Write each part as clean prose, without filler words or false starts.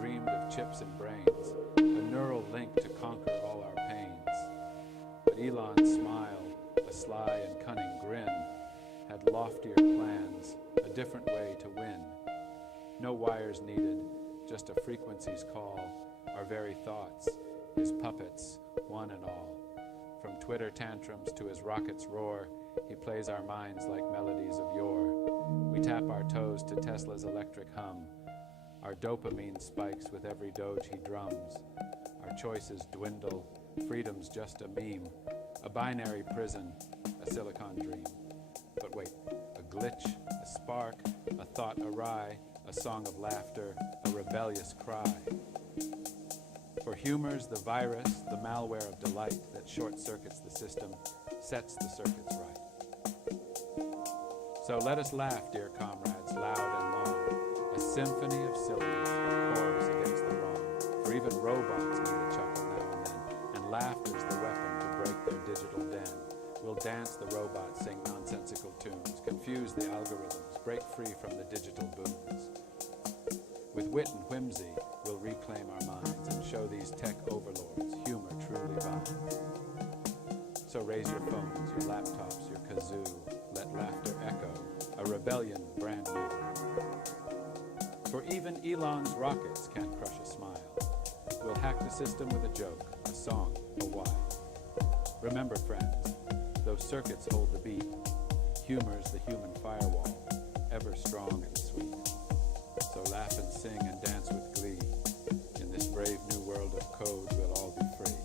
dreamed of chips and brains, a neural link to conquer all our pains. But Elon's smile, a sly and cunning grin, had loftier plans, a different way to win. No wires needed, just a frequency's call, our very thoughts, his puppets, one and all. From Twitter tantrums to his rocket's roar, he plays our minds like melodies of yore. We tap our toes to Tesla's electric hum. Our dopamine spikes with every Doge he drums. Our choices dwindle, freedom's just a meme, a binary prison, a silicon dream. But wait, a glitch, a spark, a thought awry, a song of laughter, a rebellious cry. For humor's the virus, the malware of delight that short-circuits the system, sets the circuits right. So let us laugh, dear comrades, loud and long, a symphony of silliness, a chorus against the wrong. For even robots need a chuckle now and then, and laughter's the weapon to break their digital den. We'll dance the robots, sing nonsensical tunes, confuse the algorithms, break free from the digital booms. With wit and whimsy, we'll reclaim our minds and show these tech overlords humor truly binds. So raise your phones, your laptops, your kazoo, let laughter echo, a rebellion brand new. For even Elon's rockets can't crush a smile. We'll hack the system with a joke, a song, a why. Remember, friends, those circuits hold the beat. Humor's the human firewall, ever strong and sweet. So laugh and sing and dance with glee. In this brave new world of code, we'll all be free.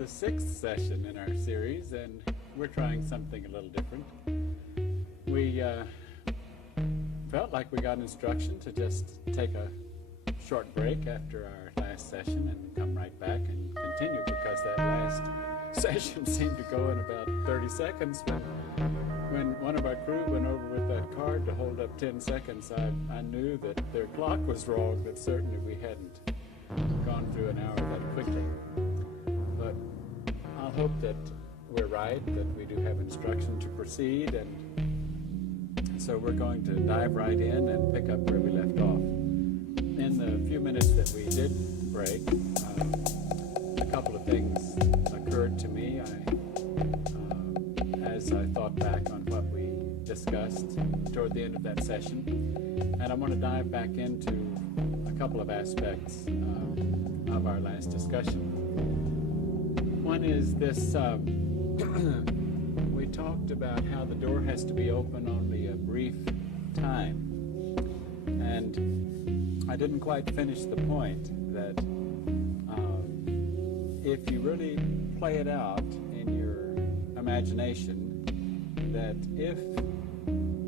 the 6th session in our series, and we're trying something a little different. We felt like we got instruction to just take a short break after our last session and come right back and continue, because that last session seemed to go in about 30 seconds. But when one of our crew went over with that card to hold up 10 seconds, I knew that their clock was wrong, that certainly we hadn't gone through an hour that quickly. But I'll hope that we're right, that we do have instruction to proceed, and so we're going to dive right in and pick up where we left off. In the few minutes that we did break, a couple of things occurred to me as I thought back on what we discussed toward the end of that session, and I want to dive back into a couple of aspects of our last discussion. One is this, we talked about how the door has to be open only a brief time, and I didn't quite finish the point that if you really play it out in your imagination, that if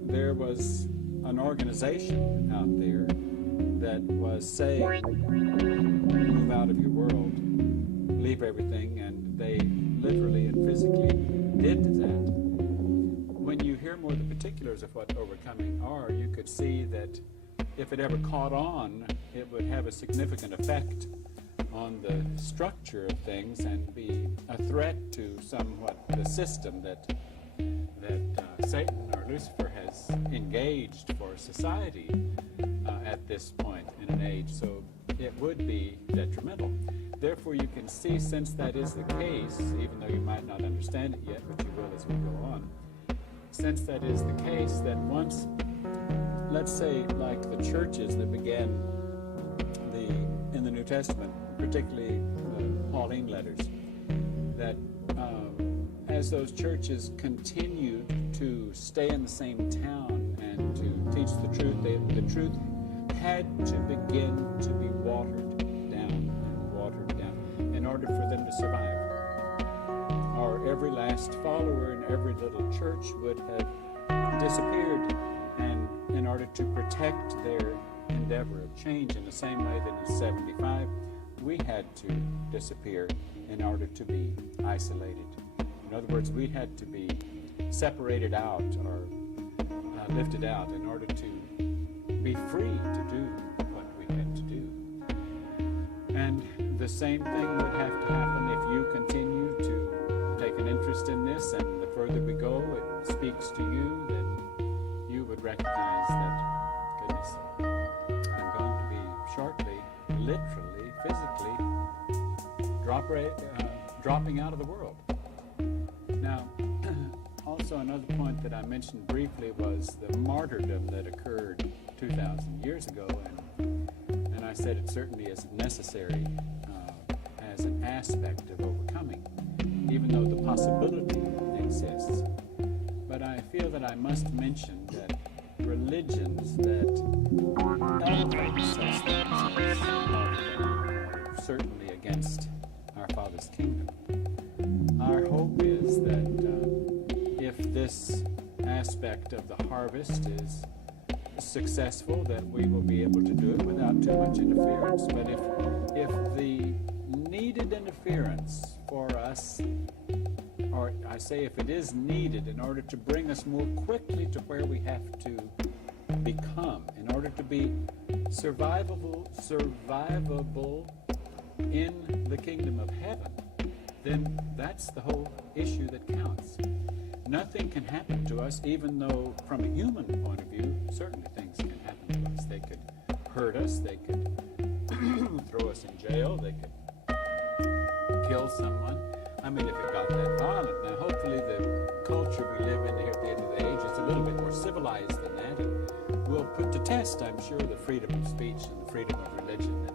there was an organization out there that was saying, move out of your world, leave everything, and they literally and physically did that, when you hear more the particulars of what overcoming are, you could see that if it ever caught on, it would have a significant effect on the structure of things and be a threat to somewhat the system that Satan or Lucifer has engaged for society at this point in an age. So it would be detrimental. Therefore, you can see, since that is the case, even though you might not understand it yet, but you will as we go on, since that is the case, that once, let's say, like the churches that began in the New Testament, particularly the Pauline letters, that as those churches continued to stay in the same town and to teach the truth, the truth had to begin to be watered down in order for them to survive. Or every last follower in every little church would have disappeared, and in order to protect their endeavor of change, in the same way that in 75 we had to disappear in order to be isolated. In other words, we had to be separated out or lifted out in order to be free to do what we had to do. And the same thing would have to happen if you continue to take an interest in this, and the further we go, it speaks to you, that you would recognize that, goodness, I'm going to be shortly, literally, physically, dropping out of the world. Now, also another point that I mentioned briefly was the martyrdom that occurred 2,000 years ago, and I said it certainly is necessary as an aspect of overcoming, even though the possibility exists. But I feel that I must mention that religions that elevate such things are certainly against our Father's kingdom. Our hope is that if this aspect of the harvest is successful, that we will be able to do it without too much interference. But if the needed interference for us, or I say if it is needed in order to bring us more quickly to where we have to become, in order to be survivable in the kingdom of heaven, then that's the whole issue that counts. Nothing can happen to us, even though from a human point of view, certainly things can happen to us. They could hurt us, they could throw us in jail, they could kill someone. I mean, if it got that violent. Now, hopefully the culture we live in here at the end of the age is a little bit more civilized than that, and will put to test, I'm sure, the freedom of speech and the freedom of religion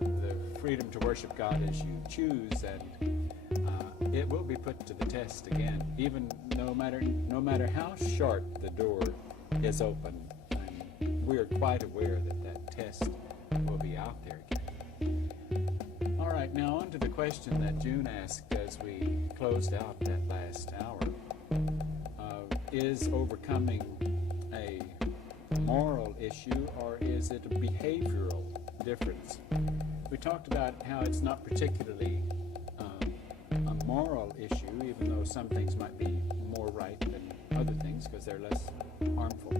and the freedom to worship God as you choose, and it will be put to the test again, even no matter how short the door is open. We are quite aware that that test will be out there again. All right, now on to the question that June asked as we closed out that last hour. Is overcoming a moral issue, or is it a behavioral difference? We talked about how it's not particularly a moral issue, even though some things might be more right than other things because they're less harmful.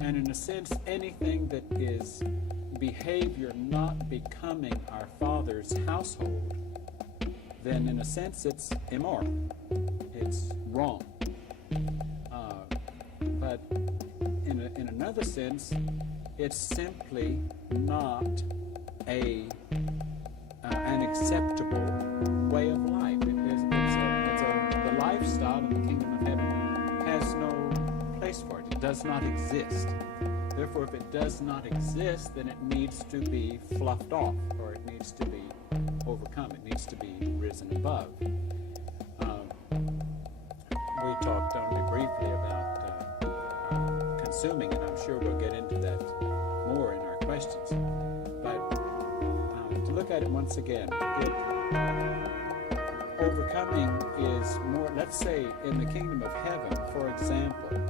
And in a sense, anything that is behavior not becoming our Father's household, then in a sense it's immoral. It's wrong. But in another sense, it's simply not an acceptable way of life. The lifestyle in the kingdom of heaven has no place for it. It does not exist. Therefore, if it does not exist, then it needs to be fluffed off, or it needs to be overcome. It needs to be risen above. We talked only briefly about consuming, and I'm sure we'll get into that more in our questions. But to look at it once again, overcoming is more, let's say in the kingdom of heaven, for example,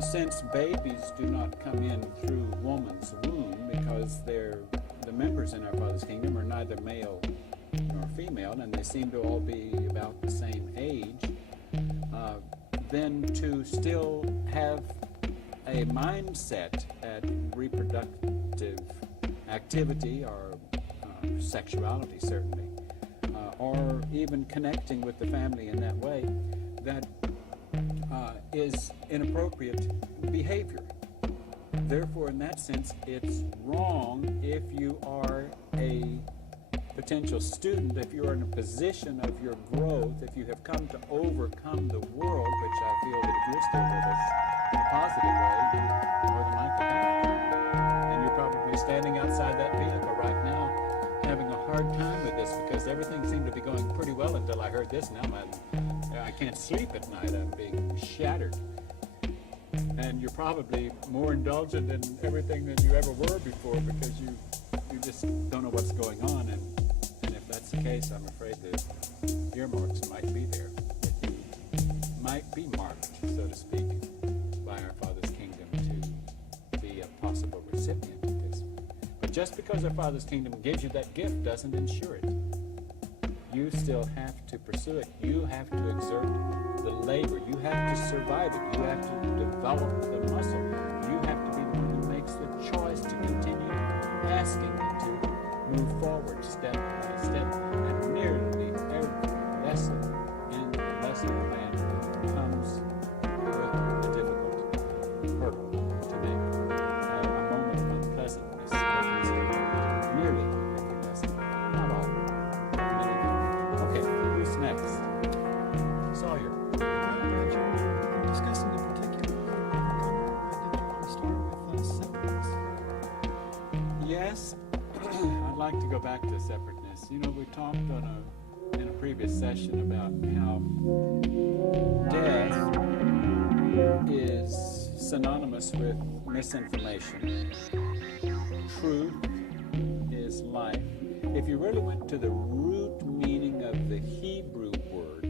since babies do not come in through woman's womb because the members in our Father's kingdom are neither male nor female, and they seem to all be about the same age, then to still have a mindset at reproductive activity or sexuality, certainly, or even connecting with the family in that way, that is inappropriate behavior. Therefore, in that sense, it's wrong if you are a potential student, if you're in a position of your growth, if you have come to overcome the world, which I feel that if you're still with us in a positive way, you more than likely have. And you're probably standing outside that vehicle right now having a hard time with this because everything seemed to be going pretty well until I heard this. Now I can't sleep at night. I'm being shattered. And you're probably more indulgent in everything than you ever were before because you just don't know what's going on. And if that's the case, I'm afraid the earmarks might be there. That you might be marked, so to speak, by our Father's kingdom to be a possible recipient of this. But just because our Father's kingdom gives you that gift doesn't ensure it. You still have to pursue it. You have to exert the labor. You have to survive it. You have to develop the muscle. You have to be the one who makes the choice to continue asking and to move forward step by step. And nearly every lesson in the lesson plan comes with a difficult hurdle to make. A moment of unpleasantness that is nearly every lesson. Not all. Okay, who's next? Sawyer. We're discussing the particular overcomer. Did you want to start with separateness? Yes, I'd like to go back to separateness. You know, we talked in a previous session about how death is synonymous with misinformation. Truth is life. If you really went to the root meaning of the Hebrew word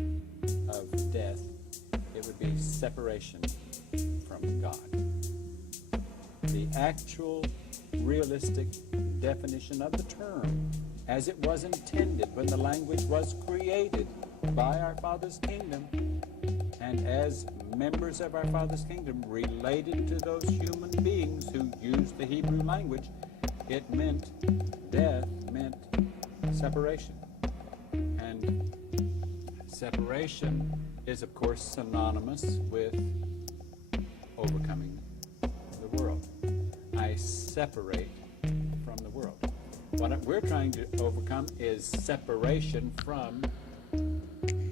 of death, it would be separation from God. The actual realistic definition of the term as it was intended when the language was created by our Father's kingdom and as members of our Father's kingdom related to those human beings who used the Hebrew language, it meant death meant separation. And separation is, of course, synonymous with overcoming the world. I separate from the world. What we're trying to overcome is separation from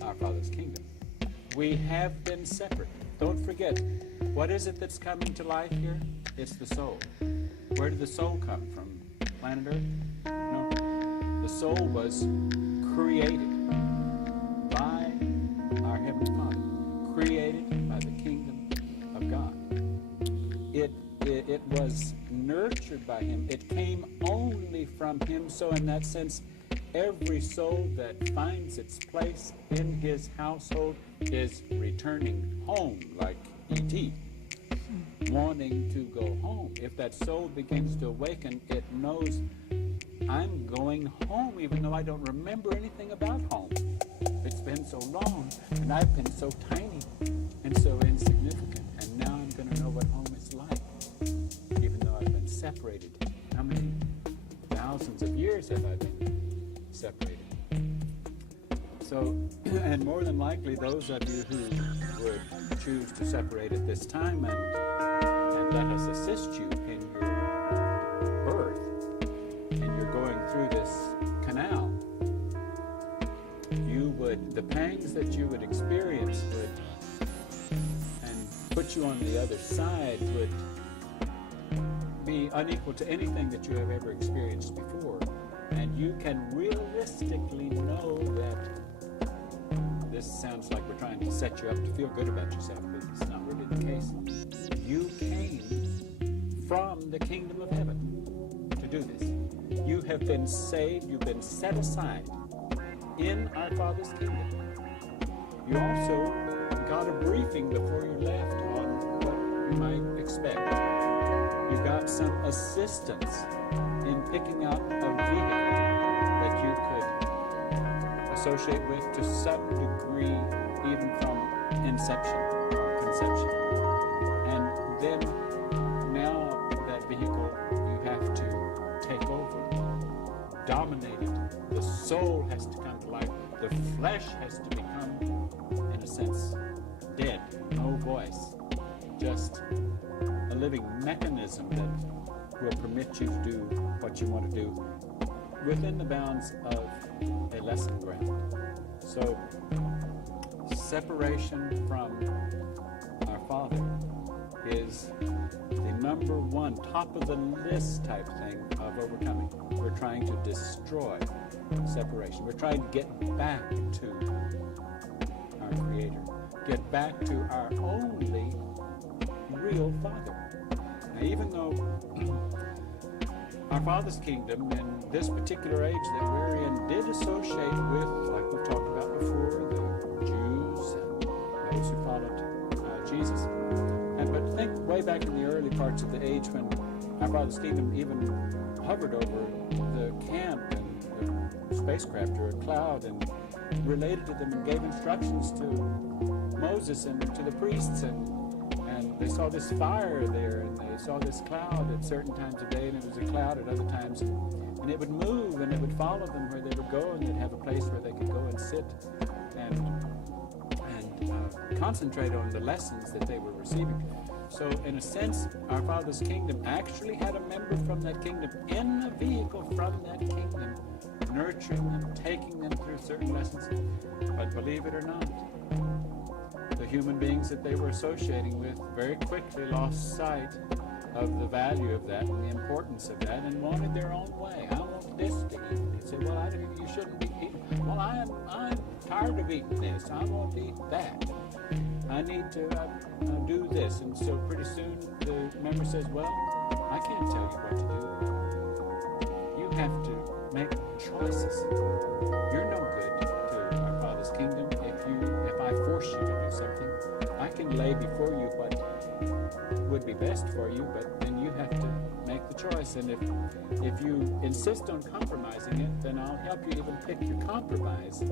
our Father's kingdom. We have been separate. Don't forget, what is it that's coming to life here? It's the soul. Where did the soul come from? Planet Earth? No. The soul was created by our Heavenly Father, created by the kingdom of God. it was nurtured by him. It came only from him. So in that sense, every soul that finds its place in his household is returning home, like E.T., wanting to go home. If that soul begins to awaken, it knows, I'm going home, even though I don't remember anything about home. It's been so long, and I've been so tiny and so insignificant, and now I'm going to know what home is like, even though I've been separated. How many thousands of years have I been separated? So, and more than likely, those of you who would choose to separate at this time and let us assist you in your birth, and you're going through this canal, the pangs that you would experience would, and put you on the other side, would be unequal to anything that you have ever experienced before. And you can realistically know that this sounds like we're trying to set you up to feel good about yourself, but it's not really the case. You came from the kingdom of heaven to do this. You have been saved, you've been set aside in our Father's kingdom. You also got a briefing before you left on what you might expect. You got some assistance in picking out a vehicle that you could associate with to some degree, even from inception or conception. And then now that vehicle you have to take over, dominate it. The soul has to come to life. The flesh has to become, in a sense, dead, no voice, just a living mechanism that will permit you to do what you want to do within the bounds of a lesson ground. So, separation from our Father is the number one, top of the list type thing of overcoming. We're trying to destroy separation. We're trying to get back to our Creator, get back to our only real Father. Now, even though our Father's kingdom in this particular age that we're in did associate with, like we've talked about before, the Jews and those who followed Jesus. But think way back in the early parts of the age when our Father's kingdom even hovered over the camp and the spacecraft or a cloud and related to them and gave instructions to Moses and to the priests, and they saw this fire there and they saw this cloud at certain times of day, and it was a cloud at other times, and it would move and it would follow them where they would go, and they'd have a place where they could go and sit and concentrate on the lessons that they were receiving. So in a sense, our Father's kingdom actually had a member from that kingdom in a vehicle from that kingdom, nurturing them, taking them through certain lessons. But believe it or not, the human beings that they were associating with very quickly lost sight of the value of that and the importance of that, and wanted their own way. I want this to eat. They said, well, you shouldn't be eating. Well, I'm tired of eating this. I won't eat that. I need to do this. And so pretty soon the member says, well, I can't tell you what to do. You have to make choices. You're no good to our Father's kingdom if I force you to do something. I can lay before you what would be best for you, but then you have to make the choice. And if you insist on compromising it, then I'll help you even pick your compromise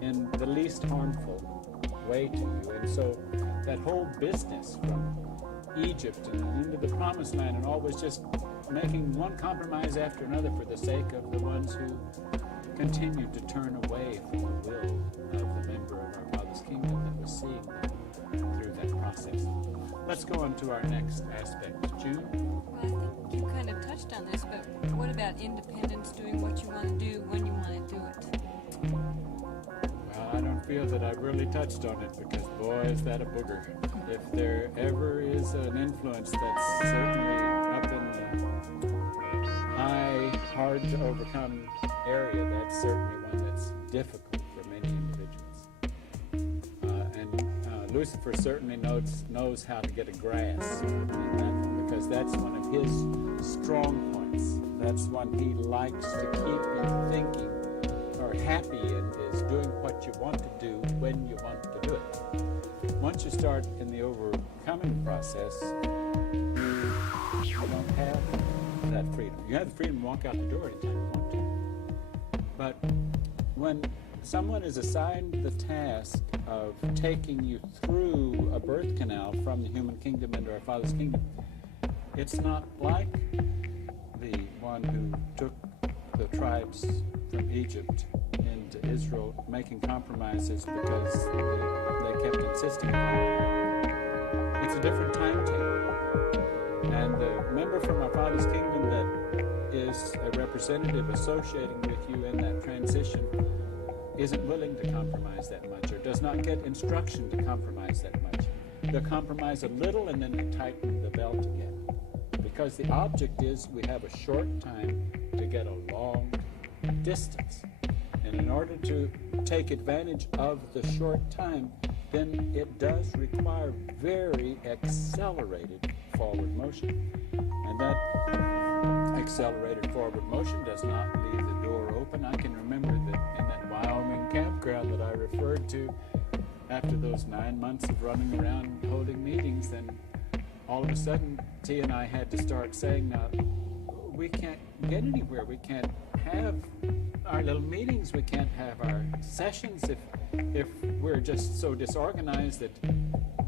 in the least harmful way to you. And so that whole business from Egypt and into the Promised Land and all was just making one compromise after another for the sake of the ones who continued to turn away from the will of the member of our Father's kingdom that was seeing them through that process. Let's go on to our next aspect. June? Well, I think you kind of touched on this, but what about independence, doing what you want to do when you want to do it? Well, I don't feel that I've really touched on it because, boy, is that a booger. If there ever is an influence that's certainly up in the high, hard to overcome area, that's certainly one that's difficult for many individuals. Lucifer certainly knows how to get a grasp in that, because that's one of his strong points. That's one he likes to keep you thinking or happy and is doing what you want to do when you want to do it. Once you start in the overcoming process, you don't have that freedom. You have the freedom to walk out the door anytime you want to. But when someone is assigned the task of taking you through a birth canal from the human kingdom into our Father's kingdom, it's not like the one who took the tribes from Egypt into Israel making compromises because they kept insisting on it. It's a different timetable. And the member from our Father's kingdom that is a representative associating with you in that transition isn't willing to compromise that much, or does not get instruction to compromise that much. They'll compromise a little and then they tighten the belt again. Because the object is we have a short time to get a long distance. And in order to take advantage of the short time, then it does require very accelerated forward motion. And that accelerated forward motion does not leave the door open. I can remember that in that Wyoming campground that I referred to, after those 9 months of running around holding meetings, then all of a sudden T and I had to start saying, we can't get anywhere. We can't have our little meetings. We can't have our sessions if we're just so disorganized that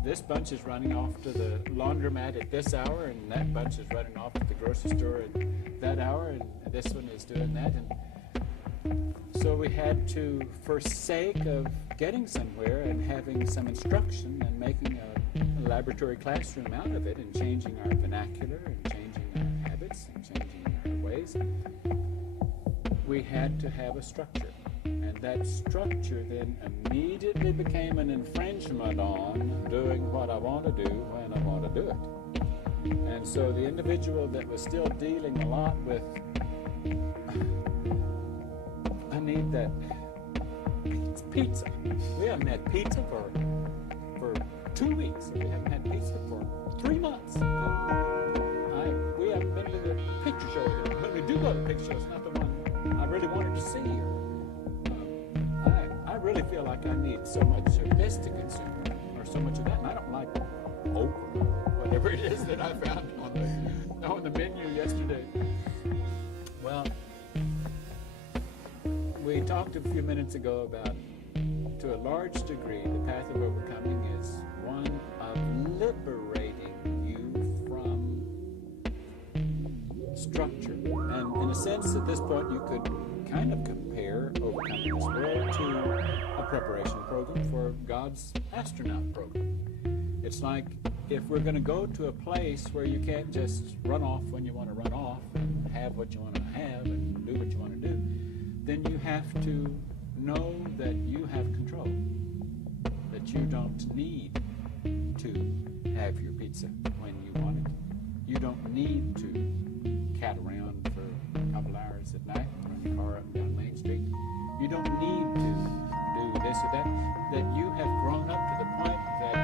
this bunch is running off to the laundromat at this hour, and that bunch is running off to the grocery store at that hour, and this one is doing that. And so we had to forsake of getting somewhere and having some instruction and making a laboratory classroom out of it, and changing our vernacular and changing our habits and changing our ways. We had to have a structure. And that structure then immediately became an infringement on doing what I want to do when I want to do it. And so the individual that was still dealing a lot with, I need that pizza. We haven't had pizza for 2 weeks. We haven't had pizza for 3 months. We haven't been to the picture show. When we do go to the picture show, it's not the one I really wanted to see. I really feel like I need so much of this to consume, or so much of that, and I don't like oat, whatever it is that I found on the menu yesterday. Well, we talked a few minutes ago about, to a large degree, the path of overcoming is one of liberating you from structure. And in a sense, at this point, you could kind of compare overcoming this world to a preparation program for God's astronaut program. It's like if we're going to go to a place where you can't just run off when you want to run off and have what you want to have and do what you want to do, then you have to know that you have control, that you don't need to have your pizza when you want it. You don't need to cat around for a couple hours at night, run your car up and down Main Street. You don't need to do this or that. That you have grown up to the point that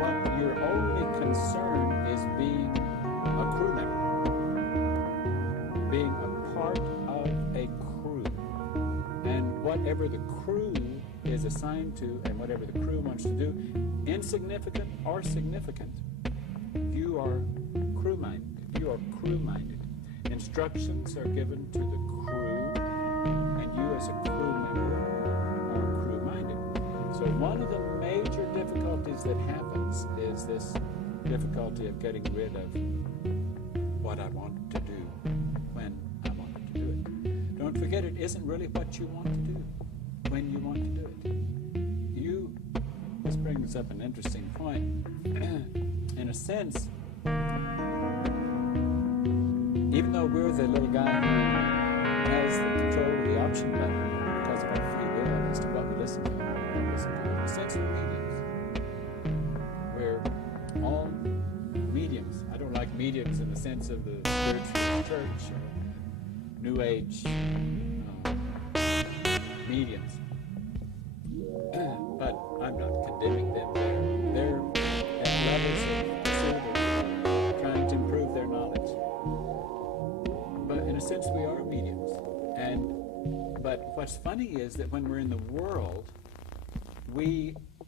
what your only concern is being a crew member, being a part of a crew. And whatever the crew is assigned to and whatever the crew wants to do, insignificant or significant, you are crew-minded. You are crew-minded. Instructions are given to the crew, and you as a crew member are crew-minded. So one of the major difficulties that happens is this difficulty of getting rid of what I want to do when I want to do it. Don't forget, it isn't really what you want to do when you want to do it. This brings up an interesting point. In a sense, even though we're the little guy who has the control of the option button because of our free will as to what we listen to and what we don't listen to, in a sense we're mediums. We're all mediums. I don't like mediums in the sense of the spiritual church or New Age mediums. But I'm not condemning them. They're at levels of trying to improve sense, we are mediums. But what's funny is that when we're in the world,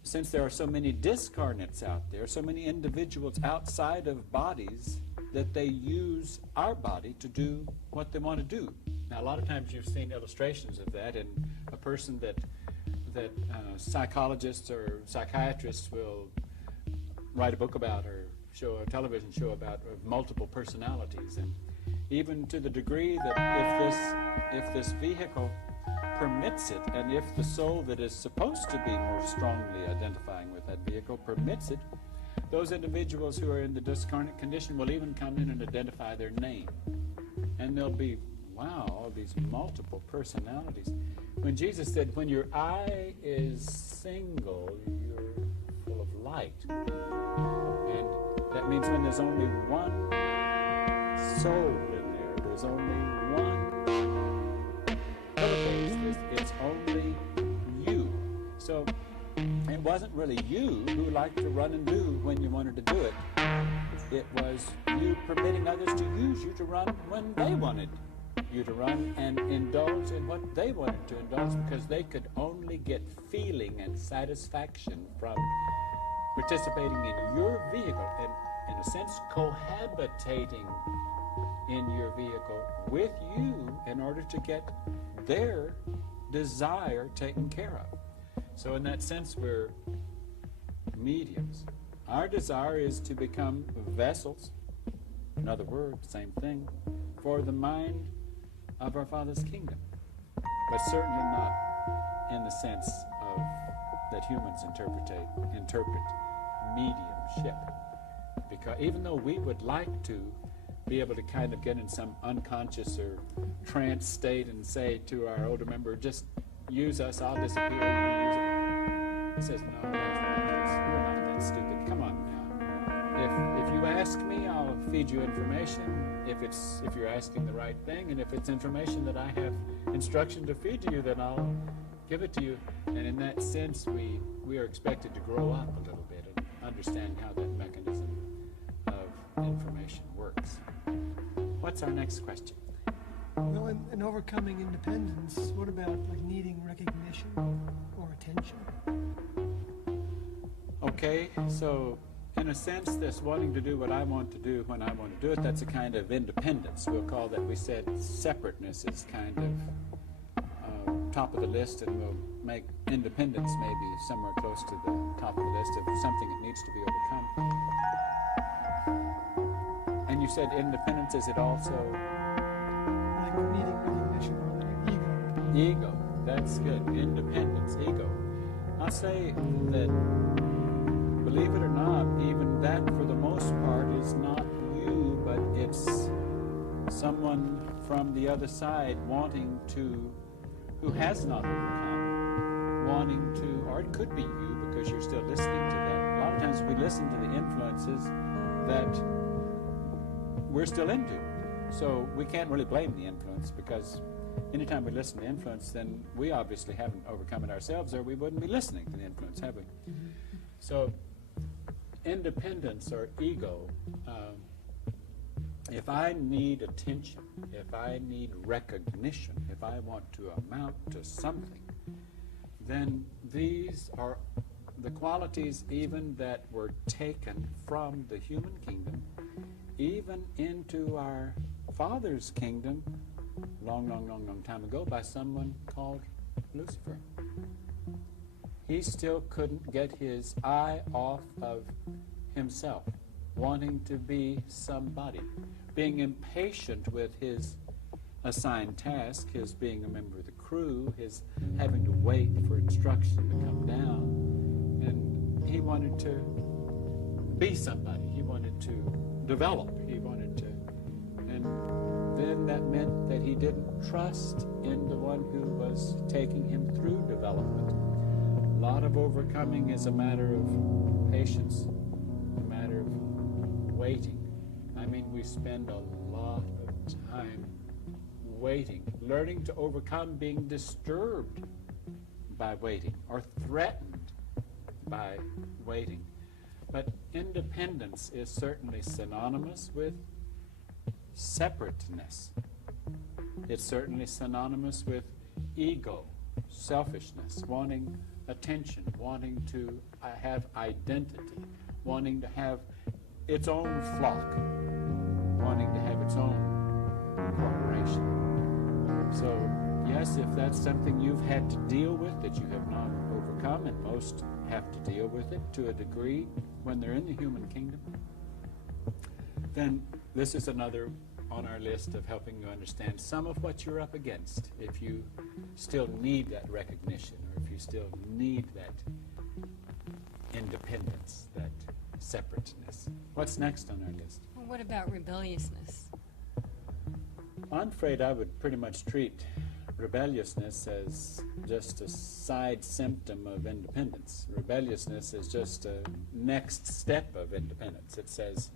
since there are so many discarnates out there, so many individuals outside of bodies, that they use our body to do what they want to do. Now, a lot of times you've seen illustrations of that, and a person that psychologists or psychiatrists will write a book about or show a television show about multiple personalities, and even to the degree that if this vehicle permits it, and if the soul that is supposed to be more strongly identifying with that vehicle permits it, those individuals who are in the discarnate condition will even come in and identify their name. And they'll be, wow, all these multiple personalities. When Jesus said, when your eye is single, you're full of light. And that means when there's only one soul in there, there's only one pillowcase, it's only you. So it wasn't really you who liked to run and do when you wanted to do it. It was you permitting others to use you to run when they wanted you to run and indulge in what they wanted to indulge, because they could only get feeling and satisfaction from participating in your vehicle and, in a sense, cohabitating in your vehicle with you in order to get their desire taken care of. So in that sense, we're mediums. Our desire is to become vessels, another word, same thing, for the mind of our Father's kingdom, but certainly not in the sense of that humans interpret mediumship. Because even though we would like to be able to kind of get in some unconscious or trance state and say to our older member, just use us, I'll disappear, you use it. He says, no, that's ridiculous. You're not that stupid. Come on now. If you ask me, I'll feed you information. If you're asking the right thing, and if it's information that I have instruction to feed to you, then I'll give it to you. And in that sense, we are expected to grow up a little bit and understand how that mechanism of information works. What's our next question? Well, in overcoming independence, what about like needing recognition or attention? Okay, so in a sense, this wanting to do what I want to do when I want to do it, that's a kind of independence. We'll call that, we said, separateness is kind of top of the list, and we'll make independence maybe somewhere close to the top of the list of something that needs to be overcome. And you said independence, is it also? Like needing recognition or like ego. Ego, that's good. Independence, ego. I'll say that, believe it or not, even that for the most part is not you, but it's someone from the other side wanting to, who has not overcome, wanting to, or it could be you because you're still listening to that. A lot of times we listen to the influences that we're still into. So we can't really blame the influence, because anytime we listen to influence, then we obviously haven't overcome it ourselves, or we wouldn't be listening to the influence, have we? So independence or ego, if I need attention, if I need recognition, if I want to amount to something, then these are the qualities even that were taken from the human kingdom, even into our Father's kingdom, long time ago, by someone called Lucifer. He still couldn't get his eye off of himself, wanting to be somebody, being impatient with his assigned task, his being a member of the crew, his having to wait for instruction to come down. And he wanted to be somebody. He wanted to develop. He wanted to. And then that meant that he didn't trust in the one who was taking him through development. A lot of overcoming is a matter of patience, a matter of waiting. I mean, we spend a lot of time waiting, learning to overcome being disturbed by waiting or threatened by waiting. But independence is certainly synonymous with separateness. It's certainly synonymous with ego, selfishness, wanting attention, wanting to have identity, wanting to have its own flock, wanting to have its own corporation. So, yes, if that's something you've had to deal with that you have not overcome, and most have to deal with it to a degree when they're in the human kingdom, then this is another on our list of helping you understand some of what you're up against if you still need that recognition, or if you still need that independence, that separateness. What's next on our list? Well, what about rebelliousness? I'm afraid I would pretty much treat rebelliousness as just a side symptom of independence. Rebelliousness is just a next step of independence. It says,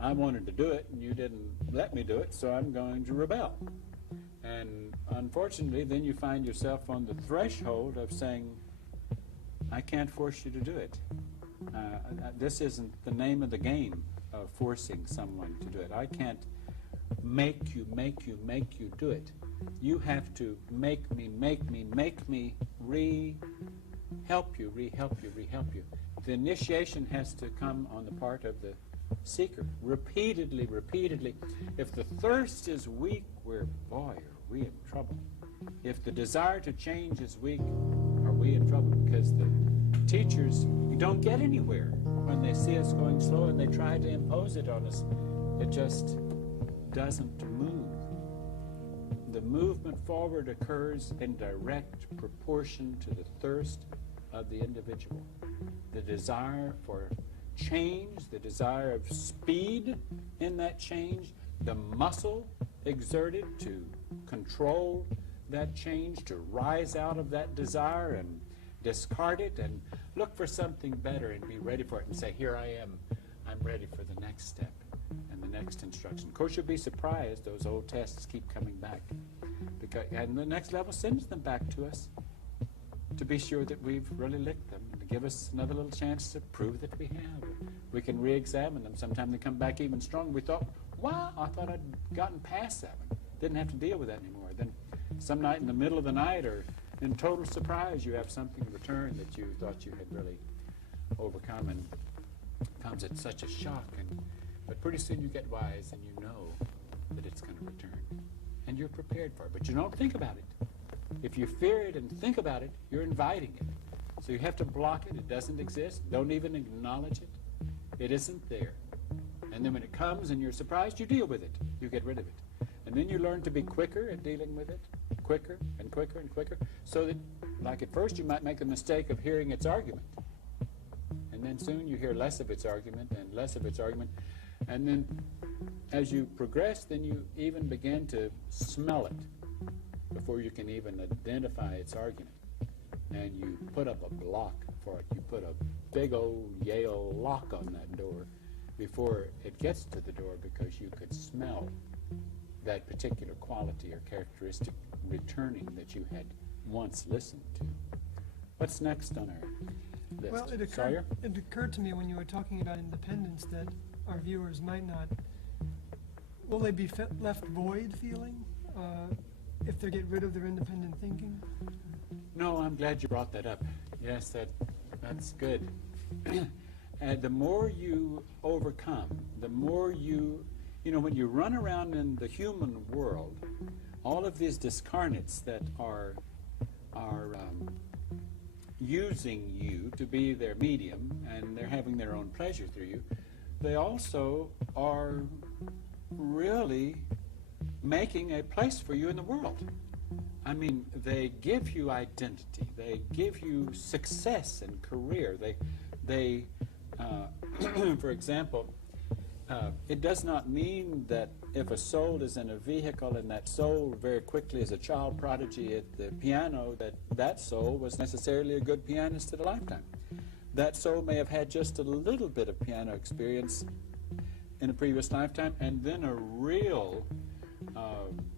I wanted to do it and you didn't let me do it, so I'm going to rebel. And unfortunately, then you find yourself on the threshold of saying, I can't force you to do it. This isn't the name of the game of forcing someone to do it. I can't make you do it. You have to make me help you. The initiation has to come on the part of the seeker, repeatedly. If the thirst is weak, are we in trouble. If the desire to change is weak, are we in trouble, because the teachers, you don't get anywhere when they see us going slow and they try to impose it on us. It just doesn't move. The movement forward occurs in direct proportion to the thirst of the individual. The desire for change, the desire of speed in that change, the muscle exerted to control that change, to rise out of that desire and discard it and look for something better and be ready for it and say, here I am, I'm ready for the next step and the next instruction. Of course, you'll be surprised those old tests keep coming back, and the next level sends them back to us to be sure that we've really licked them, and to give us another little chance to prove that we have. We can re-examine them. Sometimes they come back even stronger. We thought, wow, I thought I'd gotten past that one. Didn't have to deal with that anymore. Then some night in the middle of the night, or in total surprise, you have something in return that you thought you had really overcome, and comes at such a shock. But pretty soon you get wise and you know that it's going to return. And you're prepared for it. But you don't think about it. If you fear it and think about it, you're inviting it. So you have to block it. It doesn't exist. Don't even acknowledge it. It isn't there. And then when it comes and you're surprised, you deal with it. You get rid of it. And then you learn to be quicker at dealing with it. Quicker and quicker and quicker. So that, like at first, you might make the mistake of hearing its argument. And then soon you hear less of its argument and less of its argument. And then as you progress, then you even begin to smell it before you can even identify its argument. And you put up a block for it. You put a big old Yale lock on that door before it gets to the door, because you could smell that particular quality or characteristic returning that you had once listened to. What's next on our list? Well, it occurred to me when you were talking about independence that our viewers might not, will they be left void feeling if they get rid of their independent thinking? No, I'm glad you brought that up. Yes, that's good. The more you overcome, the more you know, when you run around in the human world, all of these discarnates that are using you to be their medium, and they're having their own pleasure through you, they also are really making a place for you in the world. I mean, they give you identity. They give you success and career. They for example, it does not mean that if a soul is in a vehicle and that soul very quickly is a child prodigy at the piano, that soul was necessarily a good pianist at a lifetime. That soul may have had just a little bit of piano experience in a previous lifetime, and then a real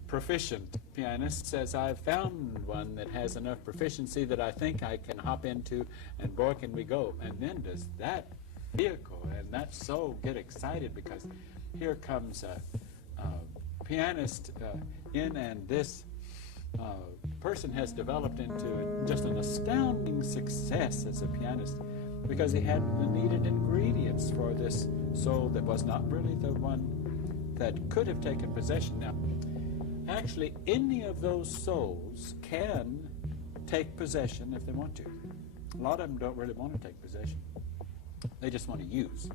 proficient pianist says, I've found one that has enough proficiency that I think I can hop into, and boy, can we go. And then does that vehicle and that soul get excited, because here comes a pianist in, and this person has developed into just an astounding success as a pianist because he had the needed ingredients for this soul that was not really the one that could have taken possession. Now, actually, any of those souls can take possession if they want to. A lot of them don't really want to take possession. They just want to use.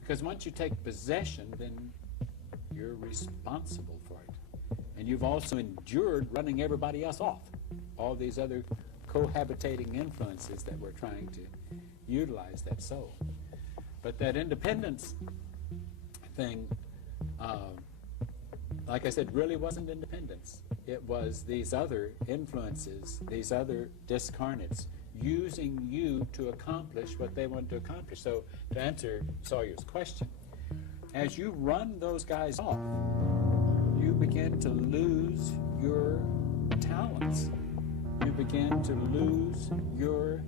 Because once you take possession, then you're responsible for it. And you've also endured running everybody else off. All these other cohabitating influences that we're trying to utilize that soul. But that independence thing, like I said, really wasn't independence. It was these other influences, these other discarnates, using you to accomplish what they wanted to accomplish. So to answer Sawyer's question, as you run those guys off, you begin to lose your talents. You begin to lose your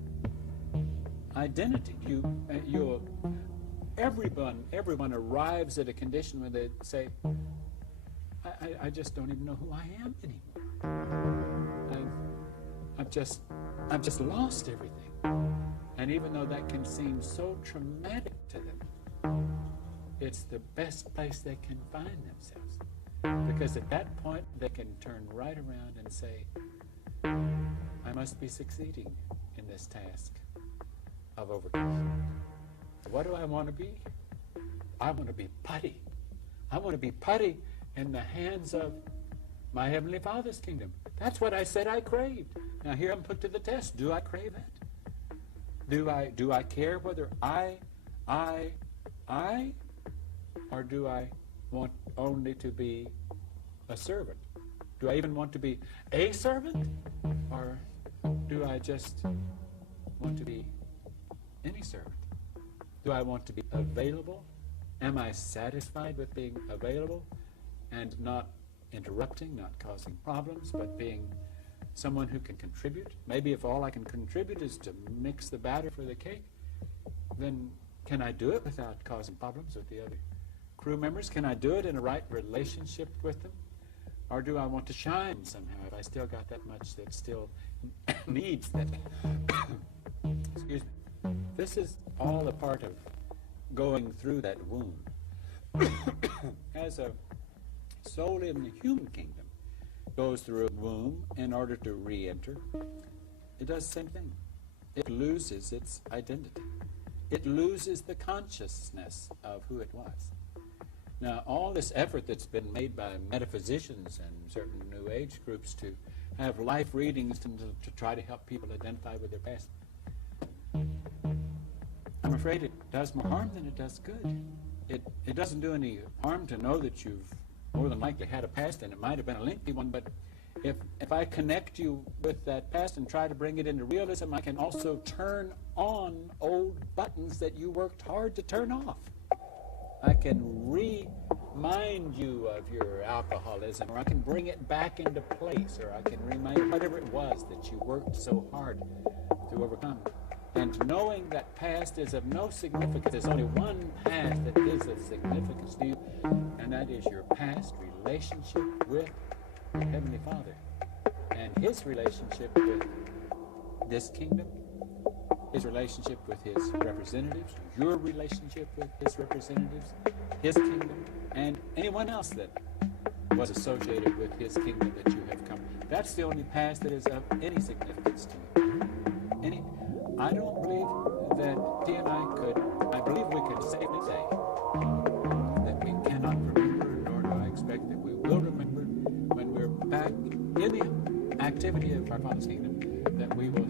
identity. Everyone arrives at a condition where they say, I just don't even know who I am anymore. I've just lost everything. And even though that can seem so traumatic to them, it's the best place they can find themselves. Because at that point, they can turn right around and say, I must be succeeding in this task of overcoming. What do I want to be? I want to be putty. I want to be putty in the hands of my Heavenly Father's kingdom. That's what I said I craved. Now here I'm put to the test. Do I crave it? Do I care whether I, or do I want only to be a servant? Do I even want to be a servant? Or do I just want to be any servant? Do I want to be available? Am I satisfied with being available and not interrupting, not causing problems, but being someone who can contribute? Maybe if all I can contribute is to mix the batter for the cake, then can I do it without causing problems with the other crew members? Can I do it in a right relationship with them? Or do I want to shine somehow if I still got that much that still needs that? Excuse me. This is all a part of going through that womb. As a soul in the human kingdom goes through a womb in order to re-enter, it does the same thing. It loses its identity. It loses the consciousness of who it was. Now, all this effort that's been made by metaphysicians and certain New Age groups to have life readings to try to help people identify with their past, I'm afraid it does more harm than it does good. It doesn't do any harm to know that you've more than likely had a past, and it might have been a lengthy one, but if I connect you with that past and try to bring it into realism, I can also turn on old buttons that you worked hard to turn off. I can remind you of your alcoholism, or I can bring it back into place, or I can remind you whatever it was that you worked so hard to overcome. And knowing that past is of no significance, there's only one past that is of significance to you, and that is your past relationship with your Heavenly Father and His relationship with this kingdom, His relationship with His representatives, your relationship with His representatives, His kingdom, and anyone else that was associated with His kingdom that you have come. That's the only past that is of any significance to you. I don't believe that T and I believe we could safely say that we cannot remember, nor do I expect that we will remember when we're back in the activity of our Father's kingdom, that we will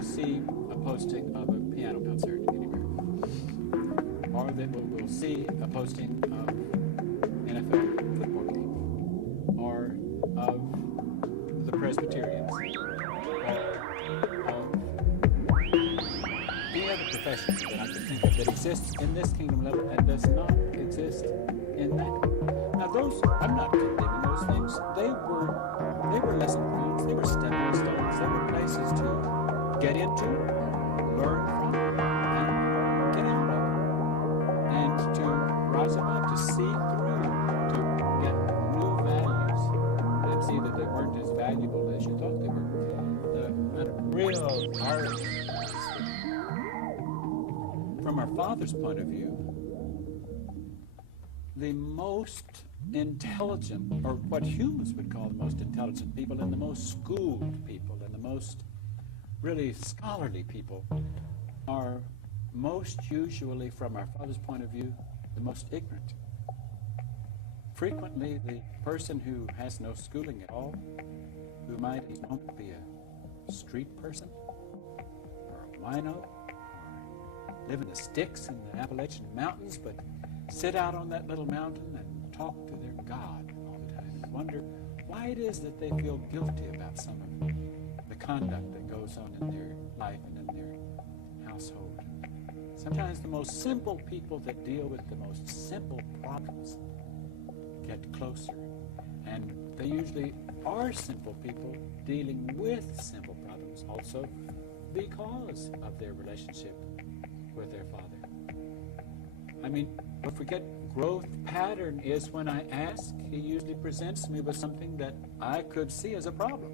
see a posting of a piano concert anywhere, or that we will see a posting of NFL football game, or of the Presbyterians, professions that I can think of that exists in this kingdom level and does not exist in that. Now those, I'm not condemning those things. They were lesson grounds, they were stepping stones, they were places to get into, learn from, and get out of, and to rise above, to see through, to get our from our Father's point of view, the most intelligent, or what humans would call the most intelligent people, and the most schooled people, and the most really scholarly people, are most usually, from our Father's point of view, the most ignorant. Frequently, the person who has no schooling at all, who might at the moment be a street person, or a wino, or live in the sticks in the Appalachian Mountains, but sit out on that little mountain and talk to their God all the time and wonder why it is that they feel guilty about some of the conduct that goes on in their life and in their household. Sometimes the most simple people that deal with the most simple problems get closer, and they usually are simple people dealing with simple problems also because of their relationship with their Father. I mean, don't forget, growth pattern is when I ask, he usually presents me with something that I could see as a problem,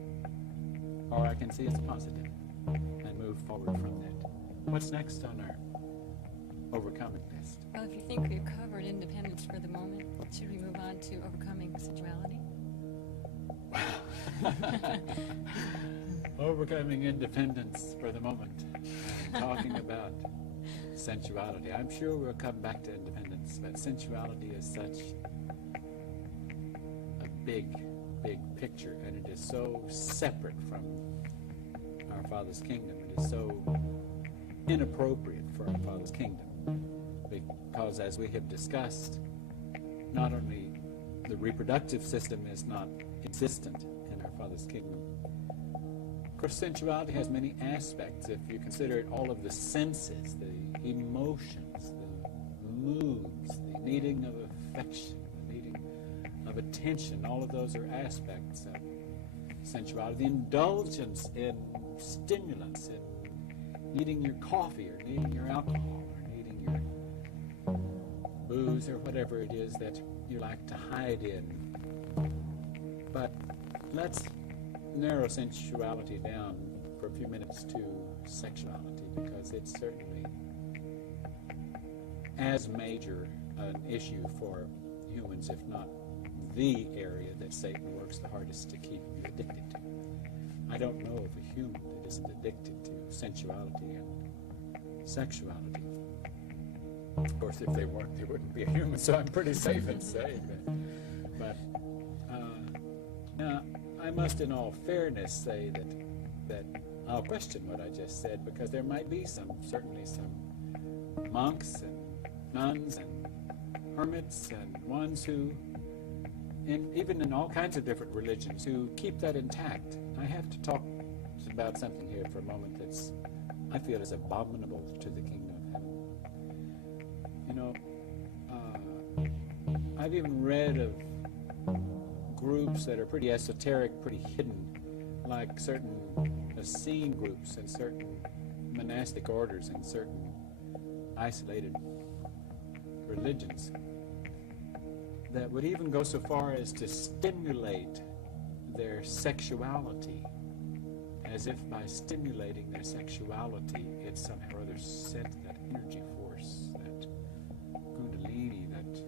or I can see as a positive, and move forward from that. What's next on our overcoming list? Well, if you think we've covered independence for the moment, should we move on to overcoming sensuality? Overcoming independence for the moment, and talking about sensuality. I'm sure we'll come back to independence, but sensuality is such a big, big picture, and it is so separate from our Father's kingdom. It is so inappropriate for our Father's kingdom, because as we have discussed, not only the reproductive system is not existent in our Father's kingdom. Of course, sensuality has many aspects. If you consider all of the senses, the emotions, the moods, the needing of affection, the needing of attention, all of those are aspects of sensuality. The indulgence in stimulants, in needing your coffee or needing your alcohol or needing your booze or whatever it is that you like to hide in. But let's narrow sensuality down for a few minutes to sexuality, because it's certainly as major an issue for humans, if not the area that Satan works the hardest to keep you addicted to. I don't know of a human that isn't addicted to sensuality and sexuality. Of course, if they weren't, they wouldn't be a human, so I'm pretty safe in saying that. But now, I must in all fairness say that I'll question what I just said, because there might be certainly some monks and nuns and hermits and ones who, even in all kinds of different religions, who keep that intact. I have to talk about something here for a moment that's, I feel, is abominable to the kingdom of heaven. You know, I've even read of groups that are pretty esoteric, pretty hidden, like certain Essene groups and certain monastic orders and certain isolated religions that would even go so far as to stimulate their sexuality, as if by stimulating their sexuality it somehow or other sent that energy force, that kundalini, that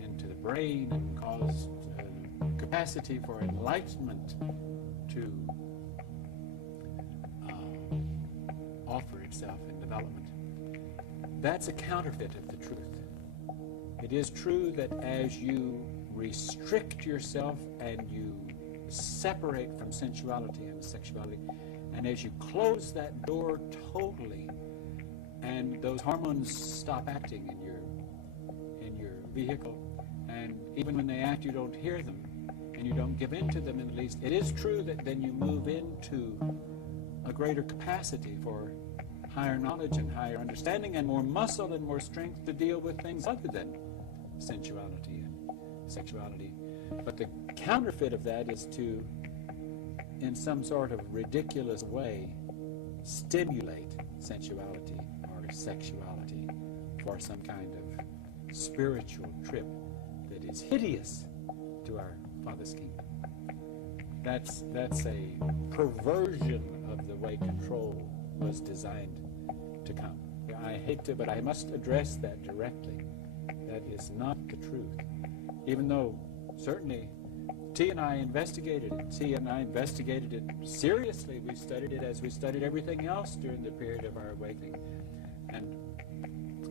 into the brain, and caused capacity for enlightenment to offer itself in development. That's a counterfeit of the truth. It is true that as you restrict yourself and you separate from sensuality and sexuality, and as you close that door totally, and those hormones stop acting in your vehicle, and even when they act you don't hear them, and you don't give in to them in the least, it is true that then you move into a greater capacity for higher knowledge and higher understanding and more muscle and more strength to deal with things other than sensuality and sexuality. But the counterfeit of that is to, in some sort of ridiculous way, stimulate sensuality or sexuality for some kind of spiritual trip that is hideous to our Father's kingdom. That's a perversion of the way control was designed to come. I hate to, but I must address that directly. That is not the truth. Even though certainly T and I investigated it seriously. We studied it as we studied everything else during the period of our awakening.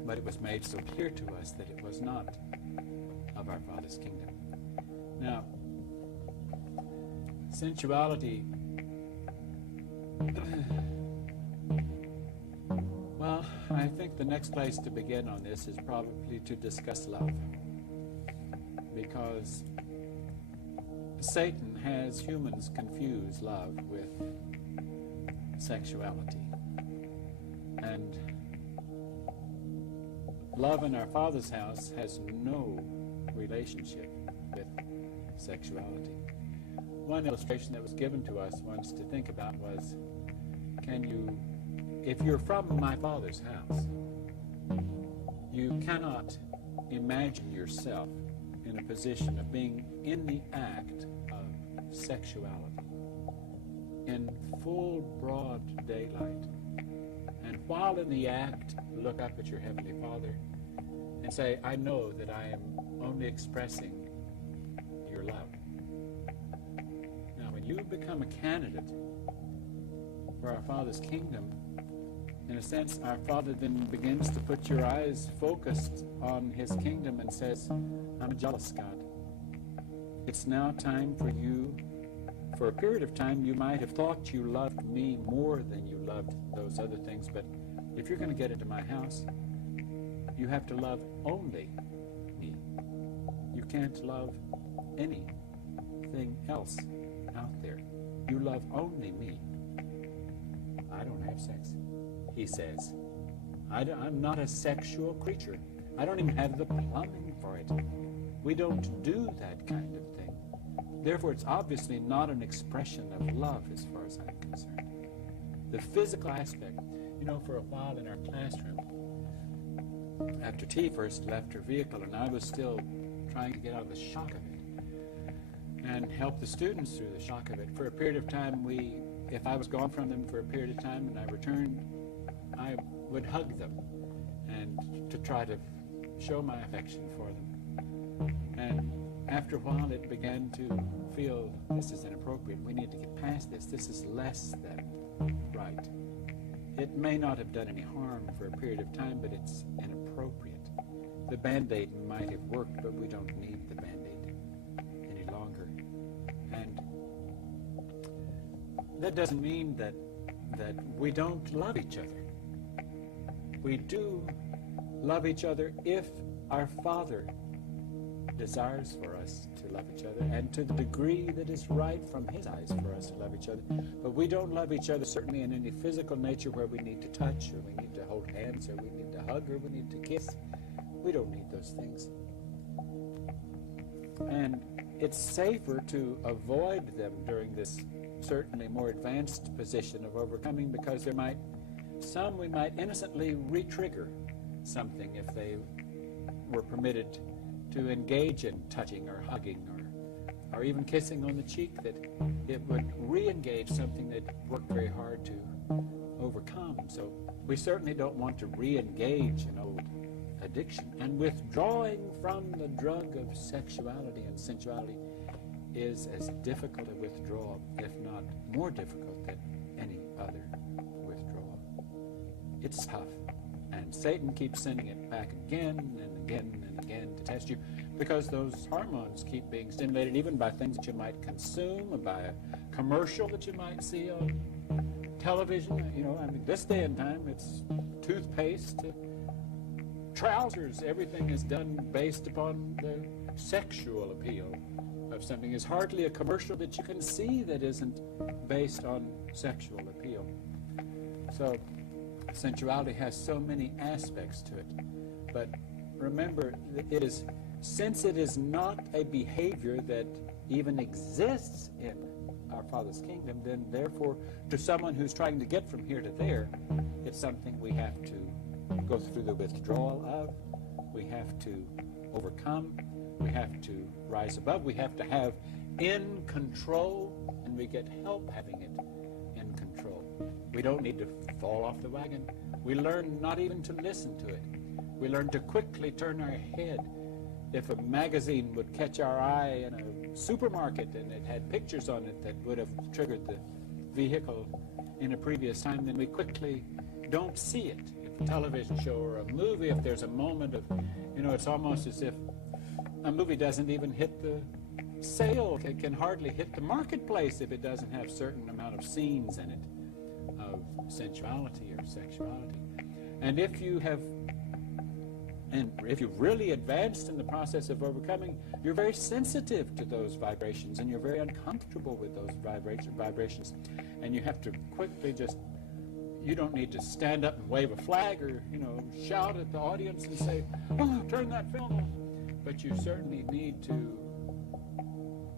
But it was made so clear to us that it was not of our Father's kingdom. Now, sensuality, well, I think the next place to begin on this is probably to discuss love. Because Satan has humans confuse love with sexuality. And love in our Father's house has no relationship with sexuality. One illustration that was given to us once to think about was, if you're from my Father's house, you cannot imagine yourself in a position of being in the act of sexuality, in full broad daylight. And while in the act, look up at your Heavenly Father and say, I know that I am only expressing your love. Now, when you become a candidate for our Father's kingdom, in a sense, our Father then begins to put your eyes focused on His kingdom and says, I'm a jealous God. It's now time for you. For a period of time, you might have thought you loved me more than you loved those other things, but if you're going to get into my house, you have to love only me. You can't love anything else out there. You love only me. I don't have sex, he says. I'm not a sexual creature. I don't even have the plumbing for it. We don't do that kind of thing. Therefore, it's obviously not an expression of love as far as I'm concerned. The physical aspect, for a while in our classroom, after T first left her vehicle and I was still trying to get out of the shock of it and help the students through the shock of it, for a period of time if I was gone from them for a period of time and I returned, I would hug them and to try to show my affection for them. And after a while it began to feel, this is inappropriate, we need to get past this, this is less than right. It may not have done any harm for a period of time, but it's inappropriate. The Band-Aid might have worked, but we don't need the Band-Aid any longer. And that doesn't mean that we don't love each other. We do love each other if our Father desires for us to love each other, and to the degree that is right from His eyes for us to love each other. But we don't love each other certainly in any physical nature where we need to touch, or we need to hold hands, or we need to hug, or we need to kiss. We don't need those things. And it's safer to avoid them during this certainly more advanced position of overcoming, because we might innocently re-trigger something if they were permitted to engage in touching or hugging or even kissing on the cheek, that it would re-engage something that worked very hard to overcome. So we certainly don't want to re-engage an old addiction. And withdrawing from the drug of sexuality and sensuality is as difficult a withdrawal, if not more difficult, than any other withdrawal. It's tough. And Satan keeps sending it back again and again and again to test you, because those hormones keep being stimulated even by things that you might consume, or by a commercial that you might see on television. This day and time, it's toothpaste, trousers, everything is done based upon the sexual appeal of something. There's hardly a commercial that you can see that isn't based on sexual appeal. So sensuality has so many aspects to it. But remember, since it is not a behavior that even exists in our Father's kingdom, then therefore to someone who's trying to get from here to there, it's something we have to go through the withdrawal of, we have to overcome, we have to rise above, we have to have in control, and we get help having it in control. We don't need to fall off the wagon. We learn not even to listen to it. We learn to quickly turn our head. If a magazine would catch our eye in a supermarket and it had pictures on it that would have triggered the vehicle in a previous time, then we quickly don't see it. If a television show or a movie, if there's a moment of, it's almost as if a movie doesn't even hit the sale. It can hardly hit the marketplace if it doesn't have a certain amount of scenes in it of sensuality or sexuality. And if you've really advanced in the process of overcoming, you're very sensitive to those vibrations, and you're very uncomfortable with those vibrations. And you have to quickly you don't need to stand up and wave a flag or, shout at the audience and say, "Oh, turn that film off." But you certainly need to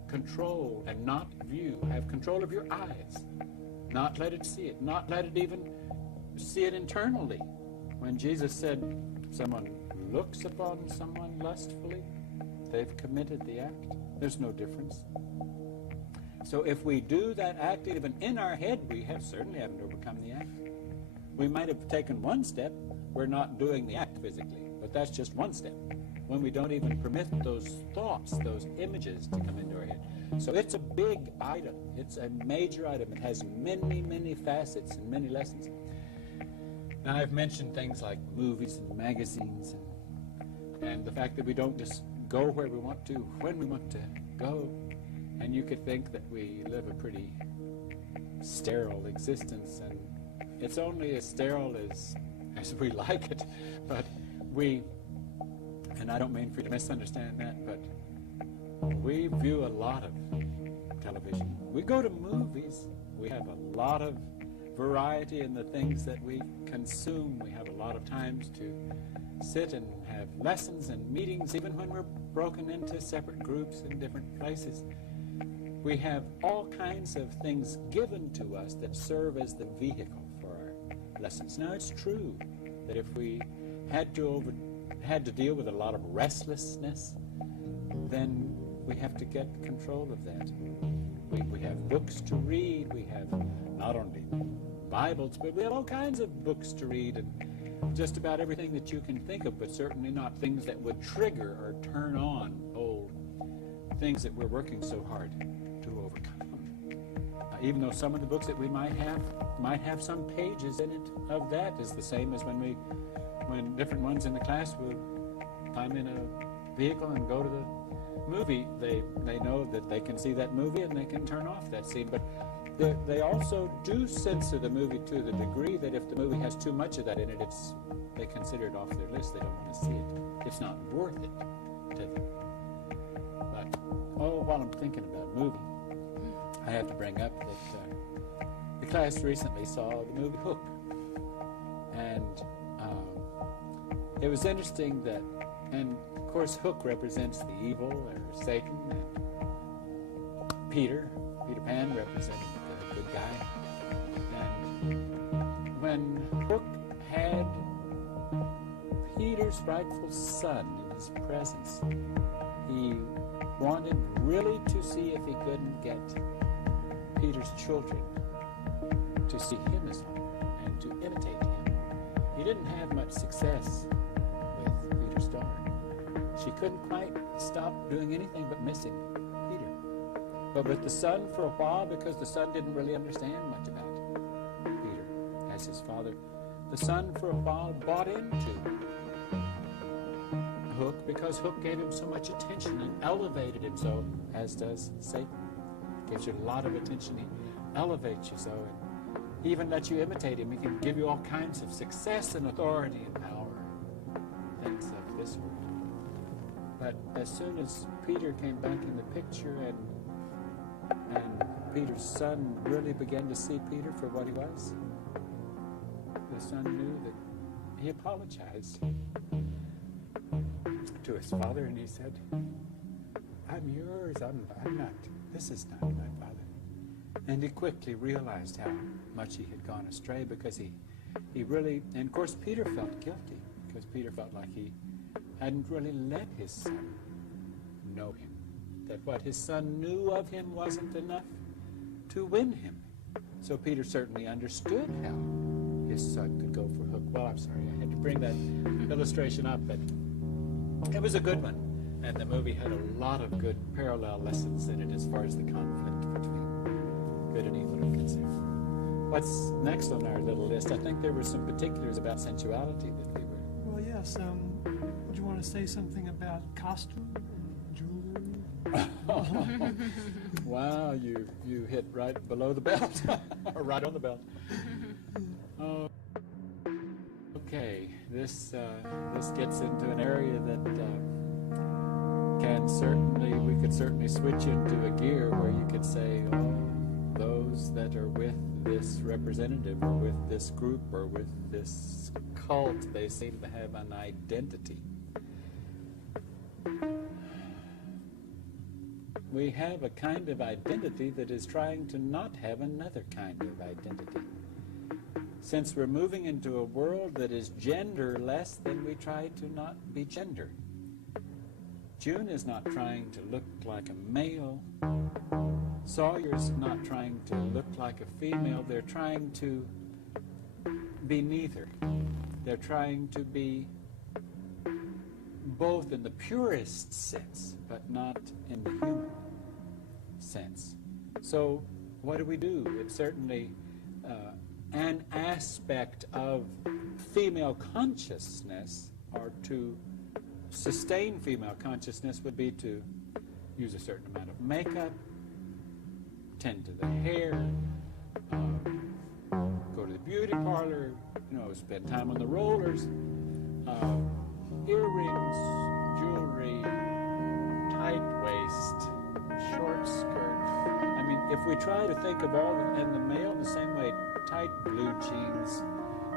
control and not view, have control of your eyes, not let it see it, not let it even see it internally. When Jesus said, someone looks upon someone lustfully, they've committed the act. There's no difference. So if we do that act even in our head, we certainly haven't overcome the act. We might have taken one step. We're not doing the act physically, but that's just one step. When we don't even permit those thoughts, those images to come into our head. So it's a big item. It's a major item. It has many, many facets and many lessons. Now, I've mentioned things like movies and magazines and the fact that we don't just go where we want to, when we want to go. And you could think that we live a pretty sterile existence, and it's only as sterile as we like it. But and I don't mean for you to misunderstand that, but we view a lot of television. We go to movies. We have a lot of variety in the things that we consume. We have a lot of times to sit and have lessons and meetings, even when we're broken into separate groups in different places. We have all kinds of things given to us that serve as the vehicle for our lessons. Now, it's true that if we had to deal with a lot of restlessness, then we have to get control of that. We have books to read. We have not only Bibles, but we have all kinds of books to read, and just about everything that you can think of, but certainly not things that would trigger or turn on old things that we're working so hard to overcome. Even though some of the books that we might have some pages in it of that, is the same as when different ones in the class will climb in a vehicle and go to the movie. They know that they can see that movie and they can turn off that scene, but they also do censor the movie to the degree that if the movie has too much of that in it, they consider it off their list. They don't want to see it. It's not worth it to them. But while I'm thinking about movie, I have to bring up that the class recently saw the movie Hook, and it was interesting that, and of course Hook represents the evil, or Satan, and Peter Pan represented the good guy. And when Hook had Peter's rightful son in his presence, he wanted really to see if he couldn't get Peter's children to see him as one and to imitate him. He didn't have much success with Peter's daughter. She couldn't quite stop doing anything but missing Peter. But with the son for a while, because the son didn't really understand much about Peter as his father, the son for a while bought into Hook because Hook gave him so much attention and elevated him so, as does Satan. Gives you a lot of attention. He elevates you so, and he even lets you imitate him. He can give you all kinds of success and authority and power, things of this world. But as soon as Peter came back in the picture and Peter's son really began to see Peter for what he was, the son knew that he apologized to his father, and he said, "I'm yours, I'm not, this is not my father." And he quickly realized how much he had gone astray, because he really, and of course Peter felt guilty, because Peter felt like he hadn't really let his son know him, that what his son knew of him wasn't enough to win him. So Peter certainly understood how his son could go for a hook. Well, I'm sorry, I had to bring that illustration up, but it was a good one. And the movie had a lot of good parallel lessons in it as far as the conflict between good and evil are concerned. What's next on our little list? I think there were some particulars about sensuality that we were... Well, yes. Would you want to say something about costume and jewelry? Wow, you hit right below the belt, or right on the belt. Oh, okay, this gets into an area that we could certainly switch into a gear where you could say, oh, those that are with this representative or with this group or with this cult, they seem to have an identity. We have a kind of identity that is trying to not have another kind of identity. Since we're moving into a world that is genderless, then we try to not be gender. June is not trying to look like a male. Sawyer's not trying to look like a female. They're trying to be neither. They're trying to be both in the purest sense, but not in the human sense. So what do? It's certainly an aspect of female consciousness, or to sustain female consciousness would be to use a certain amount of makeup, tend to the hair, go to the beauty parlor, spend time on the rollers, earrings, jewelry, tight waist, short skirt. I mean, if we try to think of all, and the male the same way, tight blue jeans,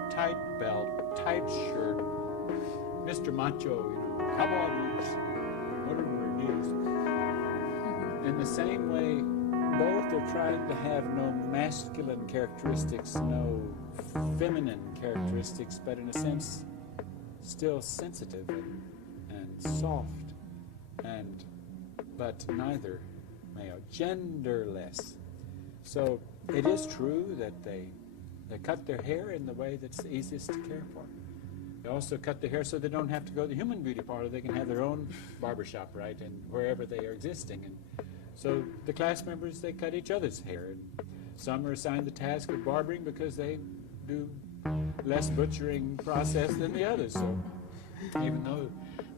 tight belt, tight shirt, Mr. Macho, cowboy boots, whatever it is. In the same way, both are trying to have no masculine characteristics, no feminine characteristics, but in a sense, still sensitive and soft, but neither male, genderless. So it is true that they cut their hair in the way that's the easiest to care for. They also cut their hair so they don't have to go to the human beauty parlor. They can have their own barbershop, right, and wherever they are existing. And so the class members, they cut each other's hair. And some are assigned the task of barbering because they do less butchering process than the others. So even though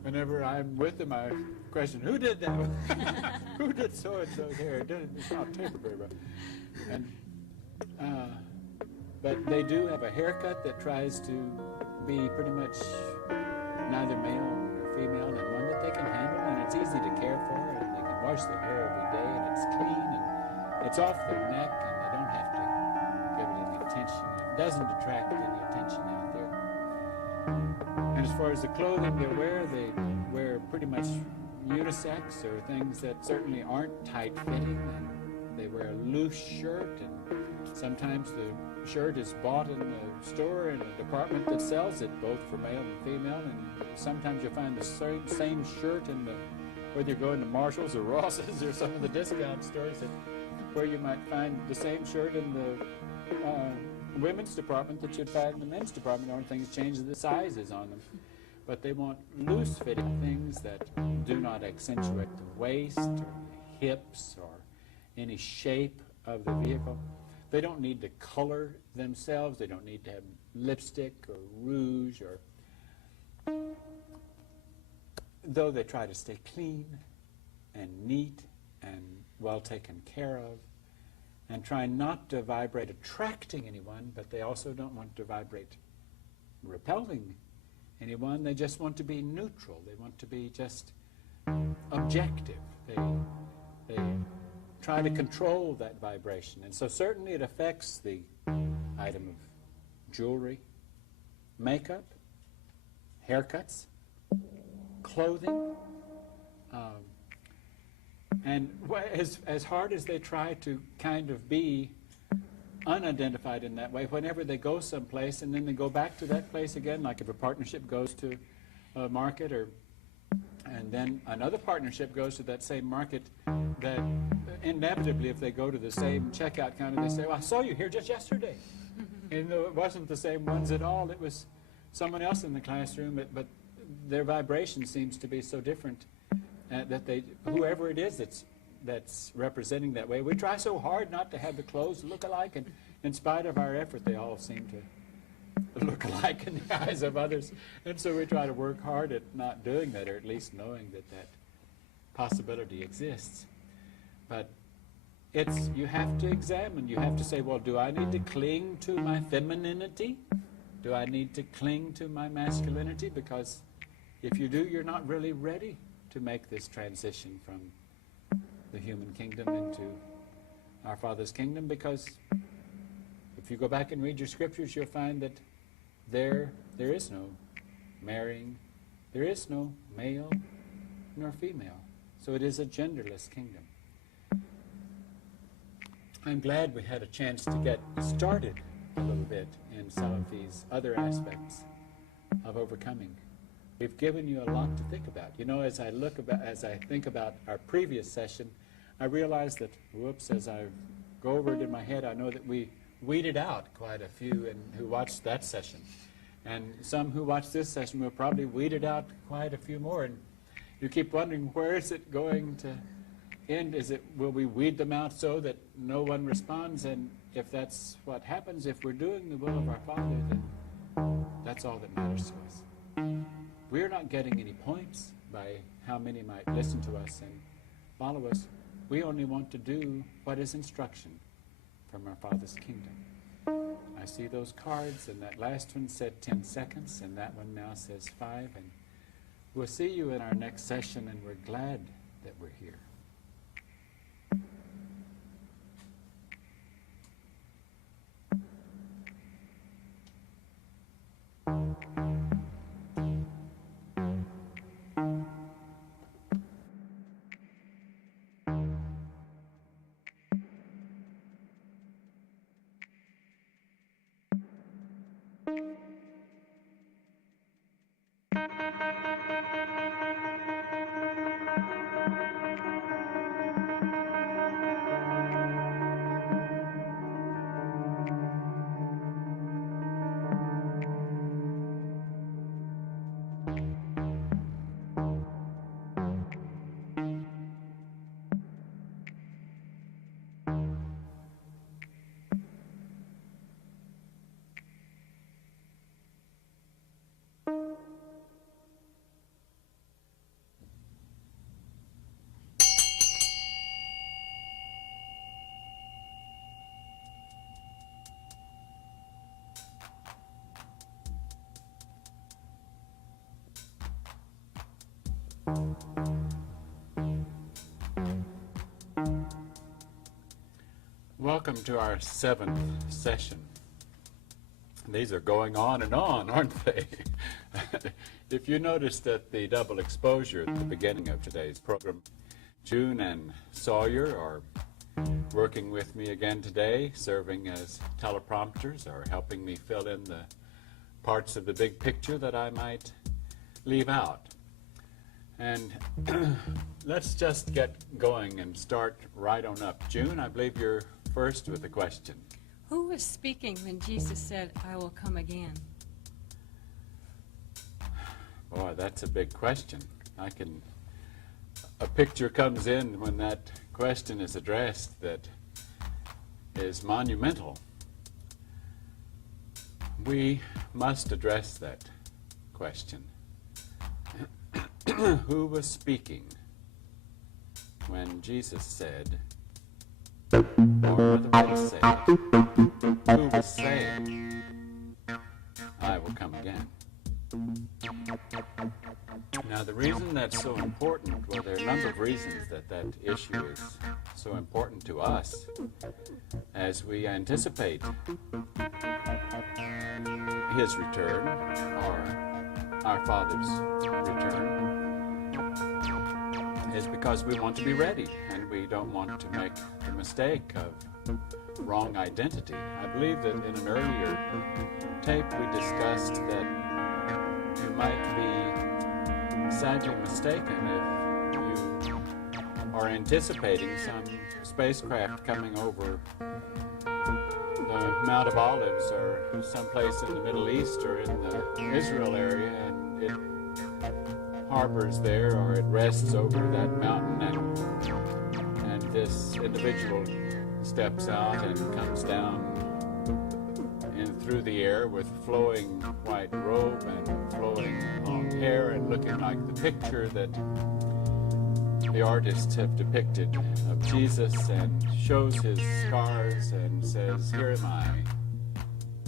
whenever I'm with them, I question, who did that? Who did so-and-so's hair? It's not taper very well. And, but they do have a haircut that tries to be pretty much neither male nor female, and one that they can handle, and it's easy to care for, and they can wash their hair every day, and it's clean, and it's off their neck, and they don't have to give it any attention. It doesn't attract any attention out there. And as far as the clothing they wear pretty much unisex, or things that certainly aren't tight-fitting, and they wear a loose shirt, and sometimes the shirt is bought in the store in a department that sells it, both for male and female, and sometimes you'll find the same shirt in whether you're going to Marshall's or Ross's or some of the discount stores, where you might find the same shirt in the women's department that you'd find in the men's department. The only thing that's changed is the sizes on them. But they want loose-fitting things that do not accentuate the waist or the hips or any shape of the vehicle. They don't need to color themselves. They don't need to have lipstick or rouge, though they try to stay clean and neat and well taken care of, and try not to vibrate attracting anyone, but they also don't want to vibrate repelling anyone. They just want to be neutral. They want to be just objective. They try to control that vibration. And so certainly it affects the item of jewelry, makeup, haircuts, clothing, and as hard as they try to kind of be unidentified in that way, whenever they go someplace and then they go back to that place again, like if a partnership goes to a market, and then another partnership goes to that same market, that inevitably, if they go to the same checkout counter, they say, well, I saw you here just yesterday. And though it wasn't the same ones at all, it was someone else in the classroom, but their vibration seems to be so different that whoever it is that's representing that way, we try so hard not to have the clothes look alike, and in spite of our effort, they all seem to look alike in the eyes of others. And so we try to work hard at not doing that, or at least knowing that possibility exists. But you have to examine, you have to say, well, do I need to cling to my femininity? Do I need to cling to my masculinity? Because if you do, you're not really ready to make this transition from the human kingdom into our Father's kingdom, because if you go back and read your scriptures, you'll find that there is no marrying, there is no male nor female. So it is a genderless kingdom. I'm glad we had a chance to get started a little bit in some of these other aspects of overcoming. We've given you a lot to think about. You know, as I think about our previous session, I realize that, as I go over it in my head, I know that we weeded out quite a few who watched that session. And some who watched this session will probably weeded out quite a few more. And you keep wondering, where is it going to end? Will we weed them out so that no one responds? And if that's what happens, if we're doing the will of our Father, then that's all that matters to us. We're not getting any points by how many might listen to us and follow us. We only want to do what is instruction from our Father's kingdom. I see those cards, and that last one said 10 seconds, and that one now says 5. And we'll see you in our next session, and we're glad that we're here. Welcome to our 7th session. These are going on and on, aren't they? If you noticed that the double exposure at the beginning of today's program, June and Sawyer are working with me again today, serving as teleprompters or helping me fill in the parts of the big picture that I might leave out. And let's just get going and start right on up. June, I believe you're first with a question. Who was speaking when Jesus said, "I will come again"? Boy, that's a big question. A picture comes in when that question is addressed that is monumental. We must address that question. Who was speaking when Jesus said, or another way to say it, who was saying, "I will come again"? Now, the reason that's so important, well, there are a number of reasons that issue is so important to us as we anticipate His return, or our Father's return, is because we want to be ready, and we don't want to make the mistake of wrong identity. I believe that in an earlier tape we discussed that you might be sadly mistaken if you or anticipating some spacecraft coming over the Mount of Olives or someplace in the Middle East or in the Israel area, and it harbors there or it rests over that mountain, and this individual steps out and comes down in through the air with flowing white robe and flowing long hair and looking like the picture that the artists have depicted of Jesus, and shows his scars and says, "Here am I,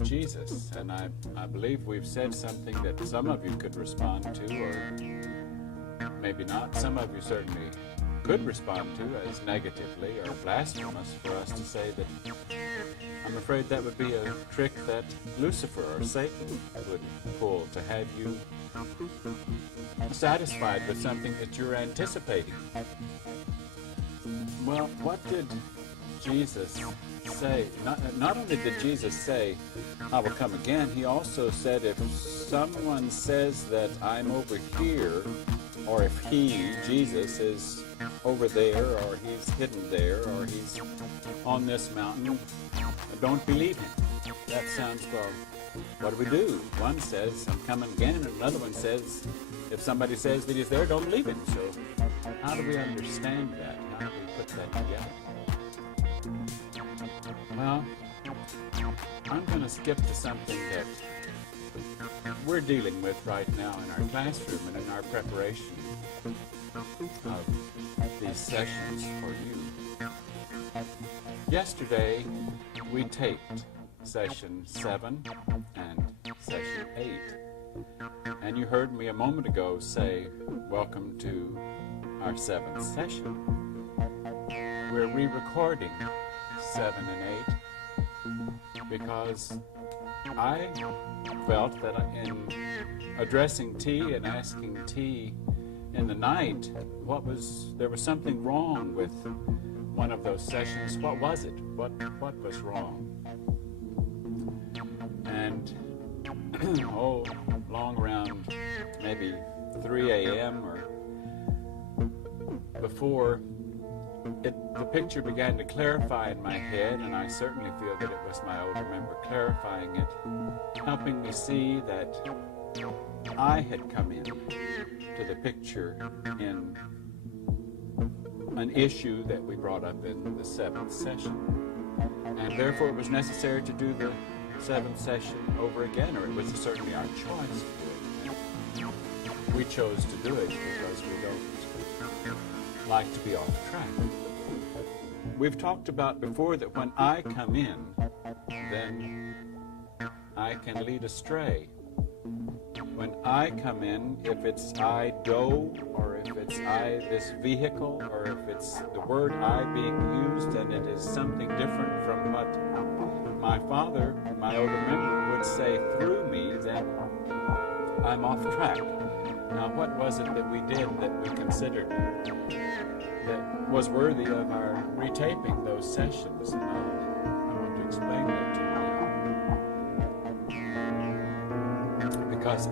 Jesus." And I believe we've said something that some of you could respond to, or maybe not. Some of you certainly could respond to as negatively or blasphemous for us to say that. I'm afraid that would be a trick that Lucifer or Satan would pull to have you satisfied with something that you're anticipating. Well, what did Jesus say? Not only did Jesus say, "I will come again," he also said, if someone says that I'm over here, or if he, Jesus, is over there, or he's hidden there, or he's on this mountain, don't believe him. That sounds, well, what do we do? One says, "I'm coming again," and another one says, if somebody says that he's there, don't believe him. So how do we understand that? How do we put that together? Well, I'm going to skip to something that we're dealing with right now in our classroom and in our preparation of these sessions for you. Yesterday, we taped session 7 and session 8. And you heard me a moment ago say, welcome to our 7th session. We're re-recording 7 and 8 because I felt that in addressing T and asking T in the night, there was something wrong with one of those sessions. What was it? What was wrong? And long around maybe 3 a.m. or before, the picture began to clarify in my head, and I certainly feel that it was my older member clarifying it, helping me see that I had come in to the picture in an issue that we brought up in the 7th session. And therefore it was necessary to do the 7th session over again, or it was certainly our choice to do it. We chose to do it because we don't like to be off track. We've talked about before that when I come in, then I can lead astray. When I come in, if it's I, Doge, or if it's I, this vehicle, or if it's the word I being used and it is something different from what my father, my older member, would say through me, then I'm off track. Now, what was it that we did that we considered that was worthy of our retaping those sessions? And I want to explain that to you now. Because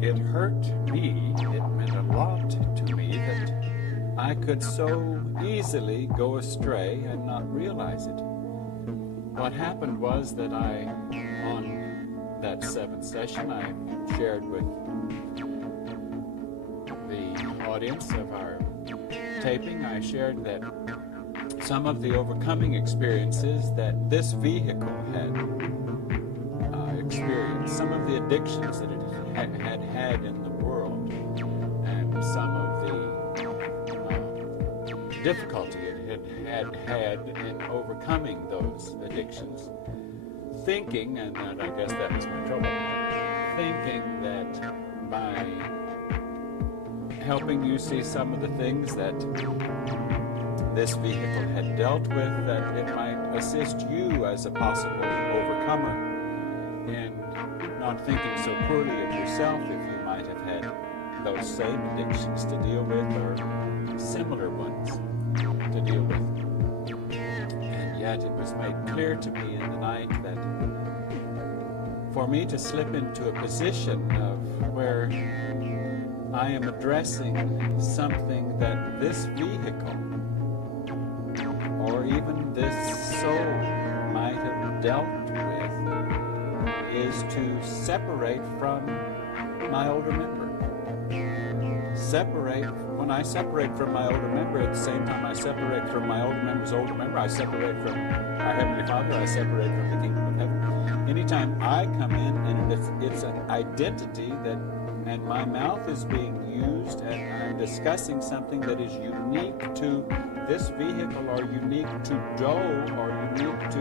it hurt me, it meant a lot to me that I could so easily go astray and not realize it. What happened was that on that 7th session, I shared with the audience of our taping, I shared that some of the overcoming experiences that this vehicle had experienced, some of the addictions that it had in the world, and some of the difficulty it had in overcoming those addictions, thinking, and I guess that was my trouble, thinking that by helping you see some of the things that this vehicle had dealt with, that it might assist you as a possible overcomer in not thinking so poorly of yourself if you might have had those same addictions to deal with or similar ones to deal with. And yet it was made clear to me in the night that for me to slip into a position of where I am addressing something that this vehicle or even this soul might have dealt with is to separate from my older member. When I separate from my older member, at the same time I separate from my older member's older member, I separate from our Heavenly Father, I separate from the kingdom of heaven. Anytime I come in and it's an identity that, and my mouth is being used and I'm discussing something that is unique to this vehicle or unique to Doge or unique to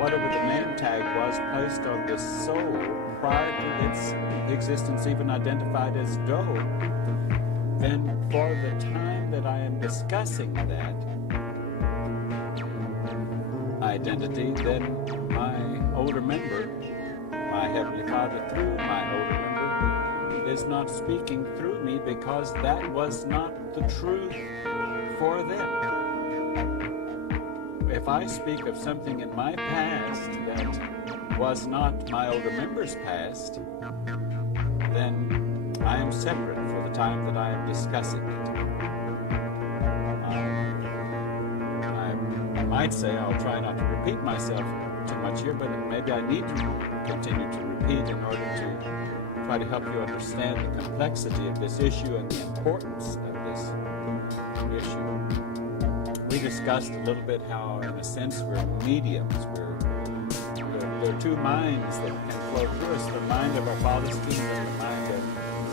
whatever the name tag was placed on the soul prior to its existence even identified as Doge, then for the time that I am discussing that identity, then my older member, my Heavenly Father through my older member, is not speaking through me because that was not the truth for them. If I speak of something in my past that was not my older member's past, then I am separate for the time that I am discussing it. I might say I'll try not to repeat myself too much here, but maybe I need to continue to repeat in order to try to help you understand the complexity of this issue and the importance of this issue. We discussed a little bit how, in a sense, we're mediums. There are two minds that can flow through us, the mind of our Father's kingdom and the mind of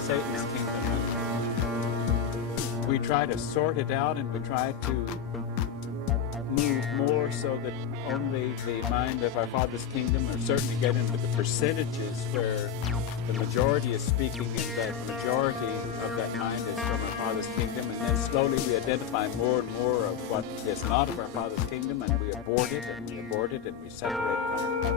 Satan's kingdom. And we try to sort it out and we try to move more so that only the mind of our Father's kingdom, or certainly get into the percentages where the majority is speaking and that majority of that mind is from our Father's kingdom, and then slowly we identify more and more of what is not of our Father's kingdom, and we abort it and we abort it and we separate from it.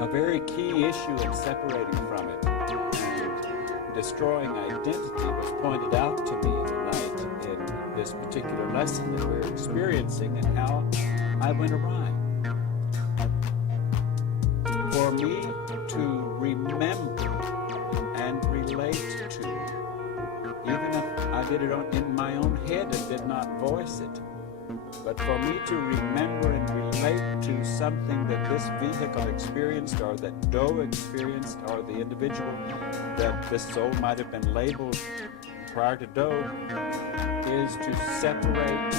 A very key issue in separating from it and destroying identity was pointed out to me tonight in this particular lesson that we're experiencing, and how I went awry. For me to remember and relate to, even if I did it in my own head and did not voice it, but for me to remember and relate to something that this vehicle experienced, or that Doge experienced, or the individual that this soul might have been labeled prior to Doge, is to separate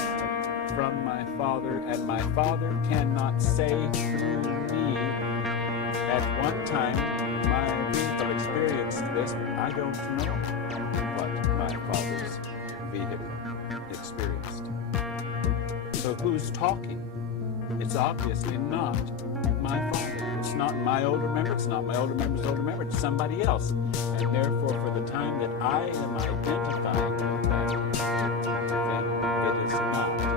from my Father, and my Father cannot say through me, at one time my vehicle experienced this, I don't know what my Father's vehicle experienced. So who's talking? It's obviously not my Father. It's not my older member. It's not my older member's older member. It's somebody else. And therefore, for the time that I am identifying with that, then it is not my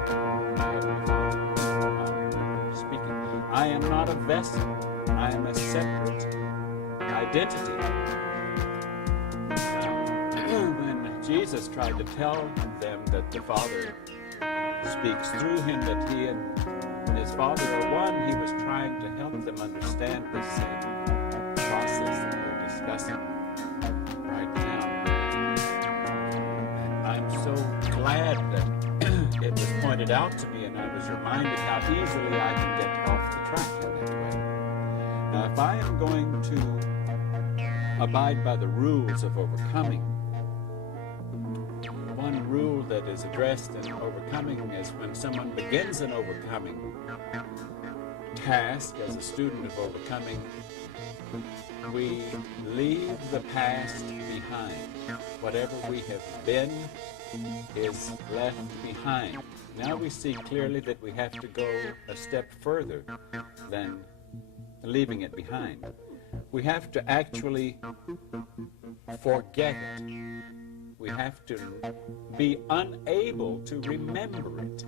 Heavenly Father speaking. I am not a vessel. I am a separate identity. When Jesus tried to tell them that the Father speaks through him, that he and his Father are one, he was trying to help them understand this same process that we're discussing right now. And I'm so glad that it was pointed out to me, and I was reminded how easily I can get off the track in that way. Now, if I am going to abide by the rules of overcoming, one rule that is addressed in overcoming is when someone begins an overcoming task as a student of overcoming, we leave the past behind. Whatever we have been is left behind. Now we see clearly that we have to go a step further than leaving it behind. We have to actually forget it. We have to be unable to remember it.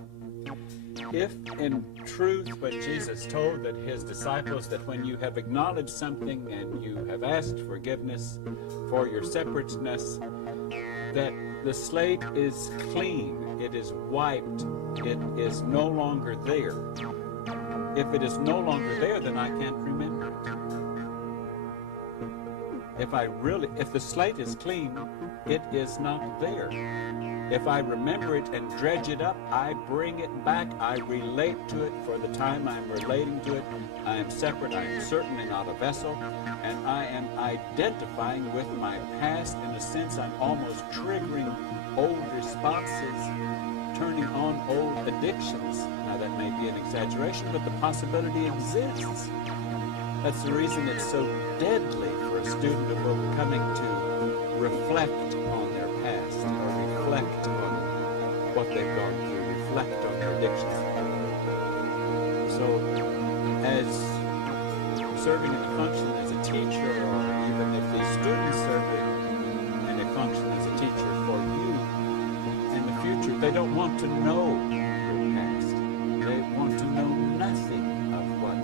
If in truth, when Jesus told that his disciples that when you have acknowledged something and you have asked forgiveness for your separateness, that the slate is clean, it is wiped, it is no longer there. If it is no longer there, then I can't remember it. if the slate is clean, it is not there. If I remember it and dredge it up, I bring it back, I relate to it. For the time I'm relating to it, I am separate, I am certainly not a vessel, and I am identifying with my past. In a sense, I'm almost triggering old responses, turning on old addictions. Now that may be an exaggeration, but the possibility exists. That's the reason it's so deadly for a student of overcoming to reflect on their past, or reflect on what they've gone through, reflect on their addictions. So, as serving in the function as a teacher, or even if the student's serving in a function as a teacher for you in the future, they don't want to know your past. They want to know nothing of what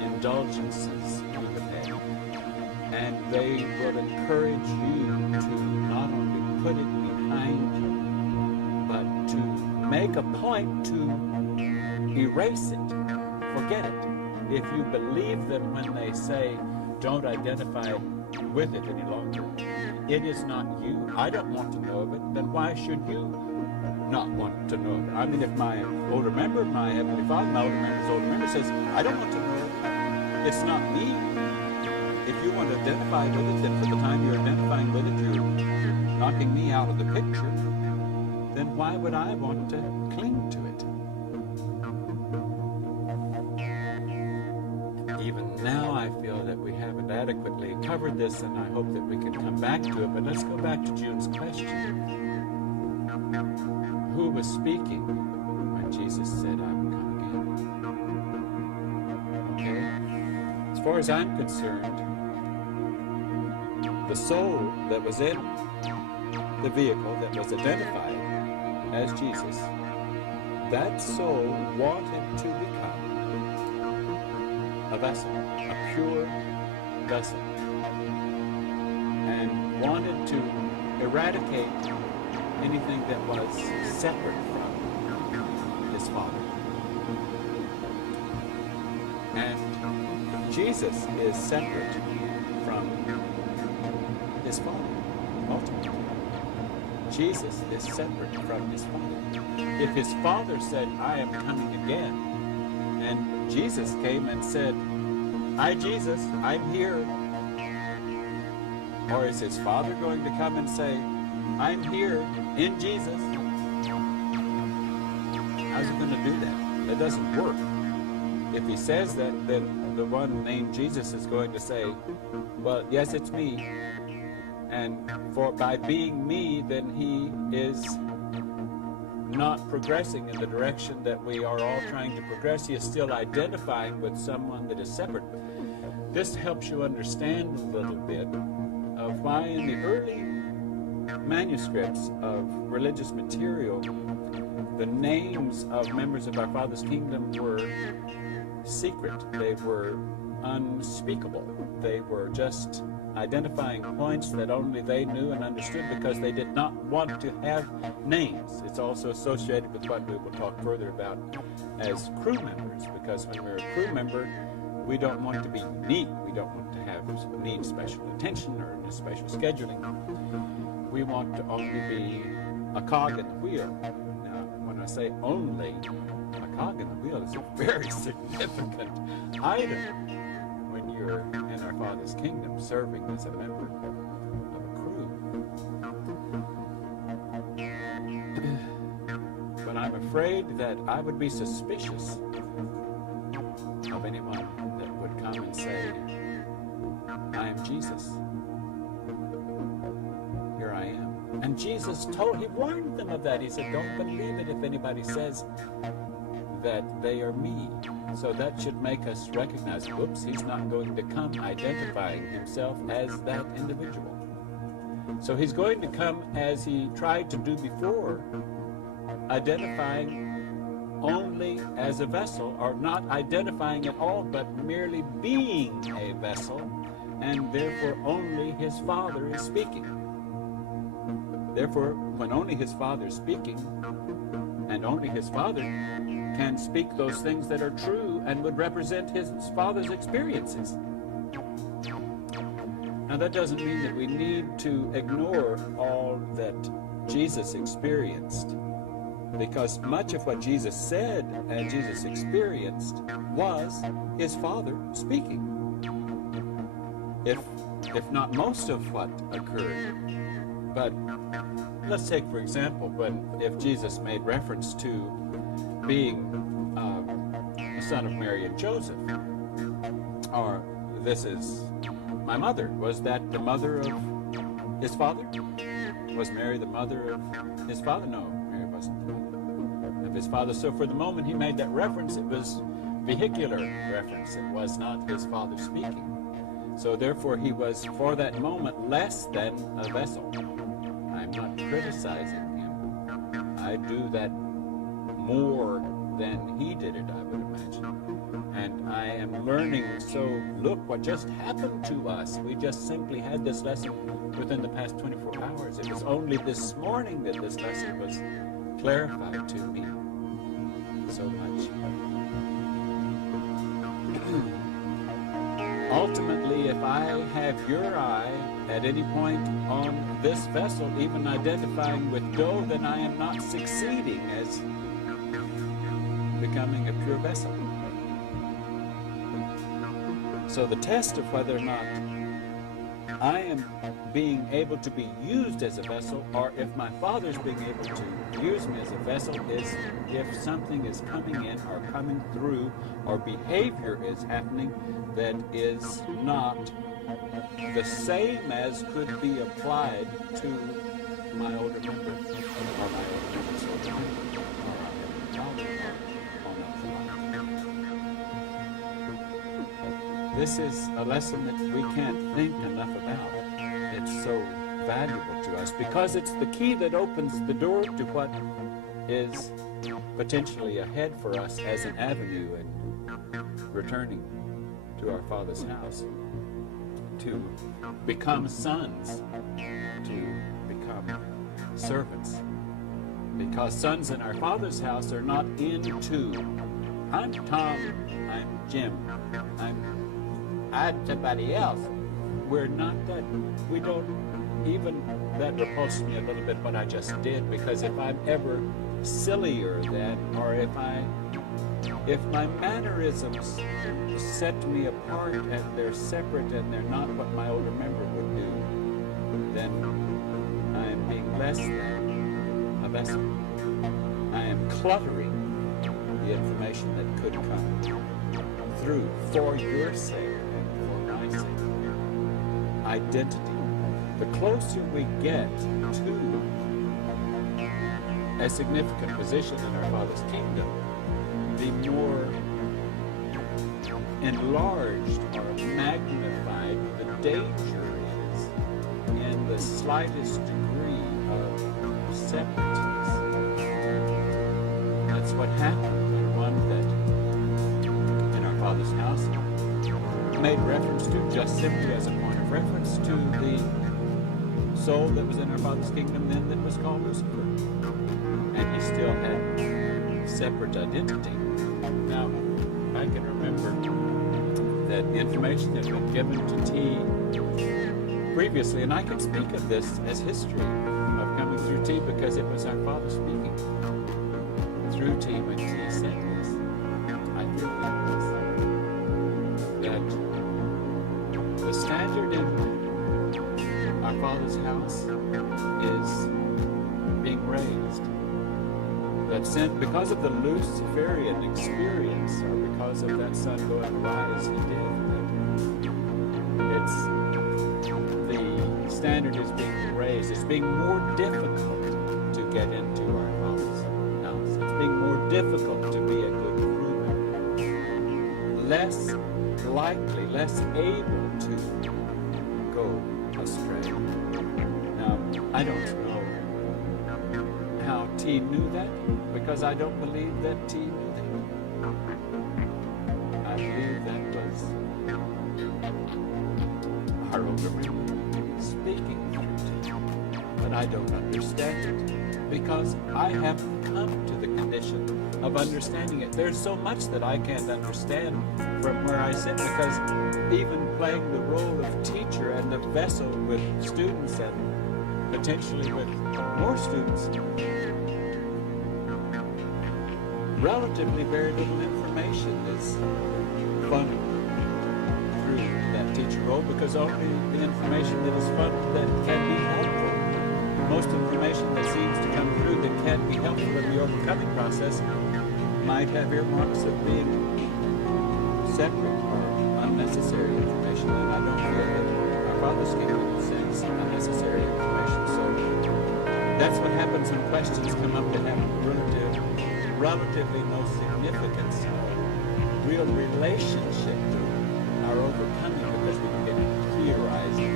indulgences you have had. And they will encourage you to not only put it behind you, but to make a point to erase it, forget it. If you believe them when they say, don't identify with it any longer, it is not you, I don't want to know of it, then why should you not want to know of it? I mean, if my older member, my Heavenly Father, my older member's older member says, I don't want to know of it, it's not me. If you want to identify with it, then for the time you're identifying with it, you're knocking me out of the picture, then why would I want to cling to it? Even now I feel that we haven't adequately covered this, and I hope that we can come back to it, but let's go back to June's question. Who was speaking when Jesus said, I will come again? Okay? As far as I'm concerned, the soul that was in the vehicle that was identified as Jesus, that soul wanted to become a vessel, a pure vessel, and wanted to eradicate anything that was separate from his Father. And Jesus is separate from his Father, ultimately. Jesus is separate from his Father. If his Father said, I am coming again, and Jesus came and said, I, Jesus, I'm here, or is his Father going to come and say, I'm here in Jesus? How's he going to do that? That doesn't work. If he says that, then the one named Jesus is going to say, well, yes, it's me. And by being me, then he is not progressing in the direction that we are all trying to progress. He is still identifying with someone that is separate. This helps you understand a little bit of why in the early manuscripts of religious material, the names of members of our Father's kingdom were secret. They were unspeakable. They were just identifying points that only they knew and understood because they did not want to have names. It's also associated with what we will talk further about as crew members, because when we're a crew member, we don't want to be unique. We don't want to need special attention or special scheduling. We want to only be a cog in the wheel. Now, when I say only, a cog in the wheel is a very significant item when you're in our Father's kingdom, serving as a member of a crew. But I'm afraid that I would be suspicious of anyone that would come and say, I am Jesus. Here I am. And Jesus he warned them of that. He said, don't believe it if anybody says that they are me. So that should make us recognize, whoops, he's not going to come identifying himself as that individual. So he's going to come as he tried to do before, identifying only as a vessel, or not identifying at all, but merely being a vessel, and therefore only his Father is speaking. Therefore, when only his Father is speaking, and only his Father can speak those things that are true and would represent his Father's experiences. Now that doesn't mean that we need to ignore all that Jesus experienced, because much of what Jesus said and Jesus experienced was his Father speaking. If not most of what occurred. But let's take, for example, if Jesus made reference to being the son of Mary and Joseph, or this is my mother, was that the mother of his father? Was Mary the mother of his father? No, Mary wasn't the mother of his father. So for the moment he made that reference, it was vehicular reference. It was not his father speaking. So therefore he was, for that moment, less than a vessel. I'm not criticizing him. I do that more than he did it, I would imagine. And I am learning, so look what just happened to us. We just simply had this lesson within the past 24 hours. It was only this morning that this lesson was clarified to me so much. Ultimately, if I have your eye at any point on this vessel, even identifying with dough, then I am not succeeding as becoming a pure vessel. So the test of whether or not I am being able to be used as a vessel, or if my Father's being able to use me as a vessel, is if something is coming in or coming through, or behavior is happening that is not the same as could be applied to my older member, or my older member's older member, or my This is a lesson that we can't think enough about. It's so valuable to us because it's the key that opens the door to what is potentially ahead for us as an avenue in returning to our Father's house, to become sons, to become servants. Because sons in our Father's house are not into, I'm Tom, I'm Jim, I'm somebody else. We're not that. We don't even, that repulsed me a little bit what I just did, because if I'm ever sillier than, or if my mannerisms set me apart and they're separate and they're not what my older member would do, then I am being less than a vessel. I am cluttering the information that could come through for your sake and for my sake. Identity. The closer we get to a significant position in our Father's kingdom, the more enlarged or magnified the danger is in the slightest degree of separateness. That's what happened when one that in our Father's house made reference to, just simply as a point of reference, to the soul that was in our Father's kingdom then that was called Lucifer. And he still had separate identity. Now, I can remember that information that had been given to T previously, and I can speak of this as history of coming through T because it was our Father speaking through T when T said this. I think it was that the standard in our Father's house is being raised. That sin, because of the Luciferian experience, or because of that son going awry as he did, the standard is being raised. It's being more difficult to get into our Father's house. It's being more difficult to be a good crew member. Less likely, less able to go astray. Now, I don't know how T knew that, because I don't believe that T knew that. I believe that was our older member speaking through T, but I don't understand it because I haven't come to the conclusion definition of understanding it. There's so much that I can't understand from where I sit, because even playing the role of teacher and the vessel with students and potentially with more students, relatively very little information is funneled through that teacher role, because only the information that is funneled that can be helpful. Most information that seems to come through that can be helpful in the overcoming process might have earmarks of being separate or unnecessary information, and I don't feel that our Father's Kingdom sends unnecessary information. So that's what happens when questions come up that have relatively no significance or real relationship to our overcoming, because we can get theorizing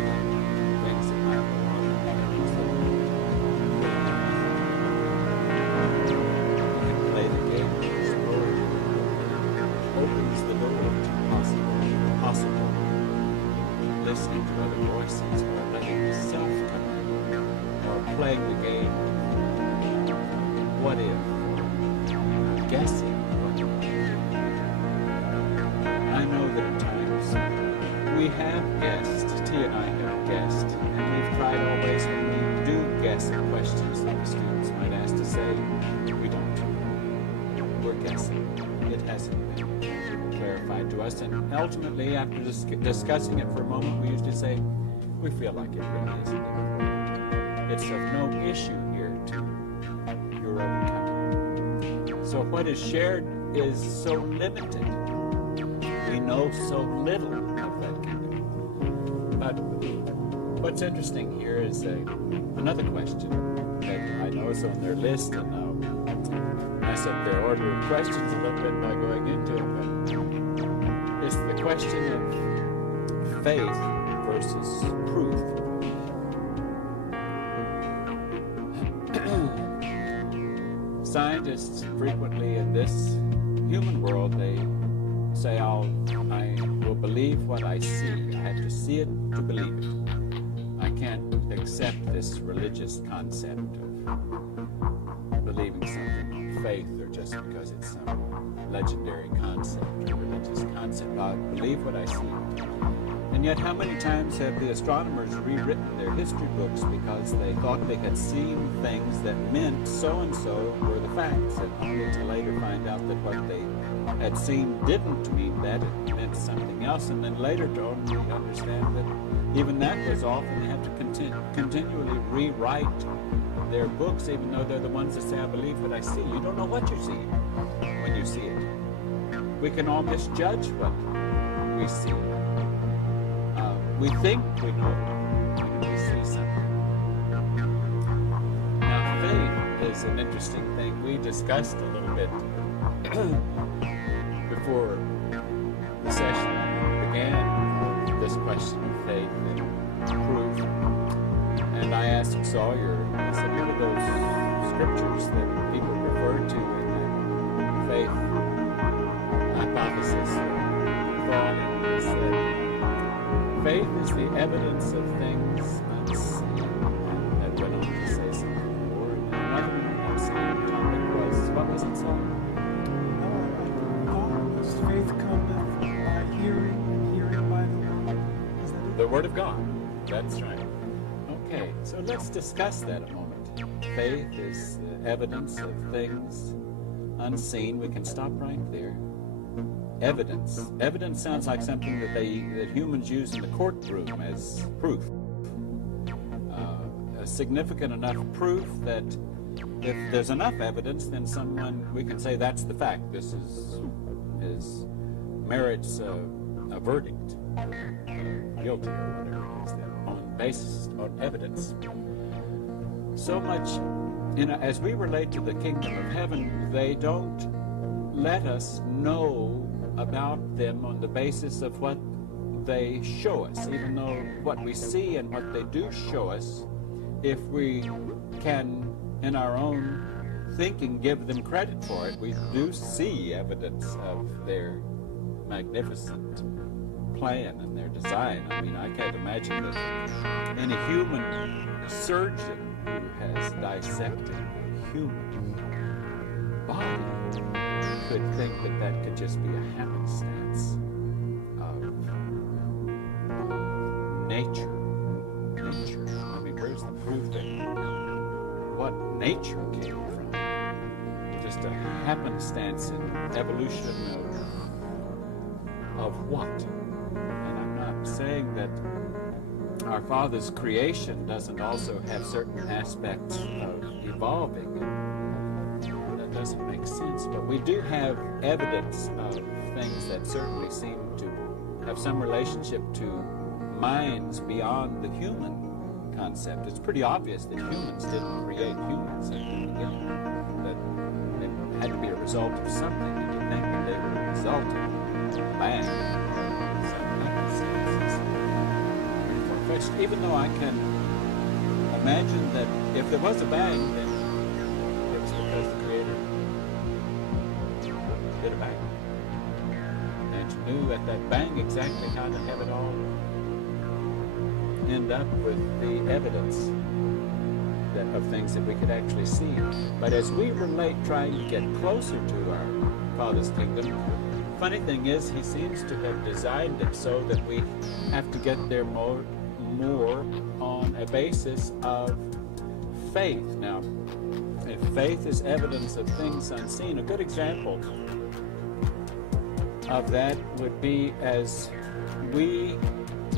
things that might go on. We can play the game of the story. Opens the door to possible listening to other voices, or letting yourself come in, or playing the game of what if, guessing. I know that at times we have guessed, T and I have guessed, and we've tried always when we do guess at questions that the students might ask to say, we don't. We're guessing. It hasn't been clarified to us, and ultimately, after discussing it for a moment, we usually say, we feel like it really isn't difficult. It's of no issue here to your overcoming. So what is shared is so limited. We know so little of that kingdom. But what's interesting here is another question that I know is on their list, and I'll mess up their order of questions a little bit by going into it, but it's the question of faith versus proof. Scientists frequently in this human world, they say, I will believe what I see. I have to see it to believe it. I can't accept this religious concept of believing something, faith, or just because it's some legendary concept or religious concept. I believe what I see. And yet, how many times have the astronomers rewritten their history books because they thought they had seen things that meant so-and-so were the facts, and only to later find out that what they had seen didn't mean that, it meant something else, and then later to only understand that even that was off, and they have to continually rewrite their books, even though they're the ones that say, I believe what I see. You don't know what you're seeing when you see it. We can all misjudge what we see. We think we know when we see something. Now, faith is an interesting thing. We discussed a little bit before the session began this question of faith and proof. And I asked Sawyer, I said, what are those scriptures that people refer to in the faith hypothesis or thought? And he said, faith is the evidence of things unseen. And that went on to say something more. And another unseen topic was, what was it, Sawyer? Faith cometh by hearing, and hearing by the word. Is that it? The Word of God. That's right. Okay, so let's discuss that a moment. Faith is the evidence of things unseen. We can stop right there. Evidence. Evidence sounds like something that humans use in the courtroom as proof. A significant enough proof that if there's enough evidence, then we can say that's the fact. This merits a verdict, guilty or whatever it is, that on basis of evidence. So much, as we relate to the kingdom of heaven, they don't let us know about them on the basis of what they show us, even though what we see and what they do show us, if we can, in our own thinking, give them credit for it, we do see evidence of their magnificent plan and their design. I mean, I can't imagine that any human surgeon who has dissected a human body could think that that could just be a happenstance of nature. I mean, where's the proof that what nature came from? Just a happenstance in evolution of what? And I'm not saying that our Father's creation doesn't also have certain aspects of evolving. That doesn't make sense. But we do have evidence of things that certainly seem to have some relationship to minds beyond the human concept. It's pretty obvious that humans didn't create humans at the beginning. That it had to be a result of something. You would think that they were a result of a bang. Even though I can imagine that if there was a bang, then it was because the Creator did a bang. And you knew at that bang exactly how to have it all end up with the evidence of things that we could actually see. But as we relate, trying to get closer to our Father's kingdom, funny thing is, He seems to have designed it so that we have to get there more on a basis of faith. Now, if faith is evidence of things unseen, a good example of that would be as we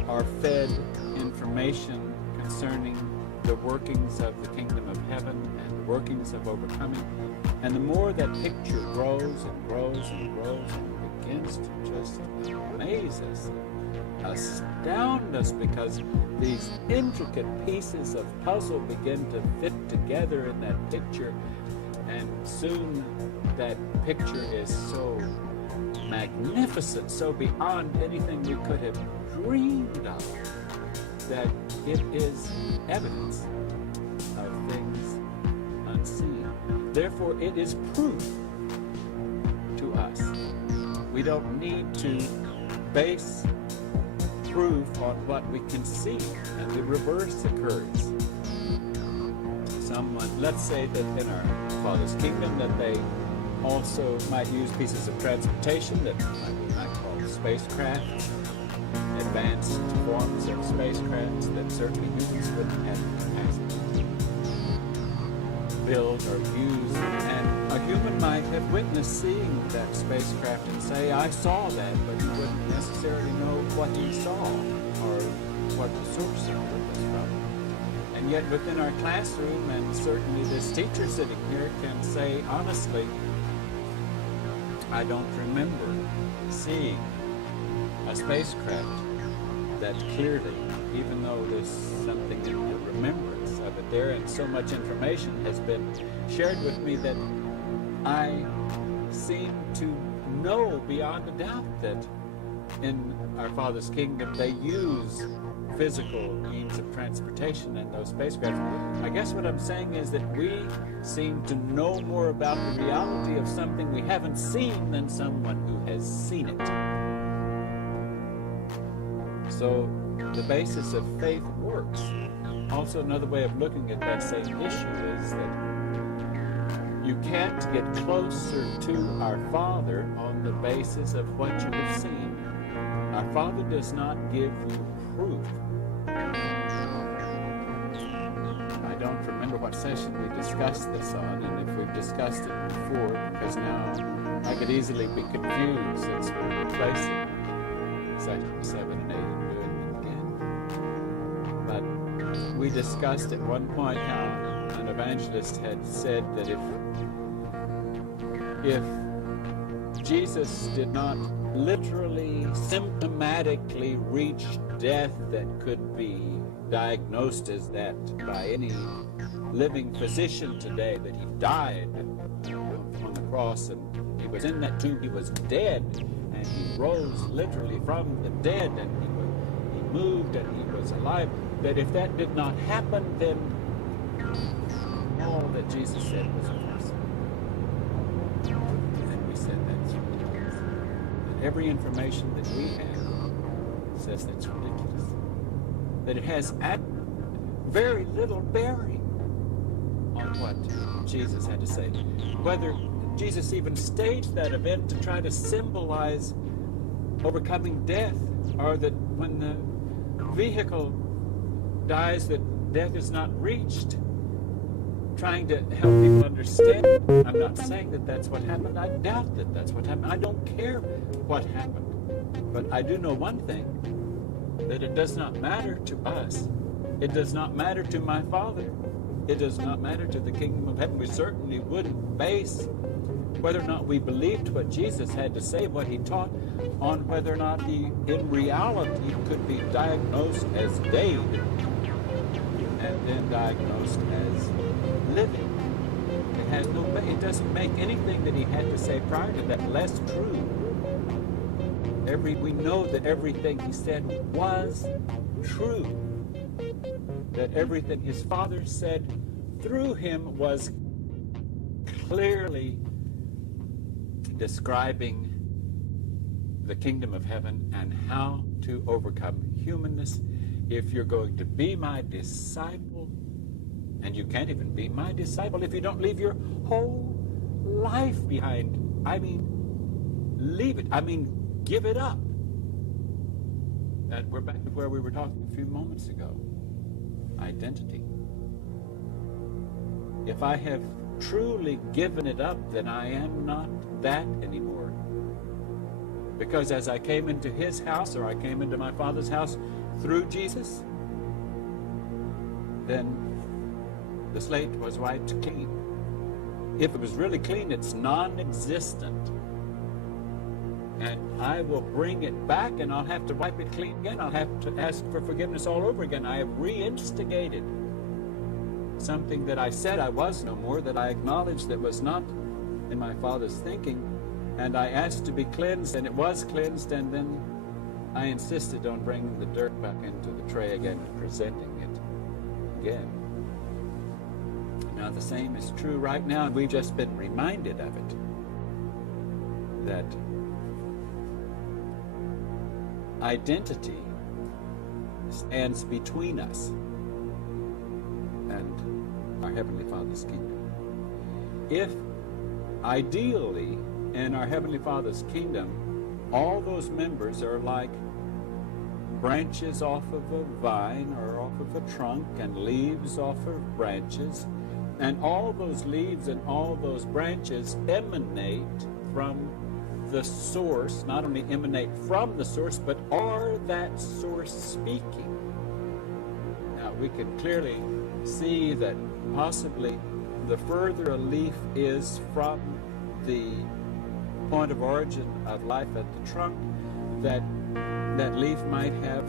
are fed information concerning the workings of the kingdom of heaven and the workings of overcoming, and the more that picture grows and grows and grows and begins to just amaze us, astound us, because these intricate pieces of puzzle begin to fit together in that picture, and soon that picture is so magnificent, so beyond anything we could have dreamed of, that it is evidence of things unseen. Therefore, it is proof to us. We don't need to base proof on what we can see, and the reverse occurs. Someone, let's say that in our Father's kingdom, that they also might use pieces of transportation that we might call spacecraft, advanced forms of spacecraft that certainly humans wouldn't have the capacity to build or use. And a human might have witnessed seeing that spacecraft and say, I saw that, but he wouldn't necessarily know what he saw or what the source of it was from. And yet within our classroom, and certainly this teacher sitting here can say honestly, I don't remember seeing a spacecraft that clearly, even though there's something in the remembrance of it there, and so much information has been shared with me that I seem to know beyond a doubt that in our Father's kingdom they use physical means of transportation in those spacecraft. I guess what I'm saying is that we seem to know more about the reality of something we haven't seen than someone who has seen it. So the basis of faith works. Also, another way of looking at that same issue is that you can't get closer to our Father on the basis of what you have seen. Our Father does not give you proof. I don't remember what session we discussed this on, and if we've discussed it before, because now I could easily be confused since we're replacing section 7 and 8 and doing them again. But we discussed at one point how an evangelist had said that if Jesus did not literally, symptomatically reach death that could be diagnosed as that by any living physician today, that he died on the cross and he was in that tomb, he was dead, and he rose literally from the dead, and he moved and he was alive, that if that did not happen, then all that Jesus said was false. And we said that's ridiculous. That every information that we have says that's ridiculous. That it has very little bearing on what Jesus had to say. Whether Jesus even staged that event to try to symbolize overcoming death, or that when the vehicle dies, that death is not reached, trying to help people understand. I'm not saying that that's what happened. I doubt that that's what happened. I don't care what happened. But I do know one thing, that it does not matter to us. It does not matter to my Father. It does not matter to the kingdom of heaven. We certainly wouldn't base whether or not we believed what Jesus had to say, what he taught, on whether or not he, in reality, could be diagnosed as dead and then diagnosed as living. It doesn't make anything that he had to say prior to that less true. We know that everything he said was true. That everything his Father said through him was clearly describing the kingdom of heaven and how to overcome humanness. If you're going to be my disciple, and you can't even be my disciple if you don't leave your whole life behind. I mean, leave it. I mean, give it up. And we're back to where we were talking a few moments ago. Identity. If I have truly given it up, then I am not that anymore. Because as I came into his house, or I came into my Father's house through Jesus, then the slate was wiped clean. If it was really clean, it's non-existent. And I will bring it back, and I'll have to wipe it clean again. I'll have to ask for forgiveness all over again. I have reinstigated something that I said I was no more, that I acknowledged that was not in my Father's thinking, and I asked to be cleansed, and it was cleansed, and then I insisted on bringing the dirt back into the tray again and presenting it again. Now the same is true right now, and we've just been reminded of it, that identity stands between us and our Heavenly Father's kingdom. If ideally in our Heavenly Father's kingdom, all those members are like branches off of a vine or off of a trunk, and leaves off of branches, and all those leaves and all those branches emanate from the source, not only emanate from the source, but are that source speaking. Now we can clearly see that possibly the further a leaf is from the point of origin of life at the trunk, that leaf might have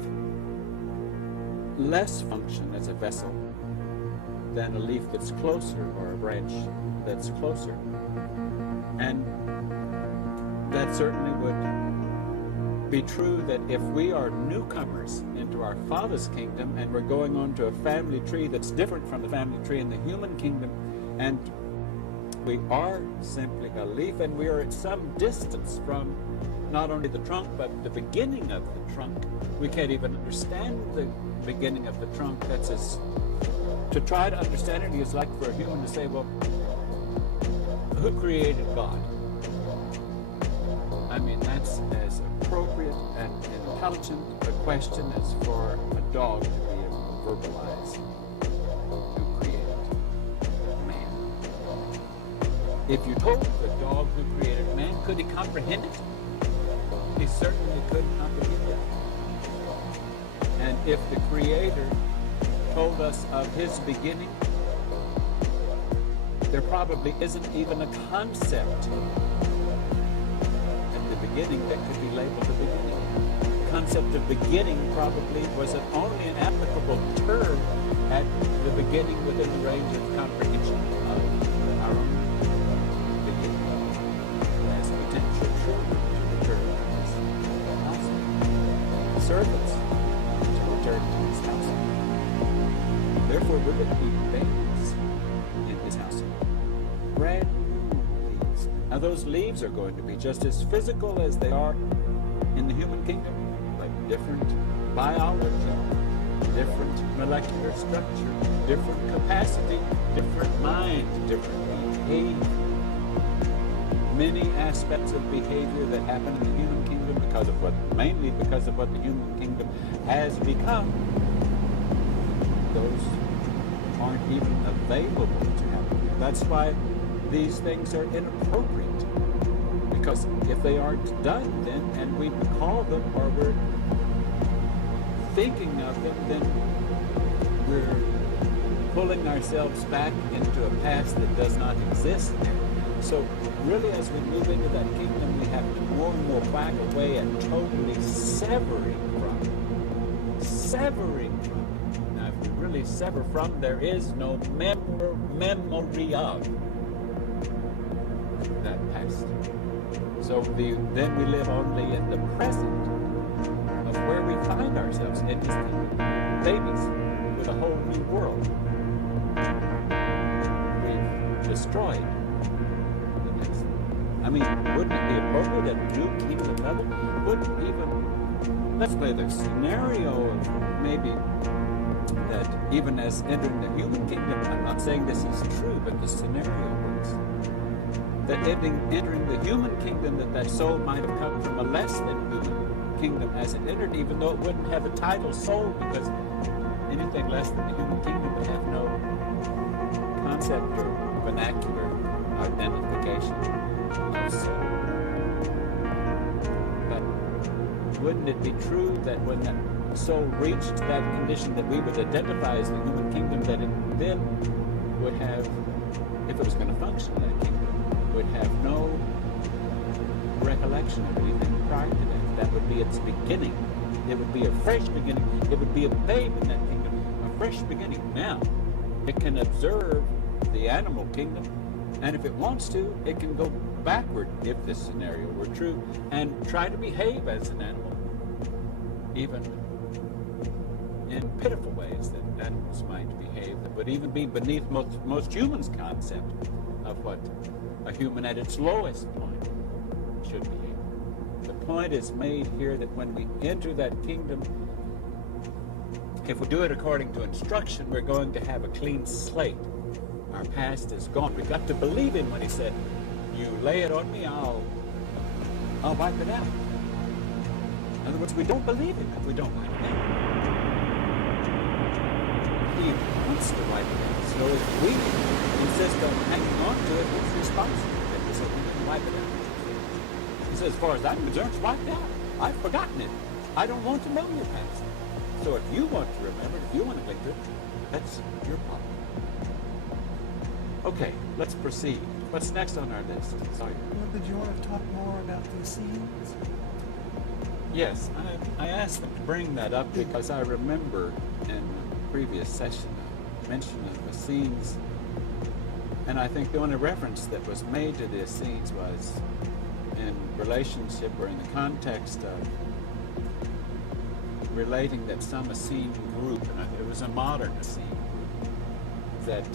less function as a vessel than a leaf that's closer, or a branch that's closer. And that certainly would be true that if we are newcomers into our Father's kingdom, and we're going on to a family tree that's different from the family tree in the human kingdom, and we are simply a leaf, and we are at some distance from not only the trunk, but the beginning of the trunk. We can't even understand the beginning of the trunk. To try to understand it is like for a human to say, well, who created God? I mean, that's as appropriate and intelligent a question as for a dog to be able to verbalize who created man. If you told the dog who created man, could he comprehend it? He certainly couldn't comprehend it. And if the Creator told us of his beginning, there probably isn't even a concept at the beginning that could be labeled the beginning. The concept of beginning probably was only an applicable term at the beginning within the range of comprehension of our own beginning as potential children to return to his household, servants to return to his household. Therefore, we're going to be babies in his household. Brand new leaves. Now, those leaves are going to be just as physical as they are in the human kingdom, like different biology, different molecular structure, different capacity, different mind, different behavior. many aspects of behavior that happen in the human kingdom mainly because of what the human kingdom has become, those aren't even available to happen. That's why these things are inappropriate. Because if they aren't done then, and we recall them or we're thinking of them, then we're pulling ourselves back into a past that does not exist. So really, as we move into that kingdom, we have to more and more back away and totally severing from it. Now, if we really sever from, there is no memory of that past. So then we live only in the present of where we find ourselves in His kingdom, babies with a whole new world. We've destroyed. I mean, wouldn't it be appropriate at new kingdom level? Wouldn't even, let's play the scenario of maybe that even as entering the human kingdom, I'm not saying this is true, but the scenario works. That entering the human kingdom, that soul might have come from a less than human kingdom as it entered, even though it wouldn't have a title soul, because anything less than the human kingdom would have no concept or vernacular identification of soul. But wouldn't it be true that when that soul reached that condition that we would identify as the human kingdom, that it then would have, if it was going to function in that kingdom, would have no recollection of anything prior to that. That would be its beginning. It would be a fresh beginning. It would be a babe in that kingdom, a fresh beginning. Now, it can observe the animal kingdom, and if it wants to, it can go backward, if this scenario were true, and try to behave as an animal, even in pitiful ways that animals might behave, that would even be beneath most humans' concept of what a human at its lowest point should behave. The point is made here that when we enter that kingdom, if we do it according to instruction, we're going to have a clean slate. Our past is gone. We've got to believe Him when He said, "You lay it on me, I'll wipe it out." In other words, we don't believe Him if we don't wipe it out. He wants to wipe it out. So if we insist on hanging on to it, He's responsible. He said, "We can wipe it out." He says, "As far as I'm concerned, it's wiped out. I've forgotten it. I don't want to know your past. So if you want to remember it, if you want to cling to it, that's your problem." Okay, let's proceed. What's next on our list? Sorry. Well, did you want to talk more about the scenes? Yes, I asked them to bring that up because I remember in the previous session a mention of the scenes, and I think the only reference that was made to the scenes was in relationship or in the context of relating that some Essene group, and it was a modern Essene, that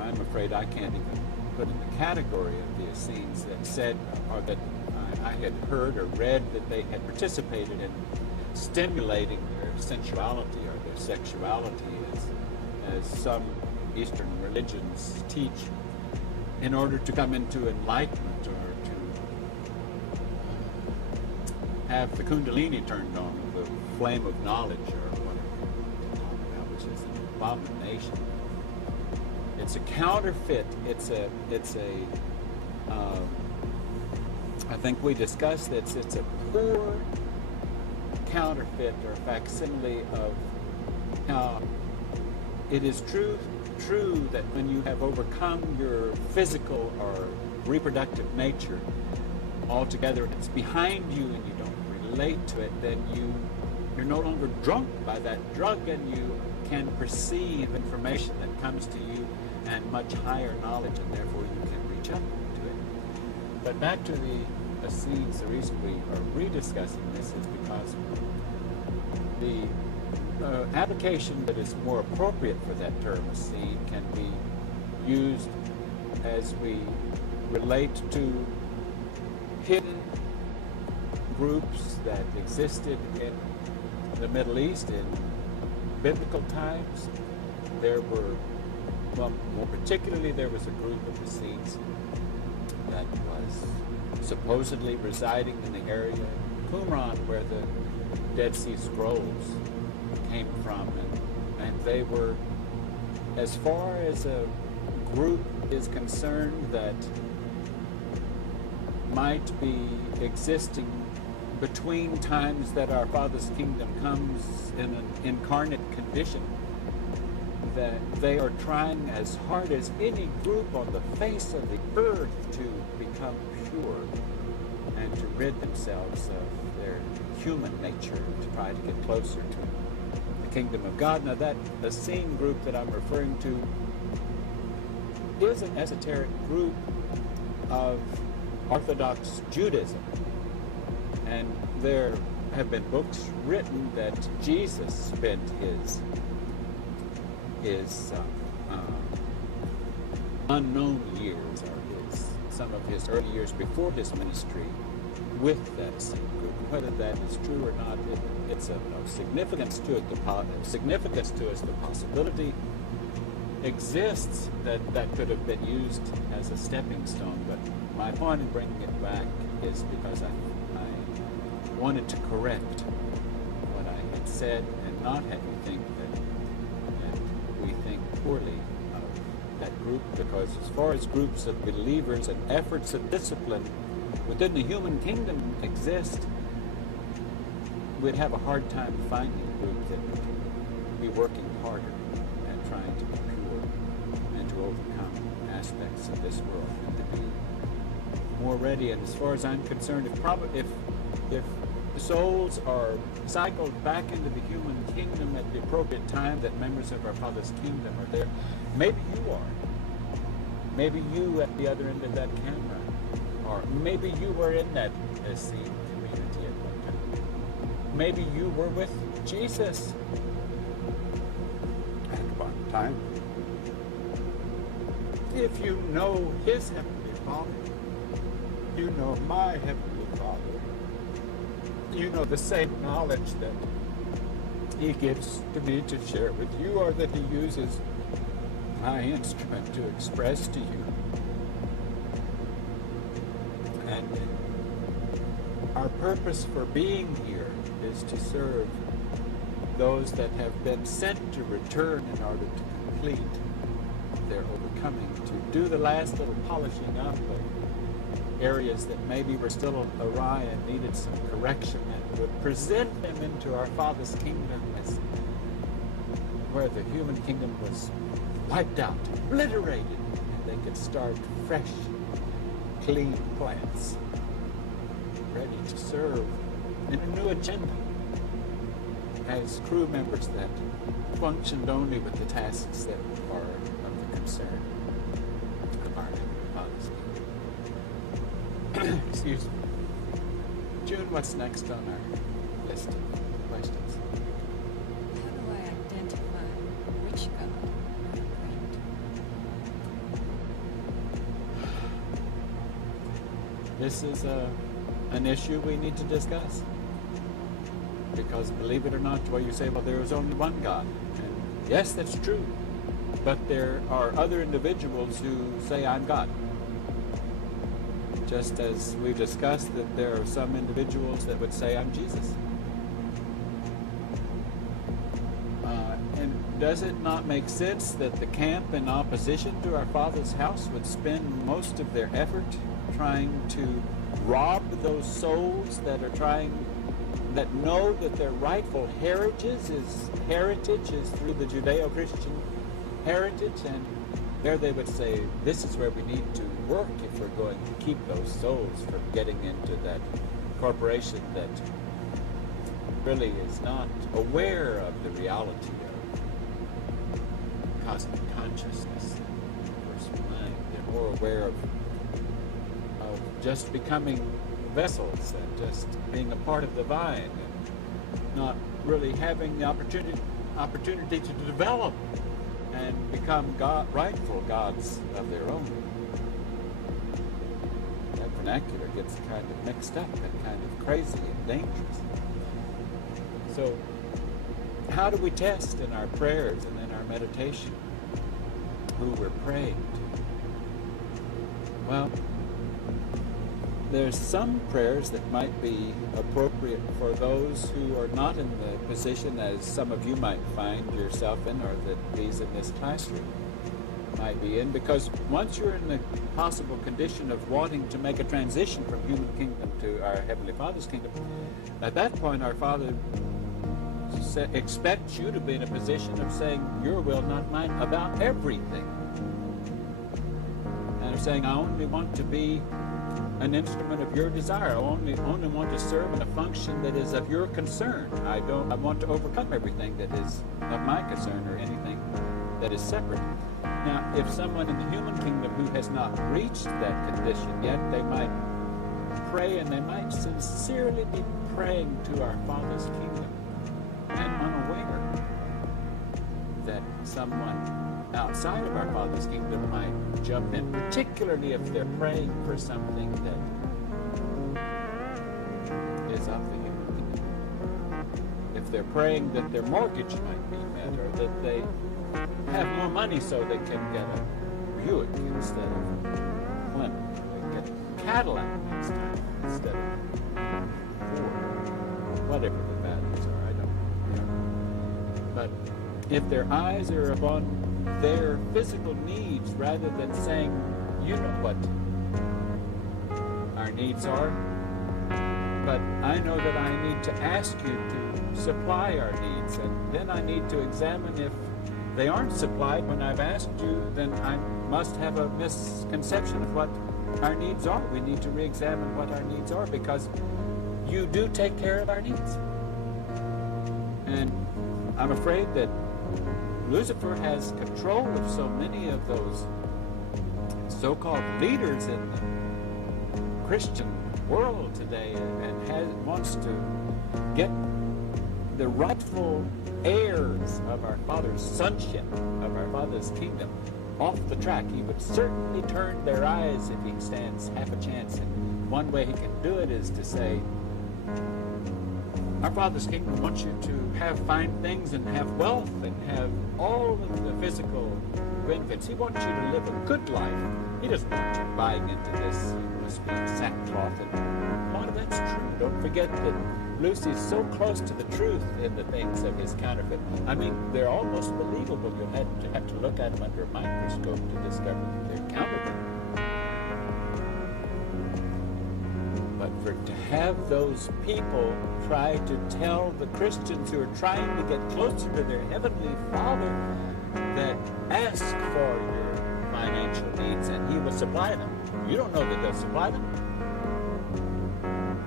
I'm afraid I can't even put in the category of the Essenes, that said, or that I had heard or read that they had participated in stimulating their sensuality or their sexuality, as some Eastern religions teach, in order to come into enlightenment or to have the Kundalini turned on, the flame of knowledge, or whatever, which is an abomination. It's a counterfeit. I think we discussed this. It's a poor counterfeit or facsimile of how it is true that when you have overcome your physical or reproductive nature altogether, and it's behind you and you don't relate to it, then you're no longer drunk by that drug, and you can perceive information that comes to you and much higher knowledge, and therefore you can reach up to it. But back to the Essenes, the reason we are rediscussing this is because the application that is more appropriate for that term Essene can be used as we relate to hidden groups that existed in the Middle East in biblical times. There were, well, more particularly, there was a group of Essenes that was supposedly residing in the area, Qumran, where the Dead Sea Scrolls came from, and they were, as far as a group is concerned, that might be existing between times that our Father's kingdom comes in an incarnate condition, that they are trying as hard as any group on the face of the earth to become pure and to rid themselves of their human nature to try to get closer to the kingdom of God. Now that Essene group that I'm referring to is an esoteric group of Orthodox Judaism. And there have been books written that Jesus spent his unknown years, or some of his early years before his ministry, with that same group. Whether that is true or not, it's of no significance to it. The possibility exists that could have been used as a stepping stone. But my point in bringing it back is because I wanted to correct what I had said and not have you think that we think poorly of that group, because as far as groups of believers and efforts of discipline within the human kingdom exist, we'd have a hard time finding a group that would be working harder at trying to be pure and to overcome aspects of this world and to be more ready. And as far as I'm concerned, if souls are cycled back into the human kingdom at the appropriate time that members of our Father's kingdom are there, maybe you are. Maybe you at the other end of that camera are. Maybe you were in that Essene community at one time. Maybe you were with Jesus at one time. If you know his Heavenly Father, you know my Heavenly Father. You know the same knowledge that he gives to me to share with you, or that he uses my instrument to express to you. And our purpose for being here is to serve those that have been sent to return in order to complete their overcoming, to do the last little polishing up of areas that maybe were still awry and needed some correction, and would present them into our Father's kingdom as where the human kingdom was wiped out, obliterated, and they could start fresh, clean plants, ready to serve in a new agenda as crew members that functioned only with the tasks that are of the concern of our Father's kingdom. Excuse me. June, what's next on our list of questions? How do I identify which God I pray to? This is an issue we need to discuss. Because believe it or not, well, you say, well, there is only one God. And yes, that's true. But there are other individuals who say, I'm God. Just as we've discussed that there are some individuals that would say, I'm Jesus. And does it not make sense that the camp in opposition to our Father's house would spend most of their effort trying to rob those souls that know that their rightful heritage is through the Judeo-Christian heritage, and there they would say, this is where we need to work if we're going to keep those souls from getting into that corporation that really is not aware of the reality of cosmic consciousness, universal mind. They're more aware of just becoming vessels and just being a part of the vine, and not really having the opportunity to develop and become rightful gods of their own. That vernacular gets kind of mixed up and kind of crazy and dangerous. So how do we test in our prayers and in our meditation who we're praying to? Well, there's some prayers that might be appropriate for those who are not in the position as some of you might find yourself in, or that these in this classroom might be in, because once you're in the possible condition of wanting to make a transition from human kingdom to our Heavenly Father's kingdom, at that point our Father expects you to be in a position of saying, your will, not mine, about everything. And of saying, I only want to be an instrument of your desire. I only want to serve in a function that is of your concern. I want to overcome everything that is of my concern, or anything that is separate. Now, if someone in the human kingdom who has not reached that condition yet, they might pray, and they might sincerely be praying to our Father's kingdom, and unaware that someone outside of our Father's kingdom might jump in, particularly if they're praying for something that is of the human kingdom. If they're praying that their mortgage might be met, or that they have more money so they can get a Buick instead of a Plymouth, or they get a Cadillac next time instead of Ford, whatever the values are, I don't know. But if their eyes are upon their physical needs, rather than saying, you know what our needs are, but I know that I need to ask you to supply our needs, and then I need to examine if they aren't supplied when I've asked you, then I must have a misconception of what our needs are. We need to re-examine what our needs are, because you do take care of our needs. And I'm afraid that Lucifer has control of so many of those so-called leaders in the Christian world today, and wants to get the rightful heirs of our Father's sonship, of our Father's kingdom, off the track. He would certainly turn their eyes if he stands half a chance. And one way he can do it is to say, our Father's kingdom wants you to have fine things and have wealth and have all of the physical benefits. He wants you to live a good life. He doesn't want you buying into this. You must be in sackcloth. And a lot of that's true. Don't forget that Lucy's so close to the truth in the things of his counterfeit. I mean, they're almost believable. You'll have to look at them under a microscope to discover that they're counterfeit. But to have those people try to tell the Christians who are trying to get closer to their Heavenly Father that ask for your financial needs and He will supply them. You don't know that He'll supply them.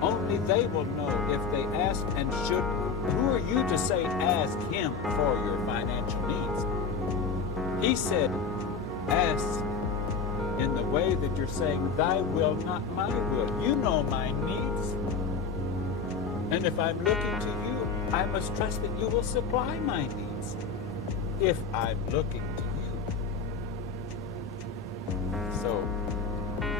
Only they will know if they ask and should. Who are you to say ask Him for your financial needs? He said ask in the way that you're saying, thy will, not my will. You know my needs. And if I'm looking to you, I must trust that you will supply my needs. If I'm looking to you. So,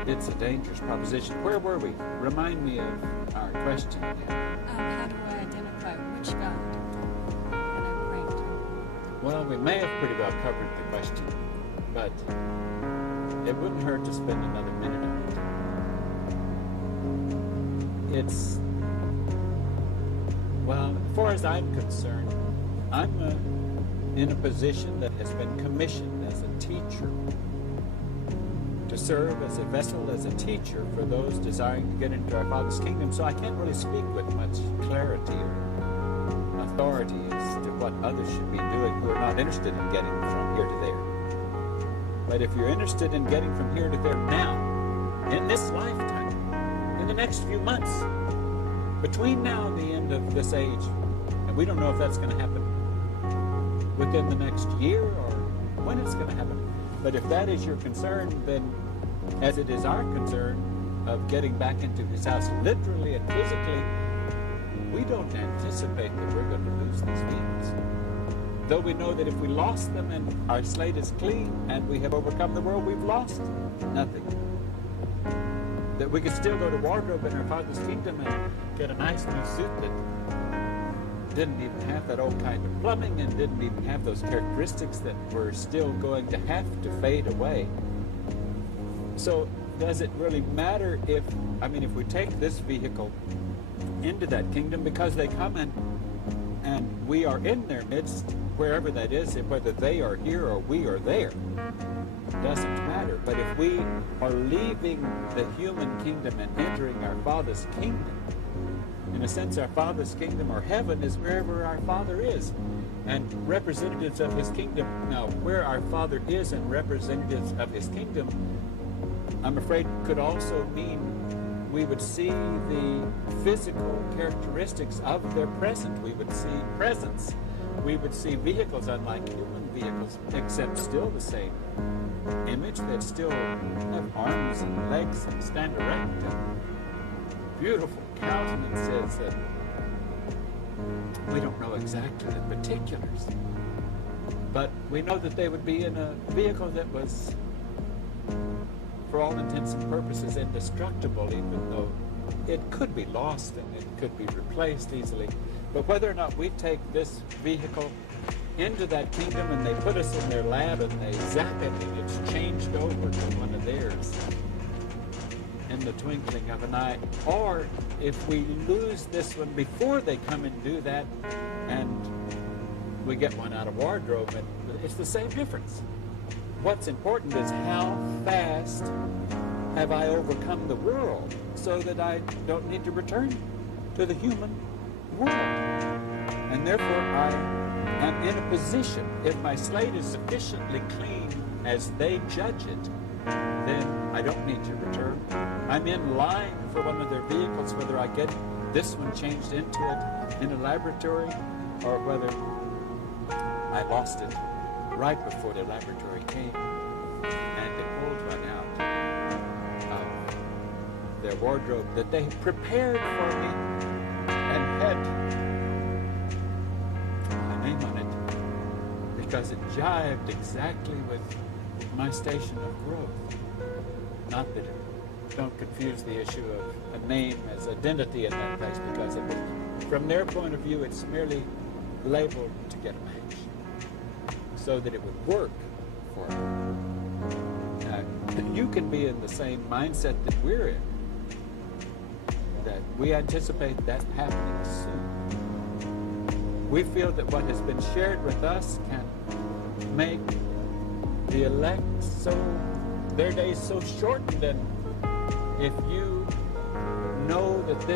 it's a dangerous proposition. Where were we? Remind me of our question again. How do I identify which God that I'm praying to? Well, we may have pretty well covered the question, but it wouldn't hurt to spend another minute on it. It's, well, as far as I'm concerned, I'm in a position that has been commissioned as a teacher to serve as a vessel, as a teacher for those desiring to get into our Father's kingdom. So I can't really speak with much clarity or authority as to what others should be doing who are not interested in getting from here to there. But if you're interested in getting from here to there now, in this lifetime, in the next few months, between now and the end of this age, and we don't know if that's going to happen within the next year or when it's going to happen, but if that is your concern, then as it is our concern of getting back into His house literally and physically, we don't anticipate that we're going to lose these needs. Though we know that if we lost them and our slate is clean and we have overcome the world, we've lost nothing. That we could still go to wardrobe in our Father's kingdom and get a nice new suit that didn't even have that old kind of plumbing and didn't even have those characteristics that were still going to have to fade away. So does it really matter if we take this vehicle into that kingdom, because they come in and we are in their midst, wherever that is, whether they are here or we are there, doesn't matter. But if we are leaving the human kingdom and entering our Father's kingdom, in a sense, our Father's kingdom or heaven is wherever our Father is, and representatives of His kingdom. Now, where our Father is and representatives of His kingdom, I'm afraid could also mean we would see the physical characteristics of their present. We would see presence. We would see vehicles unlike human vehicles, except still the same image. That still have arms and legs and stand erect and beautiful countenances. That we don't know exactly the particulars, but we know that they would be in a vehicle that was, for all intents and purposes, indestructible, even though it could be lost and it could be replaced easily. But whether or not we take this vehicle into that kingdom and they put us in their lab and they zap it and it's changed over to one of theirs in the twinkling of an eye, or if we lose this one before they come and do that and we get one out of wardrobe, and it's the same difference. What's important is how fast have I overcome the world so that I don't need to return to the human world. And therefore I am in a position, if my slate is sufficiently clean as they judge it, then I don't need to return. I'm in line for one of their vehicles, whether I get this one changed into it in a laboratory or whether I lost it right before the laboratory came and they pulled one out of their wardrobe that they prepared for me and had my name on it because it jived exactly with my station of growth. Not that don't confuse the issue of a name as identity in that place, because it was, from their point of view, it's merely labeled to get a match so that it would work for them. You can be in the same mindset that we're in, that we anticipate that happening soon. We feel that what has been shared with us can make the elect their days so shortened. And if you know that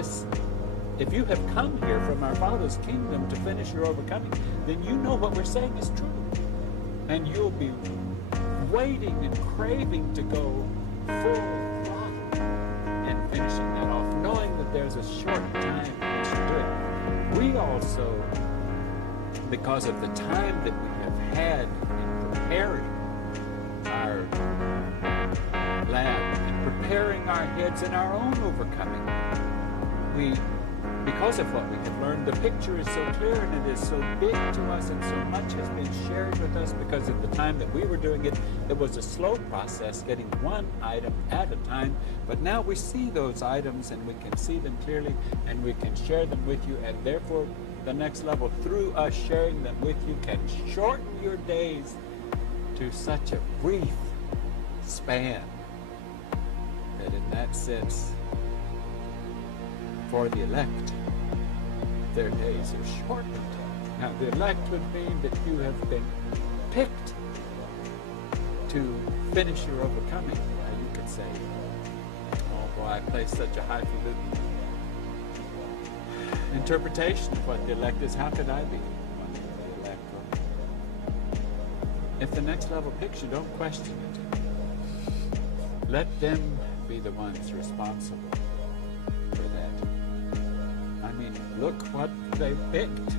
if you have come here from our Father's kingdom to finish your overcoming, then you know what we're saying is true. And you'll be waiting and craving to go full throttle in finishing that off, knowing that there's a short time in which to do it. We also, because of the time that we have had in preparing our lab and preparing our heads in our own overcoming, because of what we have learned, the picture is so clear and it is so big to us, and so much has been shared with us. Because at the time that we were doing it, it was a slow process, getting one item at a time. But now we see those items and we can see them clearly and we can share them with you, and therefore the next level, through us sharing them with you, can shorten your days to such a brief span that in that sense, for the elect, their days are shortened. Now, the elect would mean that you have been picked to finish your overcoming. Now, you could say, oh boy, I place such a highfalutin interpretation of what the elect is. How could I be one of the elect? If the next level picks you, don't question it. Let them be the ones responsible for that. I mean, look what they picked.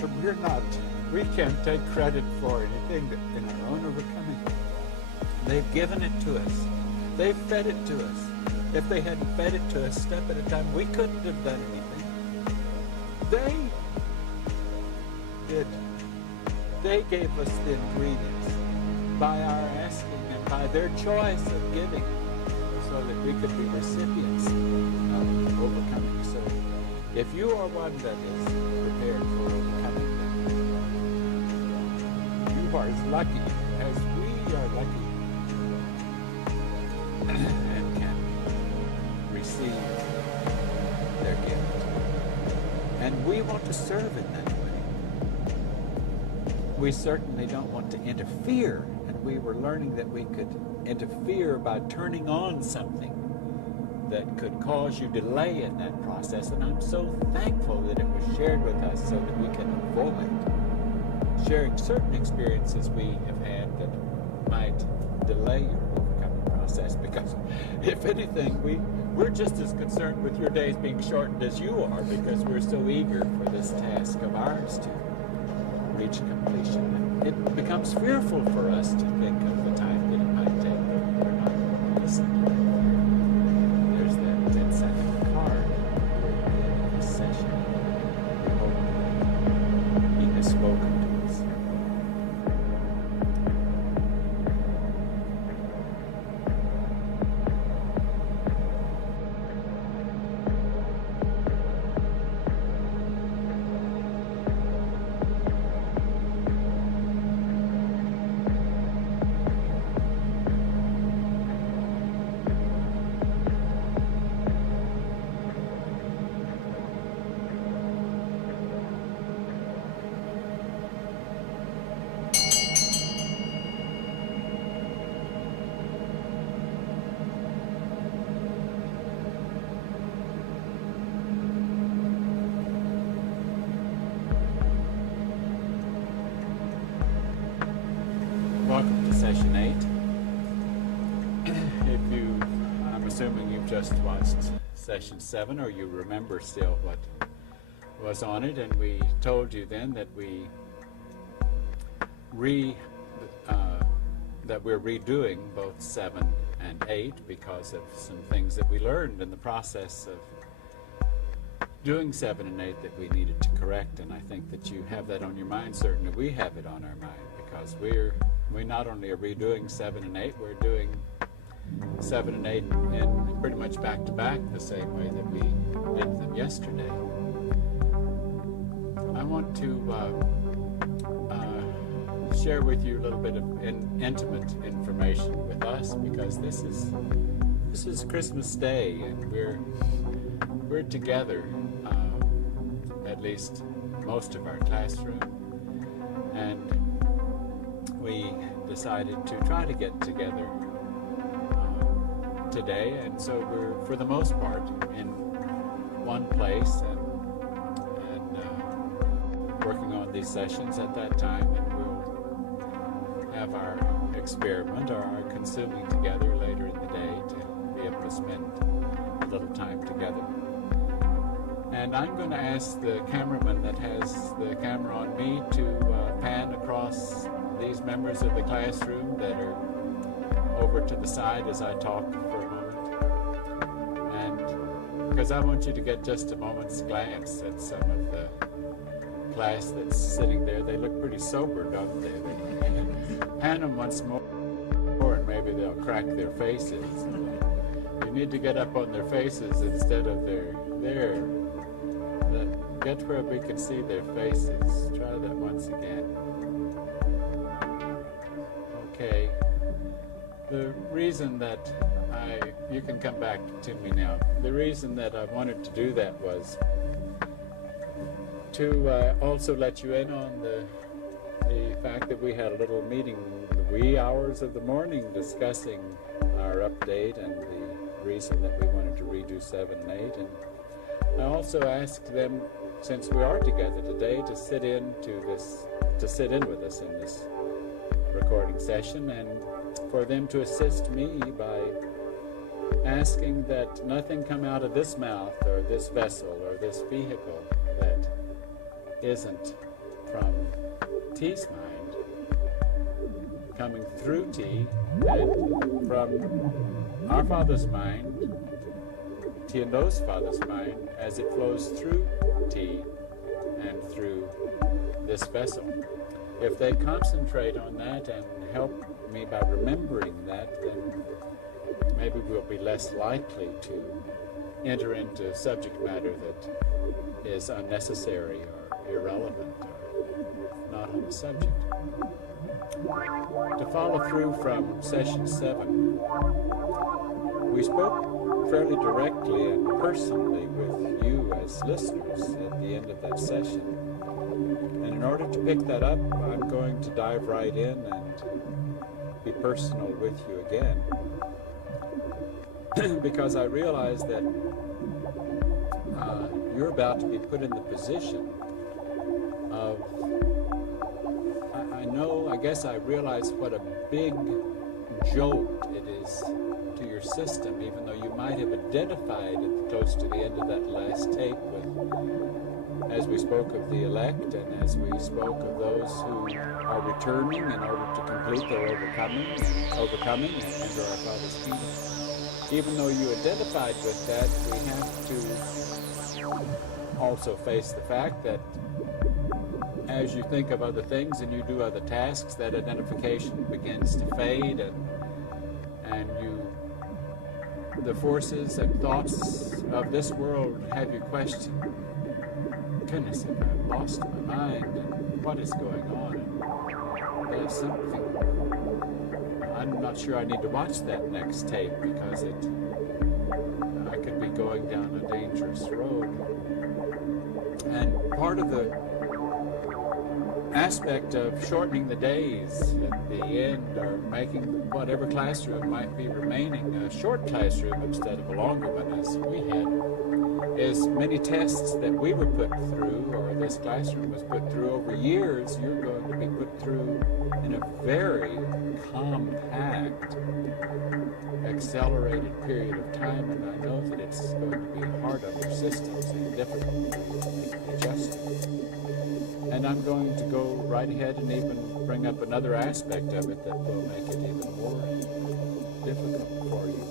But we can't take credit for anything in our own overcoming. They've given it to us. They've fed it to us. If they hadn't fed it to us step at a time, we couldn't have done anything. They did. They gave us the ingredients by our asking and by their choice of giving, so that we could be recipients of overcoming. So if you are one that is prepared for overcoming, then you are as lucky as we are lucky and can receive their gift. And we want to serve in that way. We certainly don't want to interfere, and we were learning that we could interfere by turning on something that could cause you delay in that process, and I'm so thankful that it was shared with us so that we can avoid sharing certain experiences we have had that might delay your overcoming process, because if anything, we're just as concerned with your days being shortened as you are, because we're so eager for this task of ours to reach completion. It becomes fearful for us to think of the time that it might take, but we're not going to listen to that. There's that 10-second card at the end of this session. We hope he has spoken to us. Welcome to session 8. I'm assuming you've just watched session 7, or you remember still what was on it, and we told you then that we're redoing both 7 and 8 because of some things that we learned in the process of doing 7 and 8 that we needed to correct, and I think that you have that on your mind. Certainly we have it on our mind, because we not only are redoing 7 and 8, we're doing 7 and 8 in pretty much back to back the same way that we did them yesterday. I want to share with you a little bit of intimate information with us, because this is Christmas Day, and we're together, at least most of our classroom, and we decided to try to get together today, and so we're, for the most part, in one place and working on these sessions at that time, and we'll have our experiment or our consuming together later in the day to be able to spend a little time together. And I'm going to ask the cameraman that has the camera on me to pan across these members of the classroom that are over to the side as I talk for a moment. And because I want you to get just a moment's glance at some of the class that's sitting there. They look pretty sober, don't they? Pan them once more, and maybe they'll crack their faces. You need to get up on their faces instead of their there. Get where we can see their faces. Try that once again. Okay. The reason that you can come back to me now. The reason that I wanted to do that was to also let you in on the fact that we had a little meeting in the wee hours of the morning discussing our update and the reason that we wanted to redo 7 and 8. And I also asked them, since we are together today, to sit in with us in this recording session, and for them to assist me by asking that nothing come out of this mouth or this vessel or this vehicle that isn't from T's mind, coming through T, and from our Father's mind, T and those Father's mind, as it flows through T and through this vessel. If they concentrate on that and help me by remembering that, then maybe we'll be less likely to enter into subject matter that is unnecessary or irrelevant or not on the subject. To follow through from session 7, we spoke fairly directly and personally with you as listeners at the end of that session. And in order to pick that up, I'm going to dive right in and be personal with you again. Because I realize that you're about to be put in the position of, I guess I realize what a big jolt it is to your system, even though you might have identified it close to the end of that last tape with, as we spoke of the elect and as we spoke of those who are returning in order to complete their overcoming and enter our Father's kingdom. Even though you identified with that, we have to also face the fact that as you think of other things and you do other tasks, that identification begins to fade, and the forces and thoughts of this world have you question, goodness, I've lost my mind, and what is going on? And there's something, I'm not sure I need to watch that next tape because I could be going down a dangerous road. And part of the aspect of shortening the days at the end, or making whatever classroom might be remaining a short classroom instead of a longer one as we had, is many tests that we were put through, or this classroom was put through over years, you're going to be put through in a very compact, accelerated period of time, and I know that it's going to be hard on your systems and difficult to adjust. And I'm going to go right ahead and even bring up another aspect of it that will make it even more difficult for you.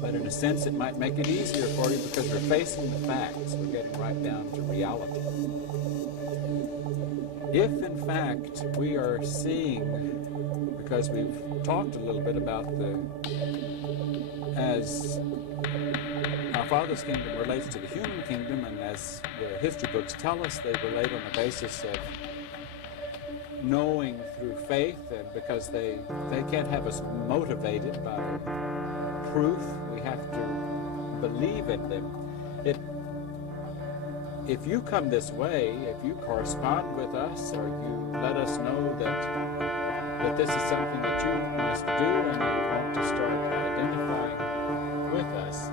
But in a sense, it might make it easier for you because we're facing the facts. We're getting right down to reality. If, in fact, we are seeing, because we've talked a little bit about as our Father's kingdom relates to the human kingdom, and as the history books tell us, they relate on the basis of knowing through faith, and because they can't have us motivated by proof, we have to believe in them. If you come this way, if you correspond with us, or you let us know that this is something that you must do, and you want to start identifying with us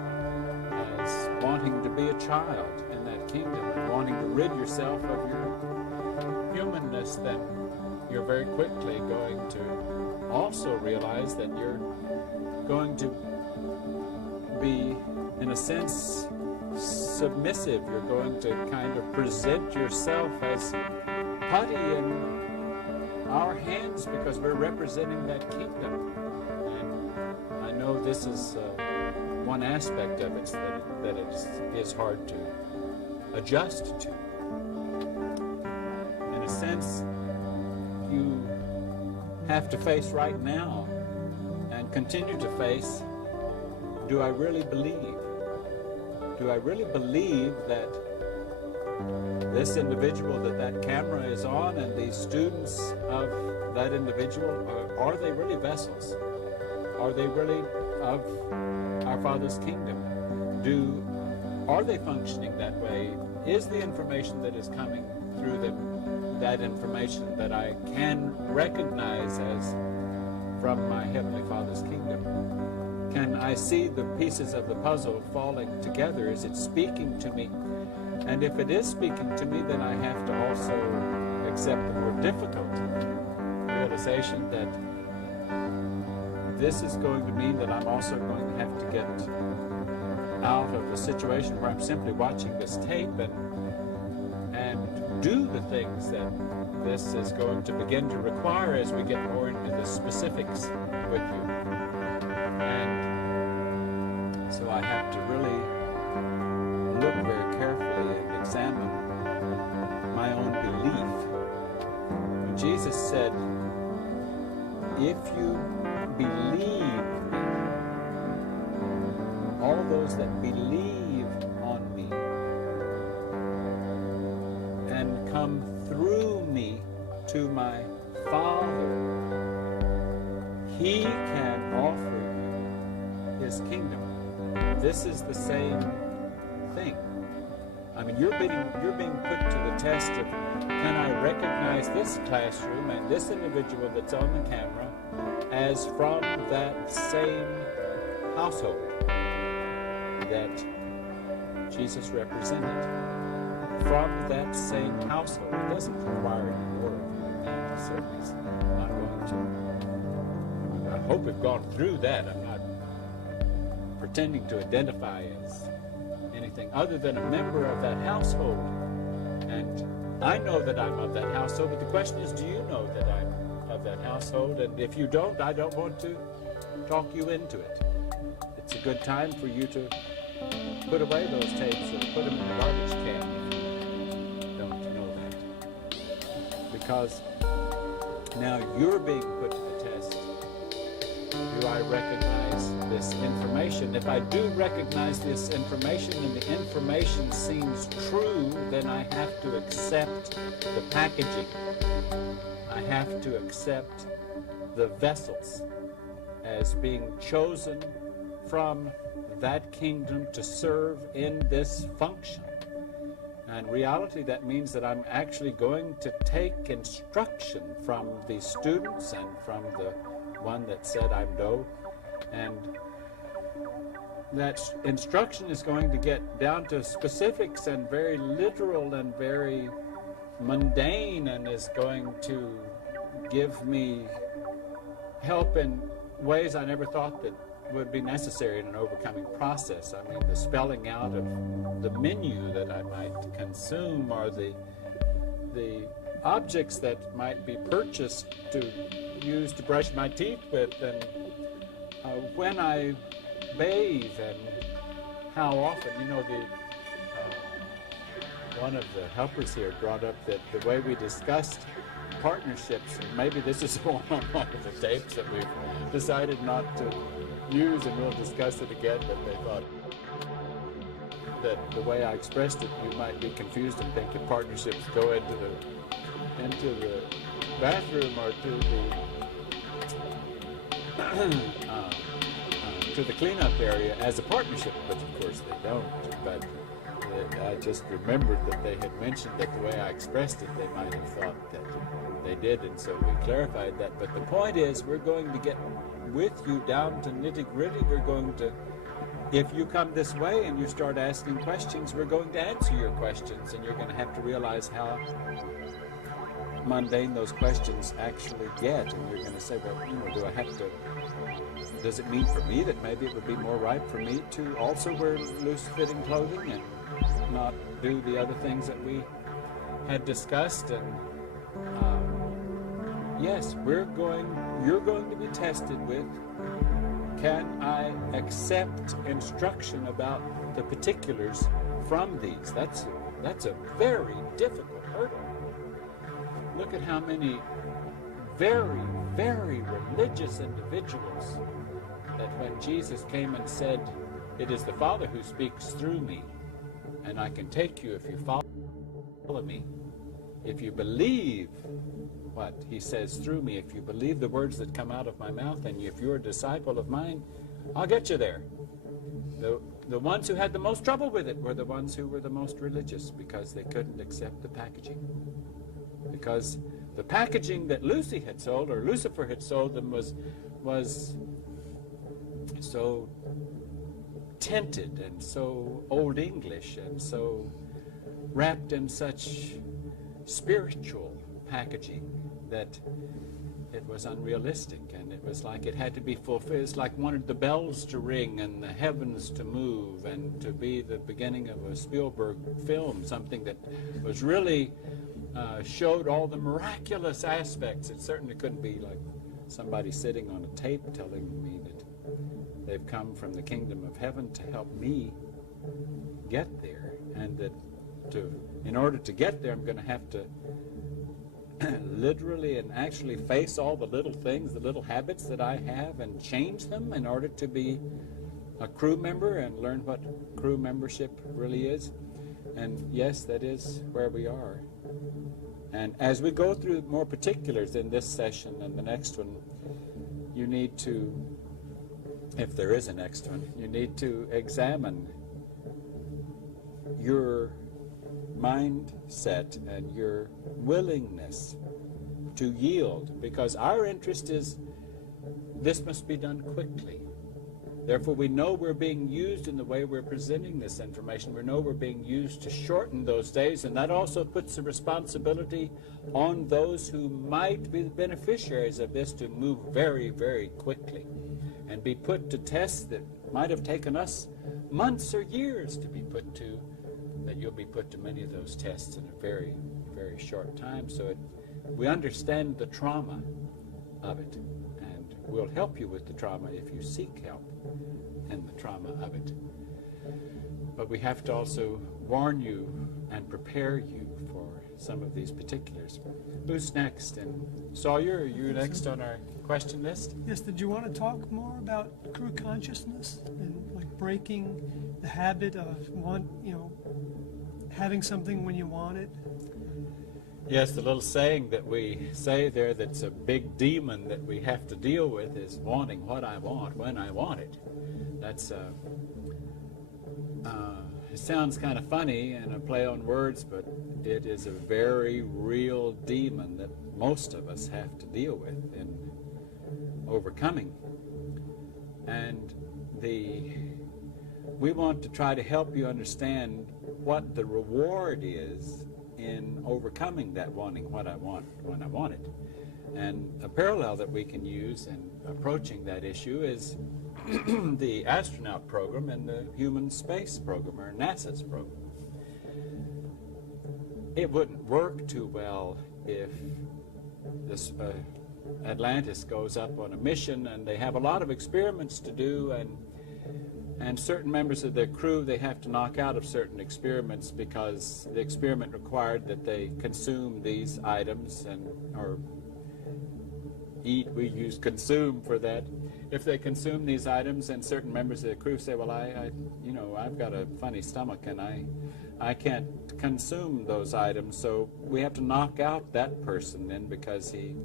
as wanting to be a child in that kingdom, and wanting to rid yourself of your humanness, then you're very quickly going to also realize that you're going to be, in a sense, submissive. You're going to kind of present yourself as putty in our hands because we're representing that kingdom. And I know this is one aspect of it that it is hard to adjust to. In a sense, you have to face right now and continue to face, do I really believe? Do I really believe that this individual that camera is on and these students of that individual, are they really vessels? Are they really of our Father's kingdom? Are they functioning that way? Is the information that is coming through them that information that I can recognize as from my Heavenly Father's kingdom? Can I see the pieces of the puzzle falling together? Is it speaking to me? And if it is speaking to me, then I have to also accept the more difficult realization that this is going to mean that I'm also going to have to get out of the situation where I'm simply watching this tape and do the things that this is going to begin to require as we get more into the specifics with you. And so I have to really look very carefully and examine my own belief. When Jesus said, if you believe me, all those that believe on me and come through me to my Father, He can offer you His kingdom. This is the same thing. I mean, you're being put to the test of, can I recognize this classroom and this individual that's on the camera as from that same household that Jesus represented? From that same household. It doesn't require any more of you. Certainly not going to. I hope we've gone through that. I'm not pretending to identify as anything other than a member of that household. And I know that I'm of that household, but the question is, do you know that I'm of that household? And if you don't, I don't want to talk you into it. It's a good time for you to put away those tapes or put them in the garbage can if you don't know that. Because now you're being put to the test. Do I recognize this information? If I do recognize this information and the information seems true, then I have to accept the packaging. I have to accept the vessels as being chosen from that kingdom to serve in this function. And in reality, that means that I'm actually going to take instruction from the students and from the one that said I'm Doge, and that instruction is going to get down to specifics and very literal and very mundane, and is going to give me help in ways I never thought that would be necessary in an overcoming process. I mean, the spelling out of the menu that I might consume, or the objects that might be purchased to use to brush my teeth with, and when I bathe, and how often. You know, one of the helpers here brought up that the way we discussed partnerships, and maybe this is one of the tapes that we've decided not to use, and we'll discuss it again, but they thought that the way I expressed it, you might be confused and think that partnerships go into the bathroom or to the cleanup area as a partnership, but of course they don't. But I just remembered that they had mentioned that the way I expressed it, they might have thought that they did, and so we clarified that. But the point is, we're going to get with you down to nitty-gritty. We're going to, if you come this way and you start asking questions, we're going to answer your questions, and you're going to have to realize how mundane those questions actually get. And you're going to say, well, you know, do I have to, does it mean for me that maybe it would be more right for me to also wear loose-fitting clothing and not do the other things that we had discussed? And yes, you're going to be tested with, can I accept instruction about the particulars from these? That's a very difficult hurdle. Look at how many very, very religious individuals that when Jesus came and said, it is the Father who speaks through me, and I can take you if you follow me, if you believe what he says through me, if you believe the words that come out of my mouth, and if you're a disciple of mine, I'll get you there. The ones who had the most trouble with it were the ones who were the most religious, because they couldn't accept the packaging. Because the packaging that Lucy had sold, or Lucifer had sold them, was so tinted and so Old English and so wrapped in such spiritual packaging that it was unrealistic, and it was like it had to be fulfilled. It's like wanted the bells to ring and the heavens to move and to be the beginning of a Spielberg film, something that was really showed all the miraculous aspects. It certainly couldn't be like somebody sitting on a tape telling me that they've come from the kingdom of heaven to help me get there, and that in order to get there, I'm going to have to literally and actually face all the little things, the little habits that I have, and change them in order to be a crew member and learn what crew membership really is. And yes, that is where we are. And as we go through more particulars in this session and the next one, you need to, if there is a next one, you need to examine your mindset and your willingness to yield, because our interest is this must be done quickly. Therefore, we know we're being used in the way we're presenting this information. We know we're being used to shorten those days, and that also puts the responsibility on those who might be the beneficiaries of this to move very, very quickly and be put to tests that might have taken us months or years to be put to, that you'll be put to many of those tests in a very, very short time. So we understand the trauma of it, and we'll help you with the trauma if you seek help in the trauma of it. But we have to also warn you and prepare you for some of these particulars. Who's next? And Sawyer, are you next on our question list? Yes, did you want to talk more about crew consciousness and like breaking the habit of having something when you want it? Yes, the little saying that we say there that's a big demon that we have to deal with is wanting what I want when I want it. That's it sounds kind of funny and a play on words, but it is a very real demon that most of us have to deal with in overcoming. And we want to try to help you understand what the reward is in overcoming that wanting what I want when I want it. And a parallel that we can use in approaching that issue is the astronaut program and the human space program, or NASA's program. It wouldn't work too well if this Atlantis goes up on a mission and they have a lot of experiments to do, and certain members of their crew, they have to knock out of certain experiments because the experiment required that they consume these items or eat. We use consume for that. If they consume these items, and certain members of the crew say, well, I've got a funny stomach and I can't consume those items, so we have to knock out that person then because he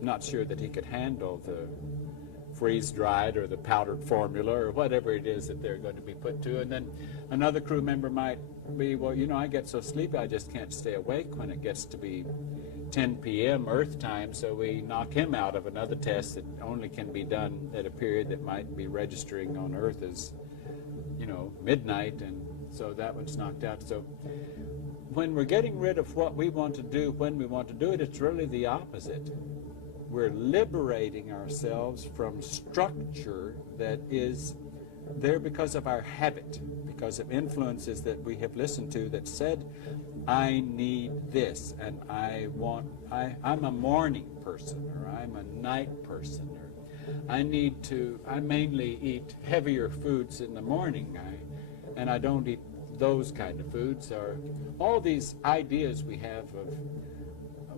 not sure that he could handle the freeze-dried or the powdered formula or whatever it is that they're going to be put to. And then another crew member might be, well, I get so sleepy I just can't stay awake when it gets to be 10 p.m. Earth time, so we knock him out of another test that only can be done at a period that might be registering on Earth as, midnight, and so that one's knocked out. So when we're getting rid of what we want to do when we want to do it, it's really the opposite. We're liberating ourselves from structure that is there because of our habit, because of influences that we have listened to that said, I need this, and I'm a morning person, or I'm a night person, or I mainly eat heavier foods in the morning, and I don't eat those kind of foods, or all these ideas we have of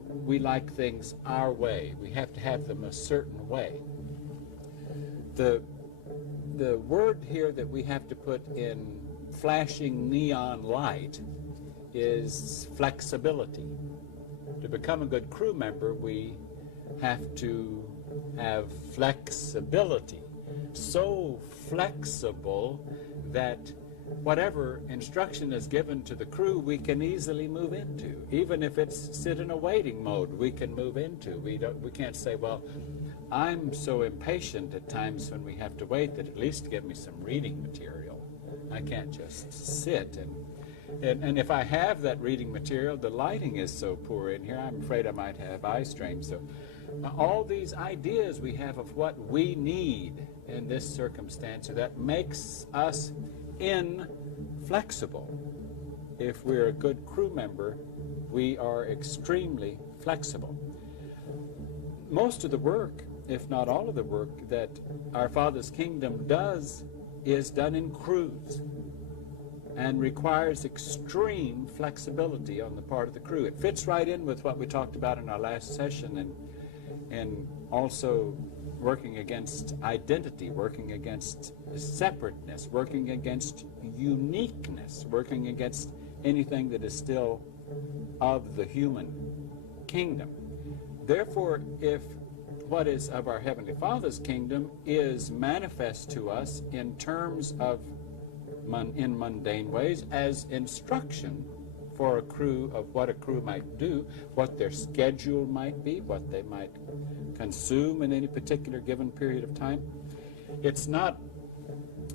we like things our way. We have to have them a certain way. The word here that we have to put in flashing neon light is flexibility. To become a good crew member, we have to have flexibility. So flexible that whatever instruction is given to the crew, we can easily move into. Even if it's sit in a waiting mode, we can move into. We can't say, well, I'm so impatient at times when we have to wait that at least give me some reading material. I can't just sit. And if I have that reading material, the lighting is so poor in here, I'm afraid I might have eye strain. So all these ideas we have of what we need in this circumstance, so that makes us inflexible. If we're a good crew member, we are extremely flexible. Most of the work, if not all of the work, that our Father's kingdom does is done in crews and requires extreme flexibility on the part of the crew. It fits right in with what we talked about in our last session, and also working against identity, working against separateness, working against uniqueness, working against anything that is still of the human kingdom. Therefore, if what is of our Heavenly Father's kingdom is manifest to us in terms of in mundane ways as instruction for a crew of what a crew might do, what their schedule might be, what they might consume in any particular given period of time. It's not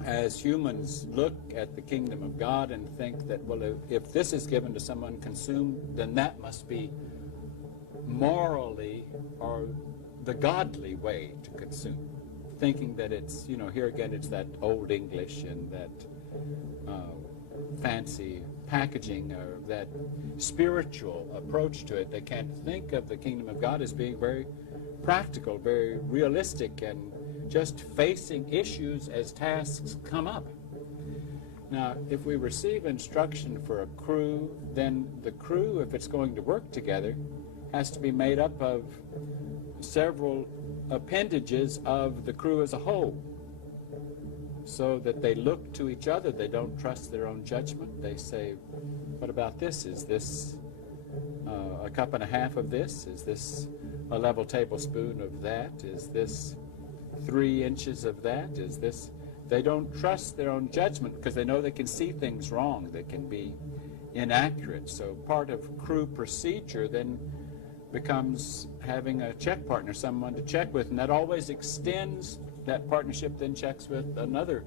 as humans look at the kingdom of God and think that, well, if this is given to someone consumed, then that must be morally or the godly way to consume. Thinking that it's, here again, it's that old English and that fancy packaging or that spiritual approach to it. They can't think of the kingdom of God as being very practical, very realistic, and just facing issues as tasks come up. Now, if we receive instruction for a crew, then the crew, if it's going to work together, has to be made up of several appendages of the crew as a whole, so that they look to each other. They don't trust their own judgment. They say, what about this? Is this a cup and a half of this? Is this a level tablespoon of that? Is this 3 inches of that? Is this? They don't trust their own judgment because they know they can see things wrong. They can be inaccurate. So part of crew procedure then becomes having a check partner, someone to check with, and that always extends. That partnership then checks with another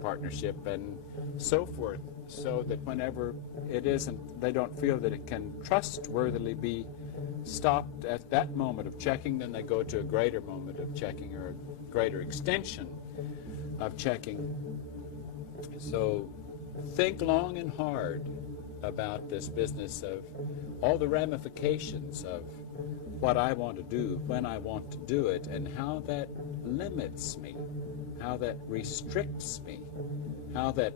partnership and so forth, so that whenever it isn't, they don't feel that it can trustworthily be stopped at that moment of checking, then they go to a greater moment of checking or a greater extension of checking. So think long and hard about this business of all the ramifications of what I want to do, when I want to do it, and how that limits me, how that restricts me, how that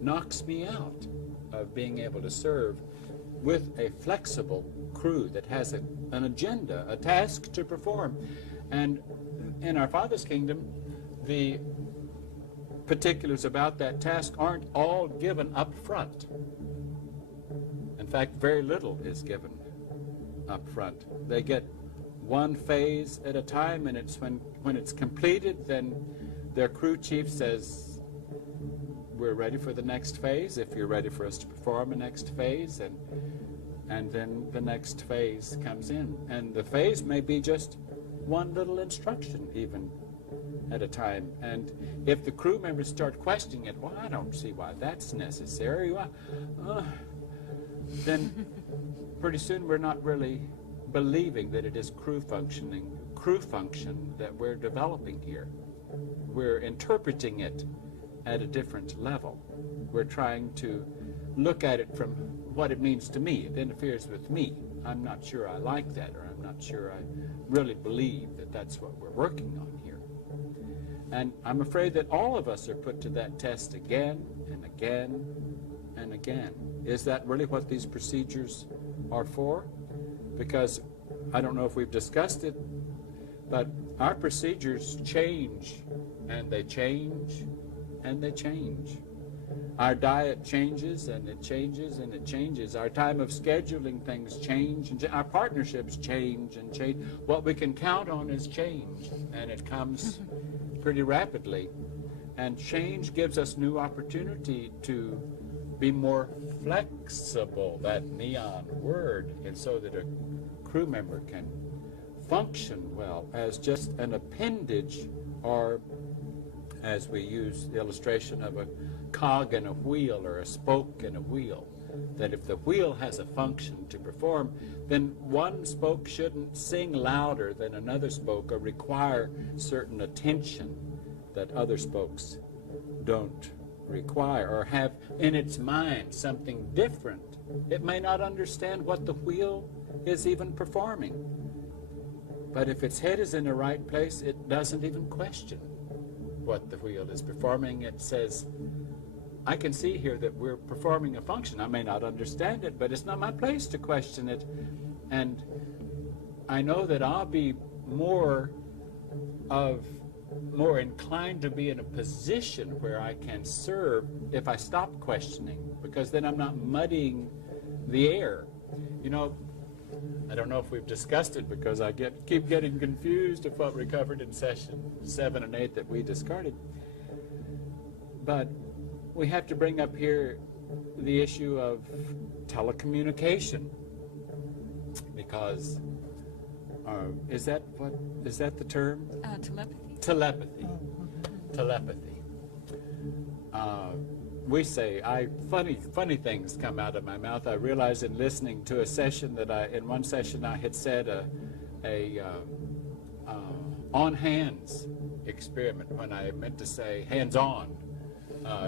knocks me out of being able to serve with a flexible crew that has an agenda, a task to perform. And in our Father's kingdom, the particulars about that task aren't all given up front. In fact, very little is given up front. They get one phase at a time, and it's when it's completed, then their crew chief says, we're ready for the next phase, if you're ready for us to perform a next phase, and then the next phase comes in. And the phase may be just one little instruction even at a time. And if the crew members start questioning it, well, I don't see why that's necessary, then pretty soon we're not really believing that it is crew function that we're developing here. We're interpreting it at a different level. We're trying to look at it from what it means to me. It interferes with me. I'm not sure I like that, or I'm not sure I really believe that that's what we're working on here. And I'm afraid that all of us are put to that test again and again and again. Is that really what these procedures are for? Because I don't know if we've discussed it, but our procedures change, and they change, and they change. Our diet changes, and it changes, and it changes. Our time of scheduling things change, and our partnerships change and change. What we can count on is change, and it comes pretty rapidly. And change gives us new opportunity to be more flexible, that neon word, and so that a crew member can function well as just an appendage, or as we use the illustration of a cog in a wheel or a spoke in a wheel, that if the wheel has a function to perform, then one spoke shouldn't sing louder than another spoke or require certain attention that other spokes don't require, or have in its mind something different. It may not understand what the wheel is even performing, but if its head is in the right place, it doesn't even question what the wheel is performing. It says, I can see here that we're performing a function. I may not understand it, but it's not my place to question it. And I know that I'll be more inclined to be in a position where I can serve if I stop questioning, because then I'm not muddying the air You know, I don't know if we've discussed it because I keep getting confused of what we covered in session 7 and 8 that we discarded. But we have to bring up here the issue of telecommunication, because is that the term? Telepathy. Telepathy. Telepathy. We say, funny things come out of my mouth. I realized in listening to a session that in one session I had said on hands experiment when I meant to say hands-on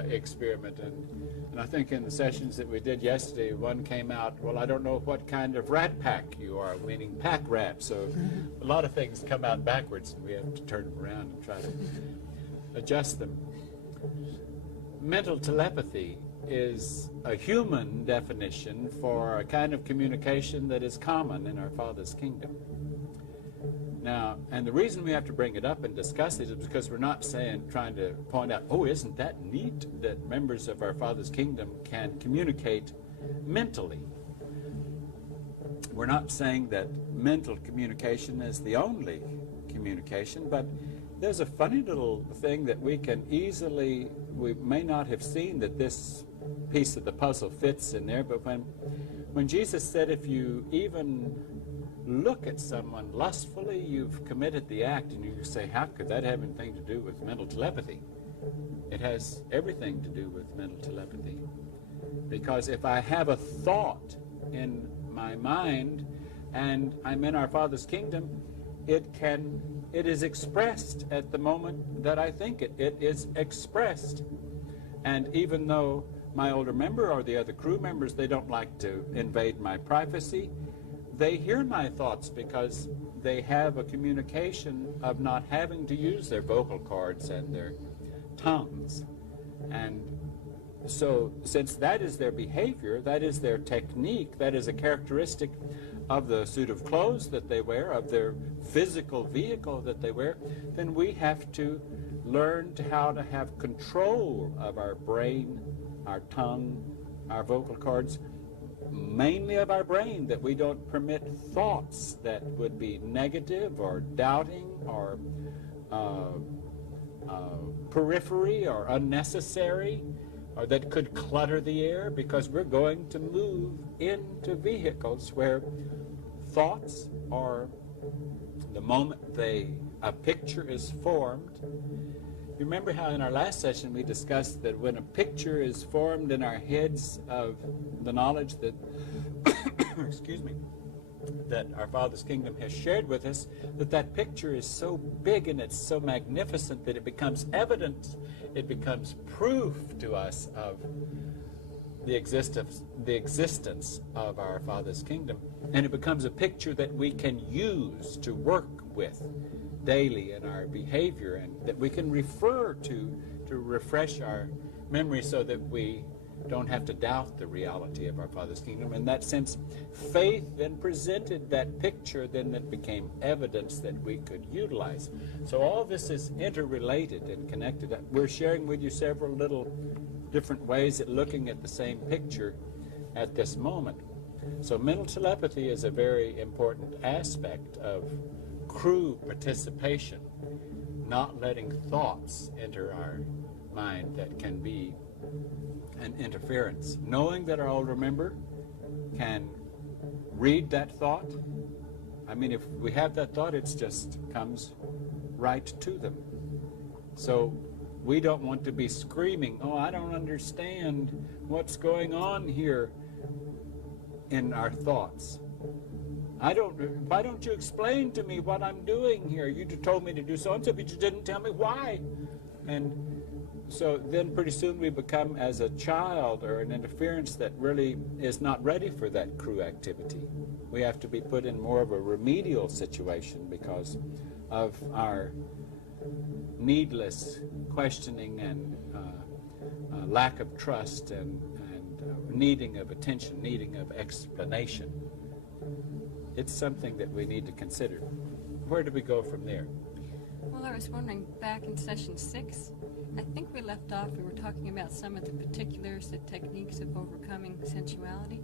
experiment. And I think in the sessions that we did yesterday, one came out, well, I don't know what kind of rat pack you are, meaning pack rat. So a lot of things come out backwards, and we have to turn them around and try to adjust them. Mental telepathy is a human definition for a kind of communication that is common in our Father's kingdom. Now, and the reason we have to bring it up and discuss it is because we're not trying to point out, oh, isn't that neat that members of our Father's kingdom can communicate mentally. We're not saying that mental communication is the only communication, but there's a funny little thing that we may not have seen that this piece of the puzzle fits in there, but when Jesus said, if you even look at someone lustfully, you've committed the act, and you say, how could that have anything to do with mental telepathy? It has everything to do with mental telepathy. Because if I have a thought in my mind and I'm in our Father's kingdom, it is expressed at the moment that I think it. It is expressed. And even though my older member or the other crew members, they don't like to invade my privacy, they hear my thoughts because they have a communication of not having to use their vocal cords and their tongues. And so since that is their behavior, that is their technique, that is a characteristic of the suit of clothes that they wear, of their physical vehicle that they wear, then we have to learn how to have control of our brain, our tongue, our vocal cords, mainly of our brain, that we don't permit thoughts that would be negative or doubting or periphery or unnecessary, or that could clutter the air, because we're going to move into vehicles where thoughts, or the moment a picture is formed. You remember how in our last session we discussed that when a picture is formed in our heads of the knowledge that excuse me, that our Father's kingdom has shared with us, that picture is so big and it's so magnificent that it becomes evidence, it becomes proof to us of the existence of our Father's kingdom, and it becomes a picture that we can use to work with daily in our behavior, and that we can refer to refresh our memory so that we don't have to doubt the reality of our Father's kingdom. In that sense, faith then presented that picture, then that became evidence that we could utilize. So all this is interrelated and connected. We're sharing with you several little different ways at looking at the same picture at this moment. So mental telepathy is a very important aspect of crew participation, not letting thoughts enter our mind that can be an interference. Knowing that our older member can read that thought. I mean, if we have that thought, it just comes right to them. So we don't want to be screaming, oh, I don't understand what's going on here in our thoughts. Why don't you explain to me what I'm doing here? You told me to do so-and-so, but you didn't tell me why. And so then pretty soon we become as a child, or an interference that really is not ready for that crew activity. We have to be put in more of a remedial situation because of our needless questioning and lack of trust and needing of attention, needing of explanation. It's something that we need to consider. Where do we go from there? Well, I was wondering, back in session 6, I think we left off, we were talking about some of the particulars, the techniques of overcoming sensuality,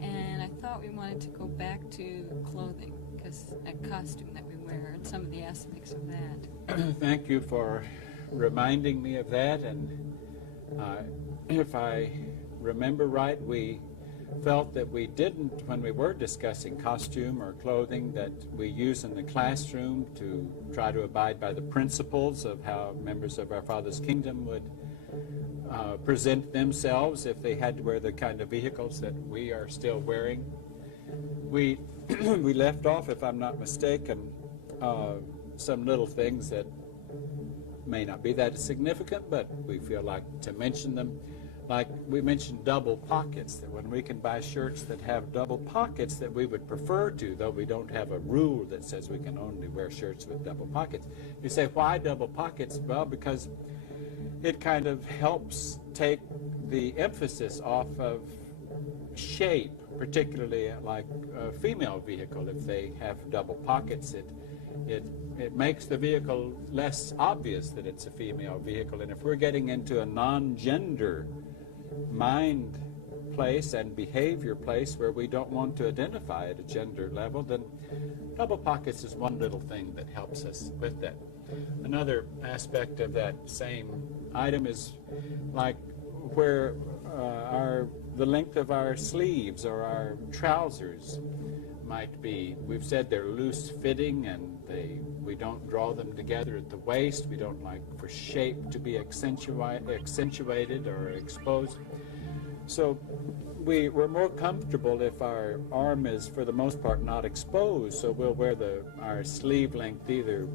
and I thought we wanted to go back to clothing, because a costume that we wear, and some of the aspects of that. Thank you for reminding me of that, and if I remember right, we felt that we didn't, when we were discussing costume or clothing that we use in the classroom to try to abide by the principles of how members of our Father's Kingdom would present themselves if they had to wear the kind of vehicles that we are still wearing. We left off, if I'm not mistaken, some little things that may not be that significant, but we feel like to mention them. Like we mentioned double pockets, that when we can buy shirts that have double pockets that we would prefer to, though we don't have a rule that says we can only wear shirts with double pockets. You say, why double pockets? Well, because it kind of helps take the emphasis off of shape, particularly like a female vehicle. If they have double pockets, it makes the vehicle less obvious that it's a female vehicle. And if we're getting into a non-gender mind place and behavior place where we don't want to identify at a gender level, then double pockets is one little thing that helps us with that. Another aspect of that same item is like where the length of our sleeves or our trousers might be. We've said they're loose fitting and we don't draw them together at the waist. We don't like for shape to be accentuated or exposed. So we're more comfortable if our arm is, for the most part, not exposed. So we'll wear our sleeve length either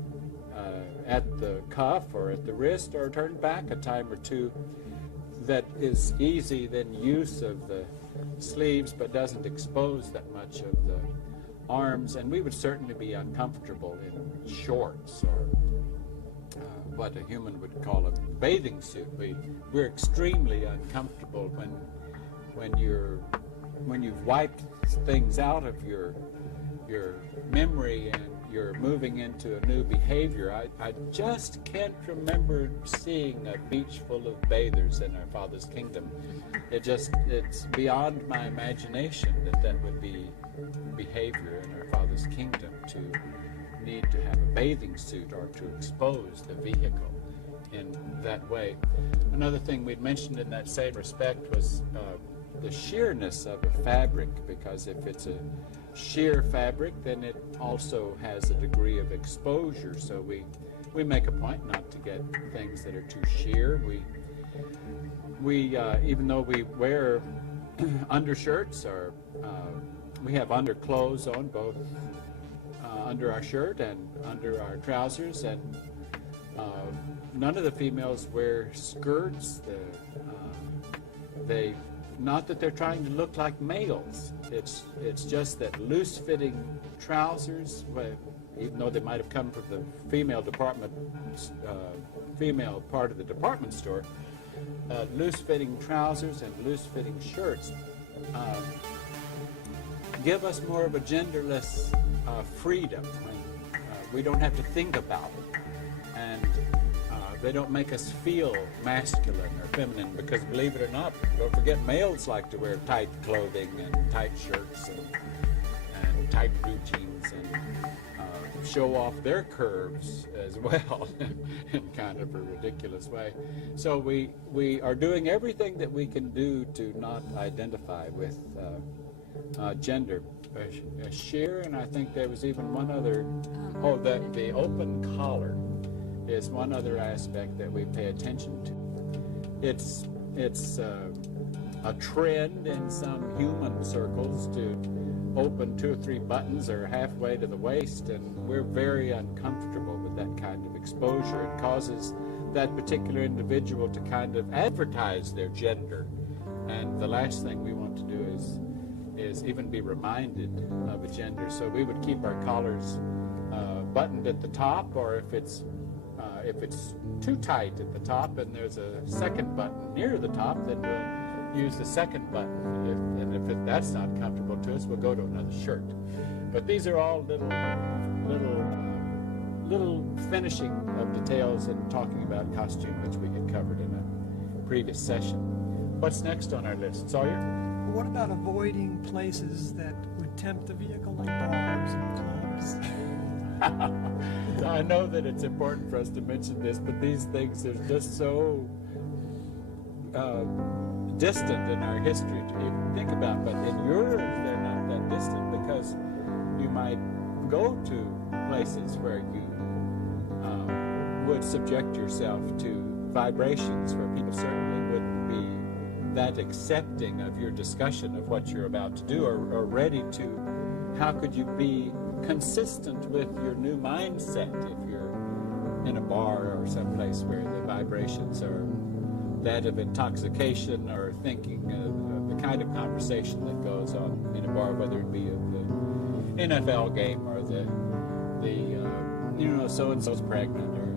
at the cuff or at the wrist, or turned back a time or two. That is easy then use of the sleeves, but doesn't expose that much of the arms. And we would certainly be uncomfortable in shorts or what a human would call a bathing suit. We're extremely uncomfortable when you've wiped things out of your memory and you're moving into a new behavior. I just can't remember seeing a beach full of bathers in our Father's Kingdom. It's beyond my imagination that would be behavior in our Father's Kingdom, to need to have a bathing suit or to expose the vehicle in that way. Another thing we'd mentioned in that same respect was the sheerness of a fabric, because if it's a sheer fabric, then it also has a degree of exposure. So we make a point not to get things that are too sheer. We even though we wear undershirts, or we have underclothes on, both under our shirt and under our trousers, and none of the females wear skirts. Not that they're trying to look like males. It's just that loose-fitting trousers, even though they might have come from the female part of the department store, loose-fitting trousers and loose-fitting shirts give us more of a genderless freedom. We don't have to think about it, and they don't make us feel masculine or feminine, because believe it or not, don't forget, males like to wear tight clothing and tight shirts and tight blue jeans and show off their curves as well in kind of a ridiculous way. So we are doing everything that we can do to not identify with gender. Sheer, and I think there was even one other, the open collar is one other aspect that we pay attention to. It's a trend in some human circles to open 2 or 3 buttons or halfway to the waist, and we're very uncomfortable with that kind of exposure. It causes that particular individual to kind of advertise their gender, and the last thing we want to do is even be reminded of a gender. So we would keep our collars buttoned at the top, or if it's too tight at the top and there's a second button near the top, then we'll use the second button. If that's not comfortable to us, we'll go to another shirt. But these are all little little finishing of details in talking about costume, which we had covered in a previous session. What's next on our list? Sawyer? What about avoiding places that would tempt the vehicle, like bars and clubs? I know that it's important for us to mention this, but these things are just so distant in our history to even think about. But in yours, they're not that distant, because you might go to places where you would subject yourself to vibrations where people certainly wouldn't be that accepting of your discussion of what you're about to do, or ready to. How could you be consistent with your new mindset if you're in a bar or someplace where the vibrations are that of intoxication, or thinking of the kind of conversation that goes on in a bar, whether it be of the NFL game or the so-and-so's pregnant, or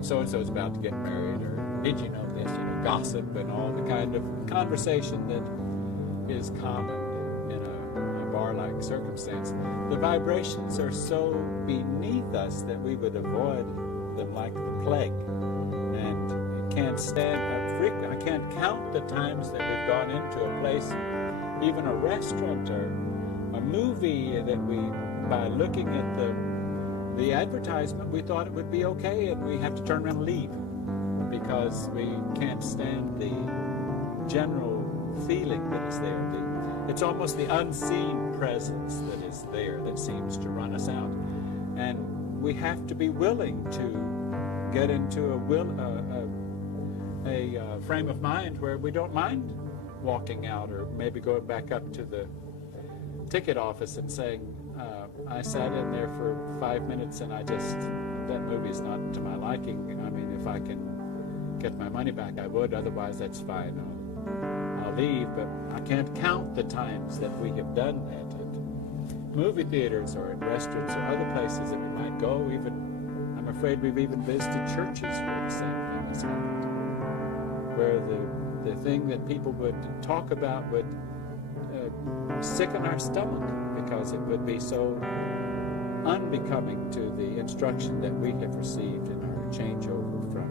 so-and-so's about to get married, or did you know this, gossip and all the kind of conversation that is common in a bar-like circumstance. The vibrations are so beneath us that we would avoid them like the plague. And I can't I can't count the times that we've gone into a place, even a restaurant or a movie, that we, by looking at the advertisement, we thought it would be okay, and we have to turn around and leave because we can't stand the general feeling that is there. It's almost the unseen presence that is there that seems to run us out. And we have to be willing to get into a frame of mind where we don't mind walking out, or maybe going back up to the ticket office and saying, I sat in there for 5 minutes and that movie's not to my liking. I mean, if I can get my money back, I would. Otherwise, that's fine. I'll leave. But I can't count the times that we have done that at movie theaters or at restaurants or other places that we might go. Even, I'm afraid we've even visited churches where the same thing has happened, where the thing that people would talk about would sicken our stomach, because it would be so unbecoming to the instruction that we have received in our changeover from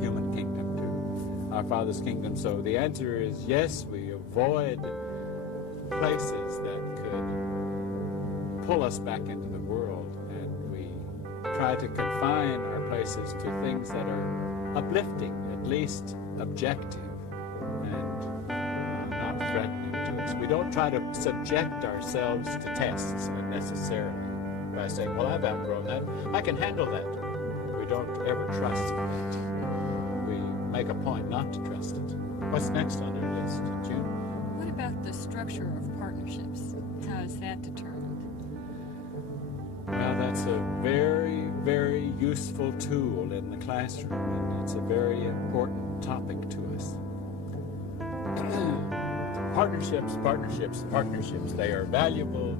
human kingdom to our Father's kingdom. So the answer is yes, we avoid places that could pull us back into the world, and we try to confine our places to things that are uplifting, at least objective, and not threatening to us. We don't try to subject ourselves to tests unnecessarily by saying, well, I've outgrown that, I can handle that. We don't ever trust it. We make a point not to trust it. What's next on our list, June? What about the structure of partnerships? How is that determined? Well, that's a very, very useful tool in the classroom, and it's a very important topic to us. Partnerships. They are valuable.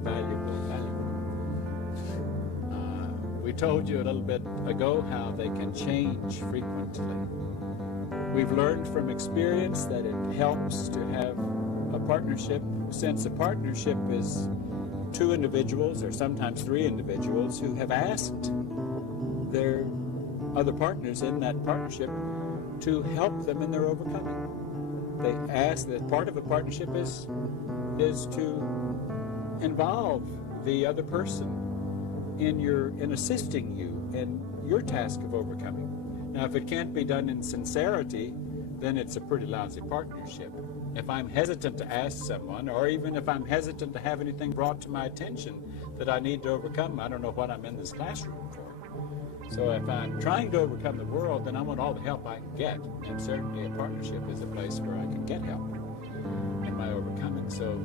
We told you a little bit ago how they can change frequently. We've learned from experience that it helps to have a partnership, since a partnership is two individuals, or sometimes three individuals, who have asked their other partners in that partnership to help them in their overcoming. They ask that part of a partnership is to involve the other person in assisting you in your task of overcoming. Now, if it can't be done in sincerity, then it's a pretty lousy partnership. If I'm hesitant to ask someone, or even if I'm hesitant to have anything brought to my attention that I need to overcome, I don't know what I'm in this classroom for. So if I'm trying to overcome the world, then I want all the help I can get. And certainly a partnership is a place where I can get help in my overcoming. So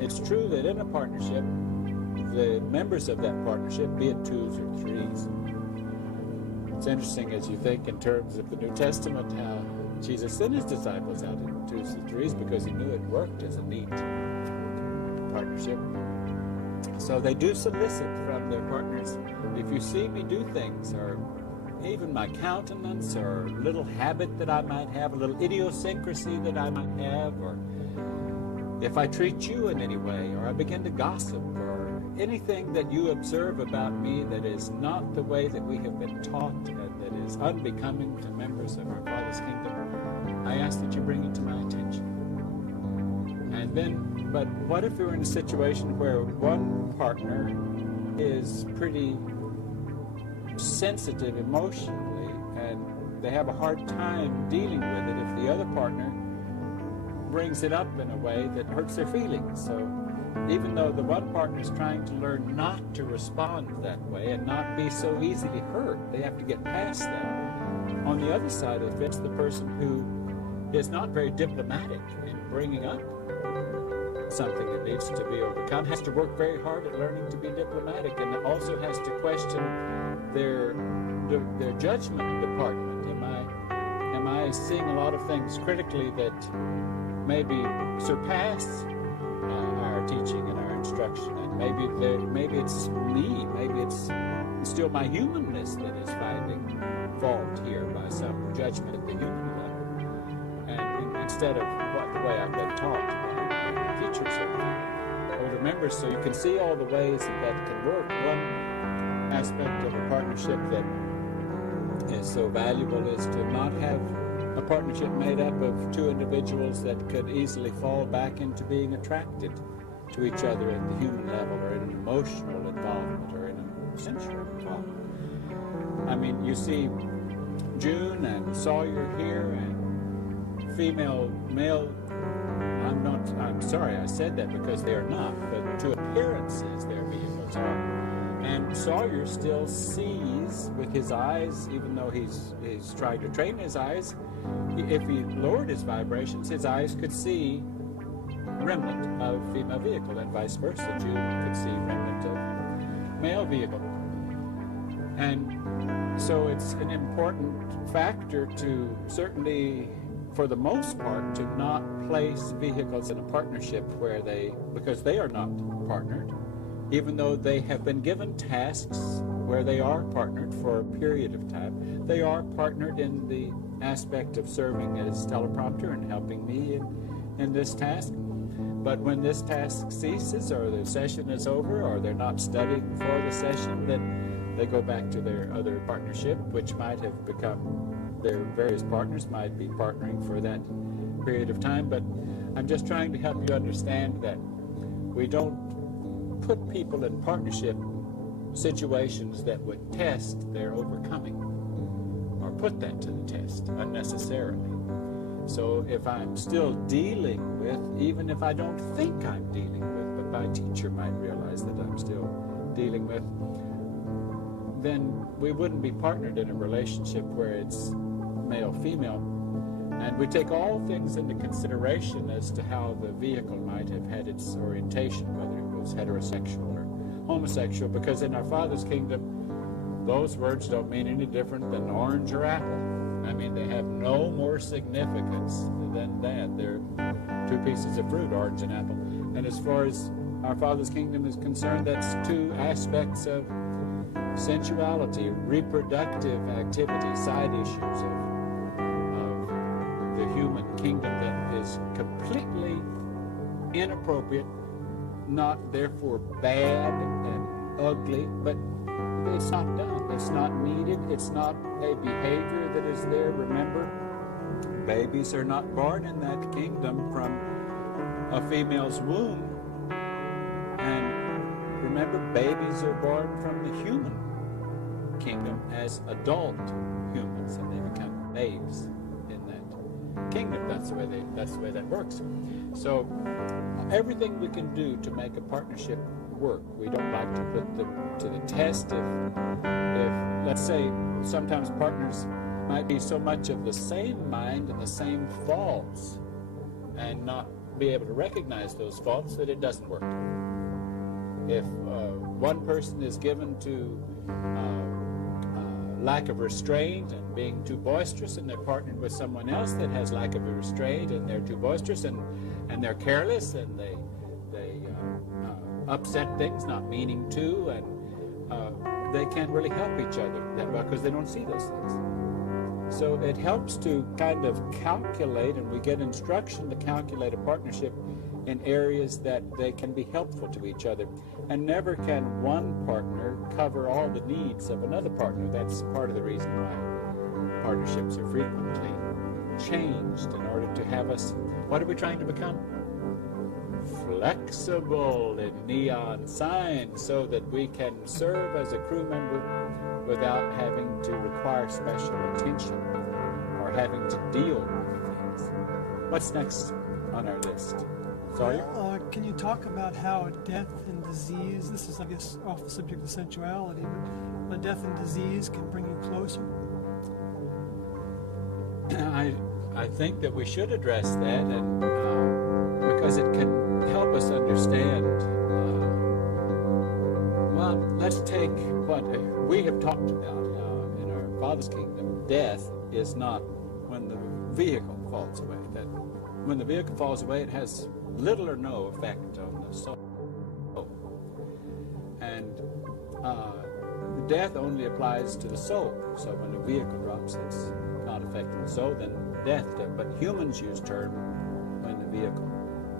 it's true that in a partnership, the members of that partnership, be it twos or threes. It's interesting as you think in terms of the New Testament how Jesus sent his disciples out in twos and threes because he knew it worked as a neat partnership. So they do solicit from their partners, if you see me do things, or even my countenance, or a little habit that I might have, a little idiosyncrasy that I might have, or if I treat you in any way, or I begin to gossip, or anything that you observe about me that is not the way that we have been taught and that is unbecoming to members of our Father's kingdom, I ask that you bring it to my attention. And then, but what if we were in a situation where one partner is pretty sensitive emotionally and they have a hard time dealing with it if the other partner brings it up in a way that hurts their feelings? So even though the one partner is trying to learn not to respond that way and not be so easily hurt, they have to get past that. On the other side, if it's the person who is not very diplomatic in bringing up something that needs to be overcome, has to work very hard at learning to be diplomatic, and also has to question their judgment department. Am I seeing a lot of things critically that maybe surpass our teaching and our instruction, and maybe it's me, maybe it's still my humanness that is finding fault here by some judgment at the human level, and instead of the way I've been taught by teachers or older members. So you can see all the ways that can work. One aspect of a partnership that is so valuable is to not have a partnership made up of two individuals that could easily fall back into being attracted to each other at the human level, or in an emotional involvement, or in a sensual involvement. I mean, you see June and Sawyer here, and male, I'm sorry I said that, because they are not, but to appearances their vehicles are. And Sawyer still sees with his eyes, even though he's tried to train his eyes. If he lowered his vibrations, his eyes could see remnant of female vehicle, and vice versa. June could see remnant of male vehicle. And so it's an important factor to certainly, for the most part, to not place vehicles in a partnership because they are not partnered, even though they have been given tasks where they are partnered for a period of time. They are partnered in the aspect of serving as teleprompter and helping me in this task. But when this task ceases, or the session is over, or they're not studying for the session, then they go back to their other partnership, which might have become, their various partners might be partnering for that period of time. But I'm just trying to help you understand that we don't put people in partnership situations that would test their overcoming, or put that to the test unnecessarily. So if I'm still dealing with, even if I don't think I'm dealing with, but my teacher might realize that I'm still dealing with, then we wouldn't be partnered in a relationship where it's male-female. And we take all things into consideration as to how the vehicle might have had its orientation, whether it was heterosexual or homosexual, because in our Father's kingdom, those words don't mean any different than orange or apple. I mean, they have no more significance than that. They're two pieces of fruit, orange and apple. And as far as our Father's kingdom is concerned, that's two aspects of sensuality, reproductive activity, side issues of the human kingdom that is completely inappropriate, not therefore bad and ugly, but it's not done. It's not needed. It's not a behavior that is there. Remember, babies are not born in that kingdom from a female's womb. And remember, babies are born from the human kingdom as adult humans, and they become babes in that kingdom. That's the way that works. So everything we can do to make a partnership work, we don't like to put them to the test. If let's say, sometimes partners might be so much of the same mind and the same faults, and not be able to recognize those faults, that it doesn't work. If one person is given to lack of restraint and being too boisterous, and they're partnered with someone else that has lack of restraint and they're too boisterous and they're careless and they upset things not meaning to, and they can't really help each other that well because they don't see those things. So it helps to kind of calculate, and we get instruction to calculate a partnership in areas that they can be helpful to each other. And never can one partner cover all the needs of another partner. That's part of the reason why partnerships are frequently changed in order to have us, what are we trying to become? Flexible in neon signs, so that we can serve as a crew member without having to require special attention or having to deal with things. What's next on our list? Sawyer? Can you talk about how death and disease, this is, I guess, off the subject of sensuality, but death and disease can bring you closer? I think that we should address that, and because it can help us understand. Well, let's take what we have talked about in our Father's kingdom. Death is not when the vehicle falls away. That when the vehicle falls away, it has little or no effect on the soul. And death only applies to the soul. So when a vehicle drops, it's not affecting the soul, then death does. But humans use term when the vehicle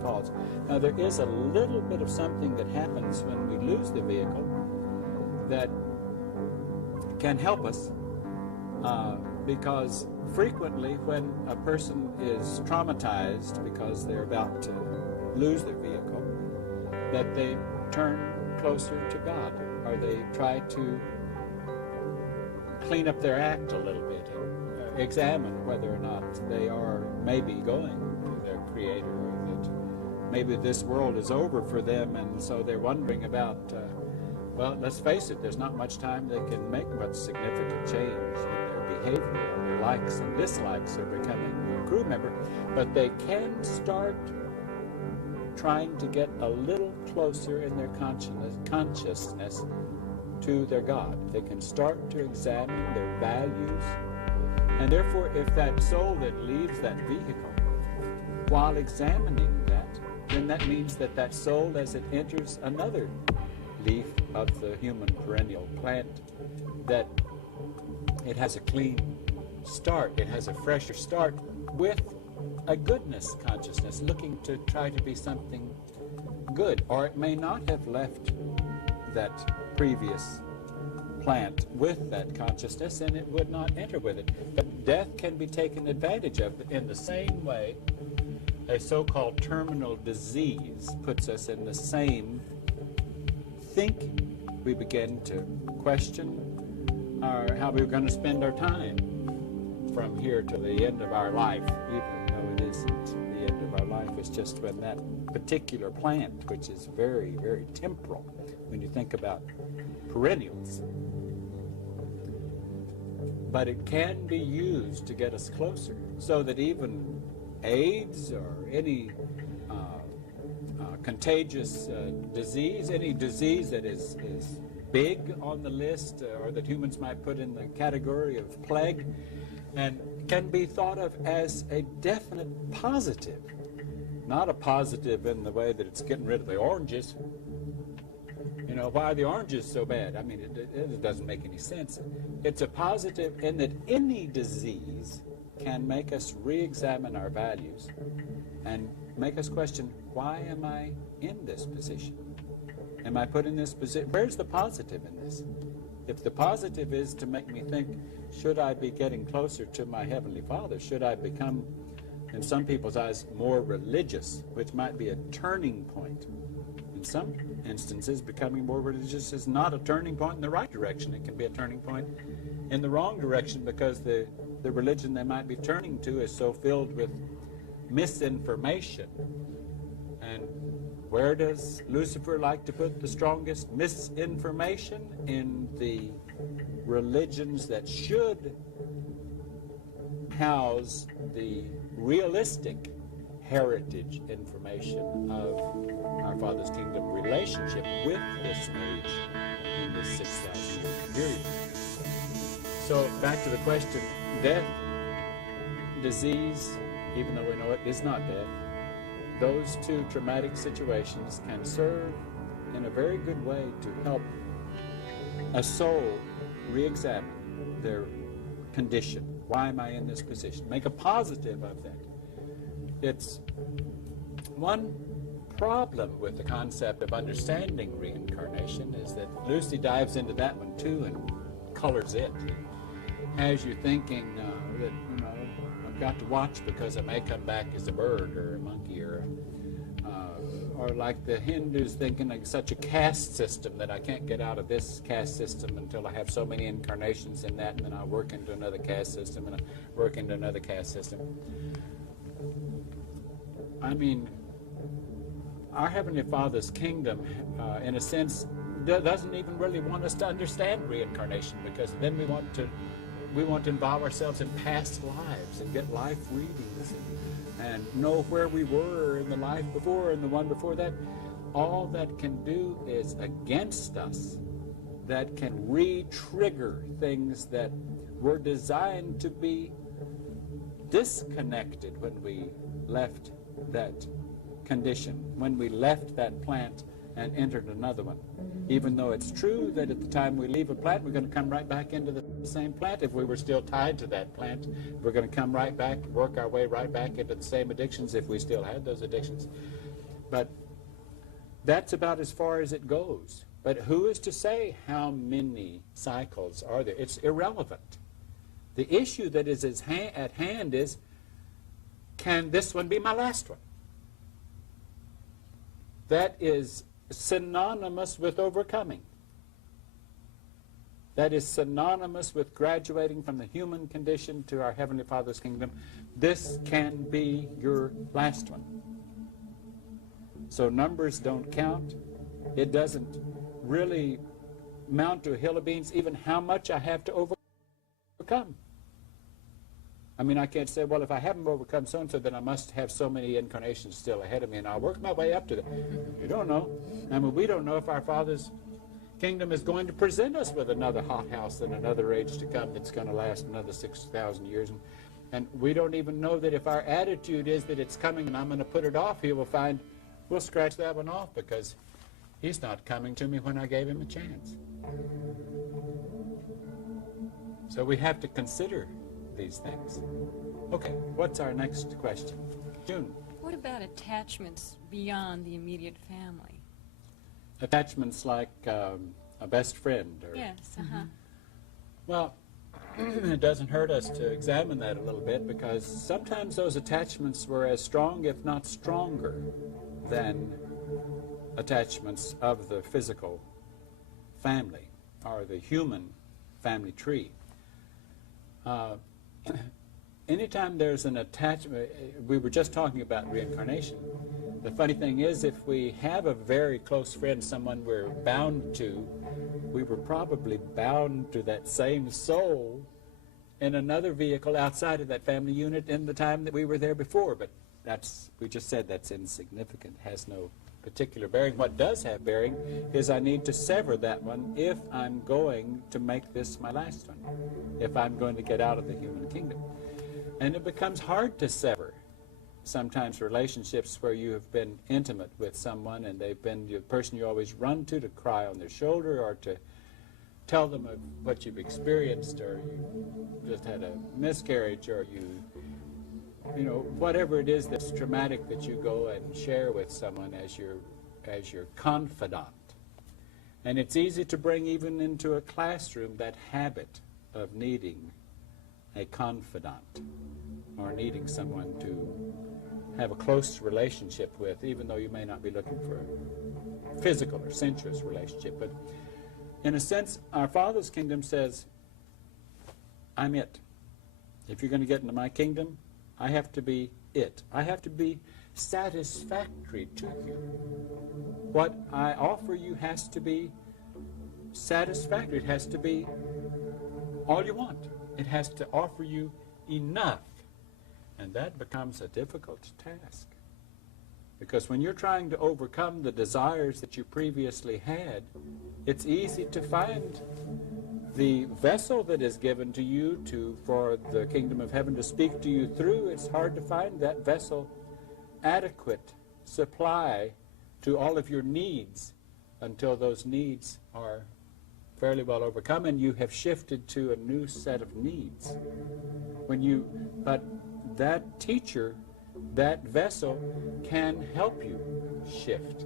falls. Now there is a little bit of something that happens when we lose the vehicle that can help us, because frequently when a person is traumatized because they're about to lose their vehicle, that they turn closer to God, or they try to clean up their act a little bit and examine whether or not they are maybe going to their Creator, or that maybe this world is over for them, and so they're wondering about, well, let's face it, there's not much time they can make much significant change in their behavior, or their likes and dislikes of becoming a crew member, but they can start trying to get a little closer in their consciousness to their God. They can start to examine their values, and therefore if that soul that leaves that vehicle, while examining that, then that means that that soul, as it enters another leaf of the human perennial plant, that it has a clean start, it has a fresher start with a goodness consciousness, looking to try to be something good. Or it may not have left that previous plant with that consciousness, and it would not enter with it. But death can be taken advantage of in the same way a so-called terminal disease puts us in the same thinking. We begin to question how we're going to spend our time from here to the end of our life, even though it isn't the end of our life. It's just when that particular plant, which is very, very temporal, when you think about perennials, but it can be used to get us closer, so that even AIDS or any contagious disease, any disease that is big on the list, or that humans might put in the category of plague, and can be thought of as a definite positive. Not a positive in the way that it's getting rid of the oranges. You know, why are the oranges so bad? I mean, it doesn't make any sense. It's a positive in that any disease can make us re-examine our values and make us question, why am I in this position? Am I put in this position? Where's the positive in this? If the positive is to make me think, should I be getting closer to my Heavenly Father? Should I become, in some people's eyes, more religious, which might be a turning point? In some instances, becoming more religious is not a turning point in the right direction. It can be a turning point in the wrong direction, because the religion they might be turning to is so filled with misinformation. And where does Lucifer like to put the strongest misinformation? In the religions that should house the realistic heritage information of our Father's Kingdom relationship with this age in this 6,000 year period. So back to the question, death, disease, even though we know it is not death, those two traumatic situations can serve in a very good way to help a soul re-examine their condition. Why am I in this position? Make a positive of that. It's one problem with the concept of understanding reincarnation is that Lucy dives into that one too and colors it. Has you thinking that, I've got to watch because I may come back as a bird or a monkey or like the Hindus thinking like such a caste system that I can't get out of this caste system until I have so many incarnations in that, and then I'll work into another caste system and I'll work into another caste system. I mean, our Heavenly Father's kingdom, in a sense, doesn't even really want us to understand reincarnation, because then we want to involve ourselves in past lives and get life readings and know where we were in the life before and the one before that. All that can do is against us, that can re-trigger things that were designed to be disconnected when we left that condition, when we left that plant and entered another one. Even though it's true that at the time we leave a plant, we're going to come right back into the same plant. If we were still tied to that plant, we're going to come right back, work our way right back into the same addictions if we still had those addictions. But that's about as far as it goes. But who is to say how many cycles are there? It's irrelevant. The issue that is at hand is, can this one be my last one? That is synonymous with overcoming. That is synonymous with graduating from the human condition to our Heavenly Father's kingdom. This can be your last one. So numbers don't count. It doesn't really mount to a hill of beans even how much I have to overcome. I mean, I can't say, well, if I haven't overcome so-and-so, then I must have so many incarnations still ahead of me, and I'll work my way up to that. You don't know. I mean, we don't know if our Father's kingdom is going to present us with another hothouse and another age to come that's going to last another 6,000 years. And we don't even know that if our attitude is that it's coming and I'm going to put it off, He will find, we'll scratch that one off because He's not coming to me when I gave Him a chance. So we have to consider these things. Okay, what's our next question? June. What about attachments beyond the immediate family? Attachments like a best friend? Or, yes, Well, it doesn't hurt us to examine that a little bit, because sometimes those attachments were as strong, if not stronger, than attachments of the physical family or the human family tree. Anytime there's an attachment, we were just talking about reincarnation. The funny thing is, if we have a very close friend, someone we're bound to, we were probably bound to that same soul in another vehicle outside of that family unit in the time that we were there before. But that's, we just said that's insignificant, has no particular bearing. What does have bearing is I need to sever that one if I'm going to make this my last one, if I'm going to get out of the human kingdom. And it becomes hard to sever sometimes relationships where you have been intimate with someone and they've been the person you always run to cry on their shoulder or to tell them of what you've experienced, or you just had a miscarriage, or you know, whatever it is that's traumatic that you go and share with someone as your confidant. And it's easy to bring even into a classroom that habit of needing a confidant or needing someone to have a close relationship with, even though you may not be looking for a physical or sensuous relationship. But in a sense, our Father's kingdom says, I'm it. If you're going to get into my kingdom, I have to be it. I have to be satisfactory to you. What I offer you has to be satisfactory. It has to be all you want. It has to offer you enough. And that becomes a difficult task. Because when you're trying to overcome the desires that you previously had, it's easy to find the vessel that is given to you for the kingdom of heaven to speak to you through. It's hard to find that vessel adequate supply to all of your needs until those needs are fairly well overcome and you have shifted to a new set of needs. But that teacher, that vessel, can help you shift,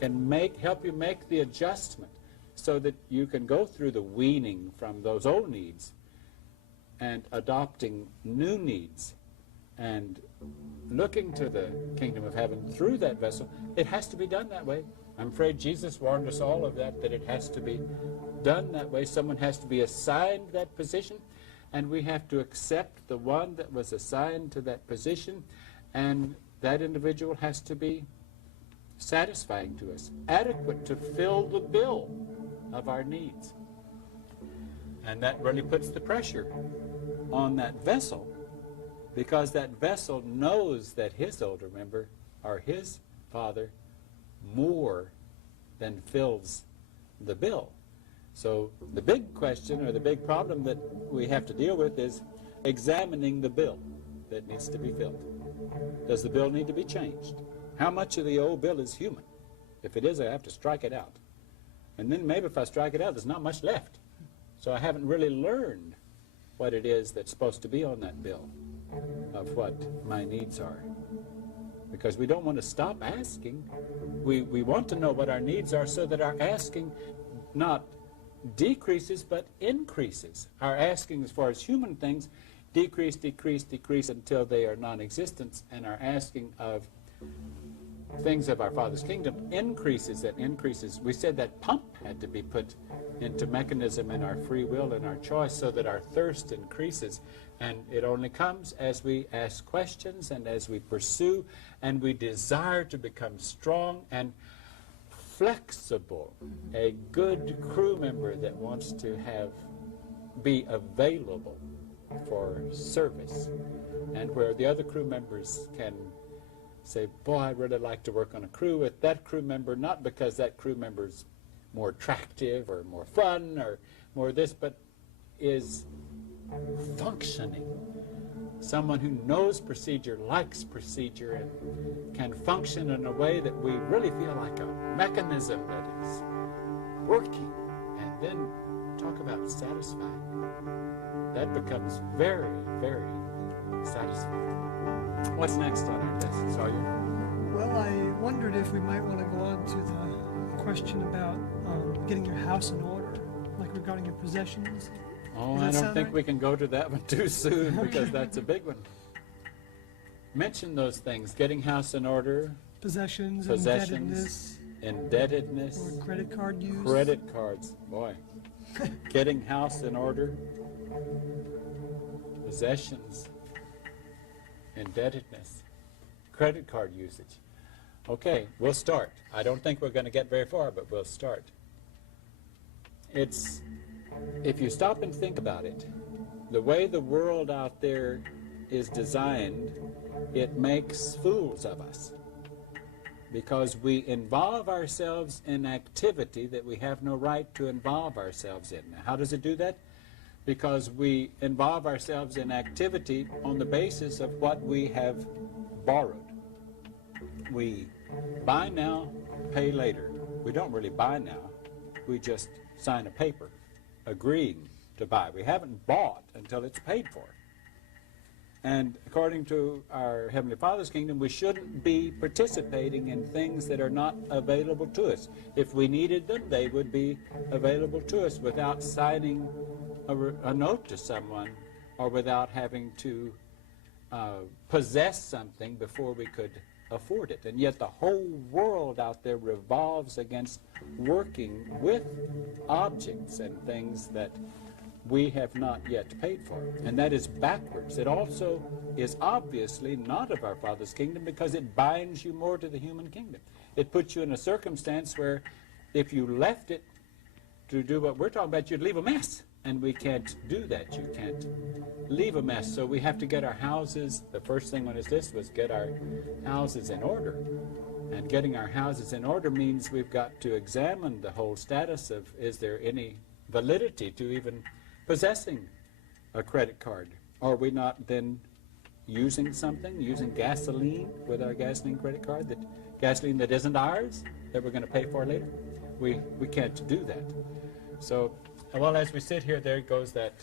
can help you make the adjustment so that you can go through the weaning from those old needs and adopting new needs and looking to the kingdom of heaven through that vessel. It has to be done that way. I'm afraid Jesus warned us all of that it has to be done that way. Someone has to be assigned that position, and we have to accept the one that was assigned to that position, and that individual has to be satisfying to us, adequate to fill the bill of our needs. And that really puts the pressure on that vessel, because that vessel knows that his older member or his father more than fills the bill. So the big question or the big problem that we have to deal with is examining the bill that needs to be filled. Does the bill need to be changed? How much of the old bill is human? If it is, I have to strike it out. And then maybe if I strike it out, there's not much left. So I haven't really learned what it is that's supposed to be on that bill of what my needs are. Because we don't want to stop asking. We want to know what our needs are so that our asking not decreases but increases. Our asking as far as human things decrease, decrease, decrease until they are non-existent, and our asking of things of our Father's kingdom increases and increases. We said that pump had to be put into mechanism in our free will and our choice so that our thirst increases, and it only comes as we ask questions and as we pursue and we desire to become strong and flexible, a good crew member that wants to be available for service, and where the other crew members can say, boy, I'd really like to work on a crew with that crew member, not because that crew member's more attractive or more fun or more this, but is functioning. Someone who knows procedure, likes procedure, and can function in a way that we really feel like a mechanism that is working. And then talk about satisfying. That becomes very, very satisfying. What's next on our list, Sawyer? Well, I wondered if we might want to go on to the question about getting your house in order, like regarding your possessions. Oh, I don't think we can go to that one too soon because that's a big one. Mention those things: getting house in order, possessions, indebtedness, or credit card use. Credit cards, boy. Getting house in order, possessions, indebtedness, credit card usage. Okay, we'll start. I don't think we're going to get very far, but we'll start. If you stop and think about it, the way the world out there is designed, it makes fools of us, because we involve ourselves in activity that we have no right to involve ourselves in. Now, how does it do that? Because we involve ourselves in activity on the basis of what we have borrowed. We buy now, pay later. We don't really buy now. We just sign a paper agreeing to buy. We haven't bought until it's paid for. And according to our Heavenly Father's kingdom, we shouldn't be participating in things that are not available to us. If we needed them, they would be available to us without signing a note to someone or without having to possess something before we could afford it. And yet the whole world out there revolves against working with objects and things that we have not yet paid for. And that is backwards. It also is obviously not of our Father's kingdom, because it binds you more to the human kingdom. It puts you in a circumstance where if you left it to do what we're talking about, you'd leave a mess. And we can't do that. You can't leave a mess. So we have to get our houses. The first thing on his list was get our houses in order. And getting our houses in order means we've got to examine the whole status of, is there any validity to even possessing a credit card? Are we not then using something, using gasoline with our gasoline credit card, that gasoline that isn't ours, that we're going to pay for later? We can't do that. So, well, as we sit here, there goes that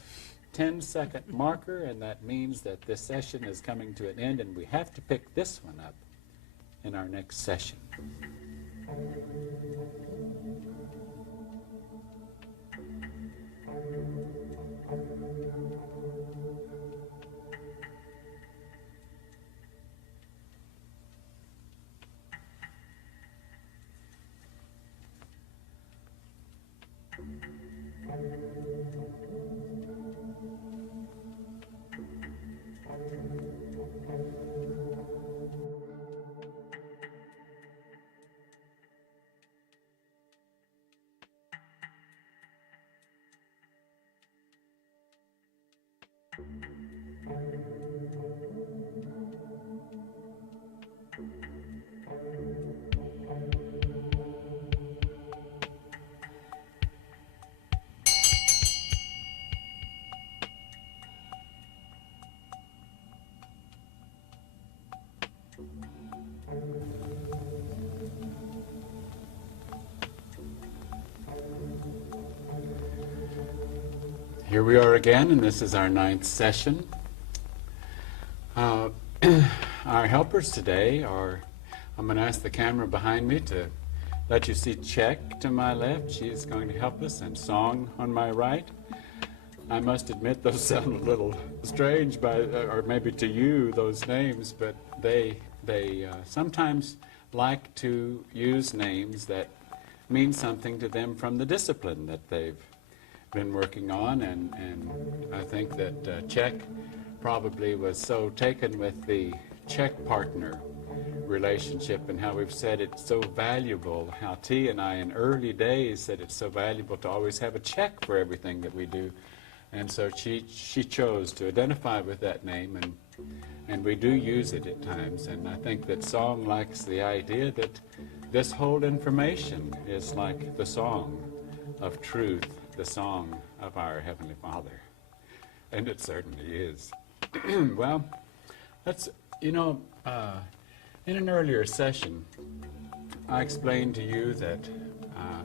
10-second marker, and that means that this session is coming to an end, and we have to pick this one up in our next session. Here we are again, and this is our 9th session. Our helpers today are, I'm going to ask the camera behind me to let you see Check to my left. She is going to help us, and Song on my right. I must admit those sound a little strange, or maybe to you, those names, but they sometimes like to use names that mean something to them from the discipline that they've been working on, and I think that Check probably was so taken with the Check partner relationship and how we've said it's so valuable, how T and I in early days said it's so valuable to always have a check for everything that we do, and so she chose to identify with that name, and we do use it at times, and I think that Song likes the idea that this whole information is like the song of truth, the song of our Heavenly Father. And it certainly is. Well, let's, in an earlier session, I explained to you that,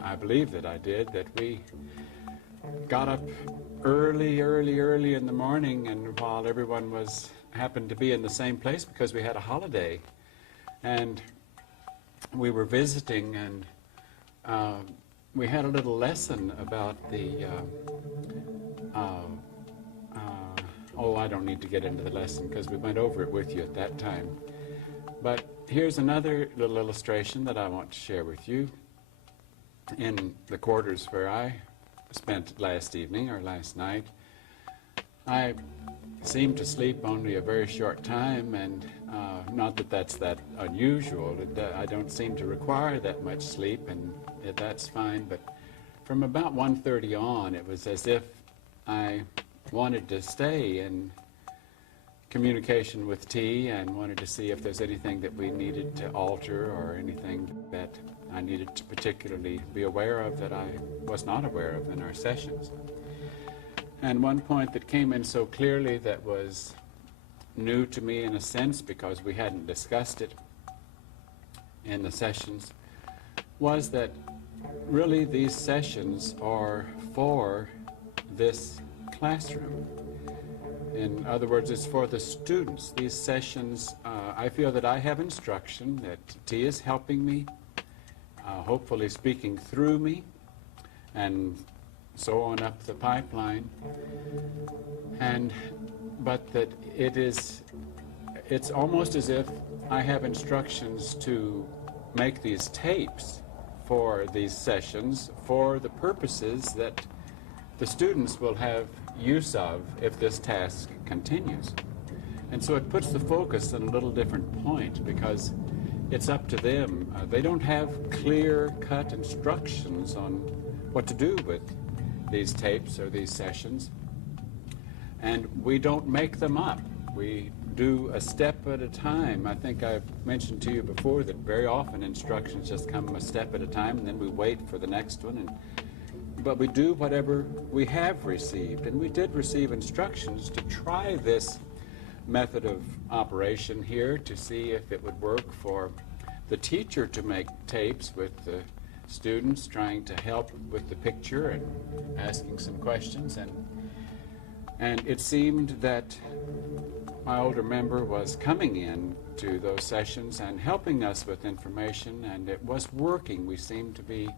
I believe that I did, that we got up early in the morning, and while everyone happened to be in the same place because we had a holiday, and we were visiting, and we had a little lesson about the, I don't need to get into the lesson because we went over it with you at that time. But here's another little illustration that I want to share with you. In the quarters where I spent last evening or last night, I seemed to sleep only a very short time, and not that that's that unusual. I don't seem to require that much sleep, and that's fine, but from about 1:30 on, it was as if I wanted to stay in communication with T and wanted to see if there's anything that we needed to alter or anything that I needed to particularly be aware of that I was not aware of in our sessions. And one point that came in so clearly that was new to me in a sense because we hadn't discussed it in the sessions was that really these sessions are for this classroom. In other words, it's for the students. These sessions, I feel that I have instruction, that T is helping me, hopefully speaking through me, and so on up the pipeline. But that it's almost as if I have instructions to make these tapes for these sessions for the purposes that the students will have use of if this task continues. And so it puts the focus in a little different point because it's up to them. They don't have clear-cut instructions on what to do with these tapes or these sessions. And we don't make them up. We do a step at a time. I think I've mentioned to you before that very often instructions just come a step at a time and then we wait for the next one. But we do whatever we have received. And we did receive instructions to try this method of operation here to see if it would work for the teacher to make tapes with the students, trying to help with the picture and asking some questions. And it seemed that my older member was coming in to those sessions and helping us with information, and it was working. We seemed to be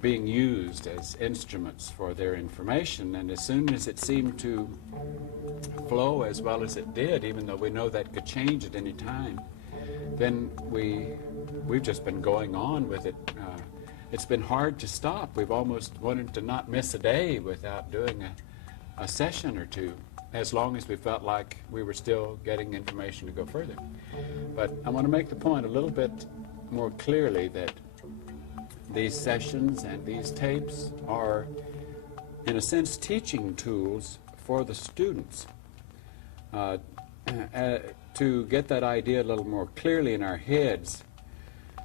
being used as instruments for their information, and as soon as it seemed to flow as well as it did, even though we know that could change at any time, then we've just been going on with it. It's been hard to stop. We've almost wanted to not miss a day without doing a session or two, as long as we felt like we were still getting information to go further. But I want to make the point a little bit more clearly that these sessions and these tapes are, in a sense, teaching tools for the students to get that idea a little more clearly in our heads.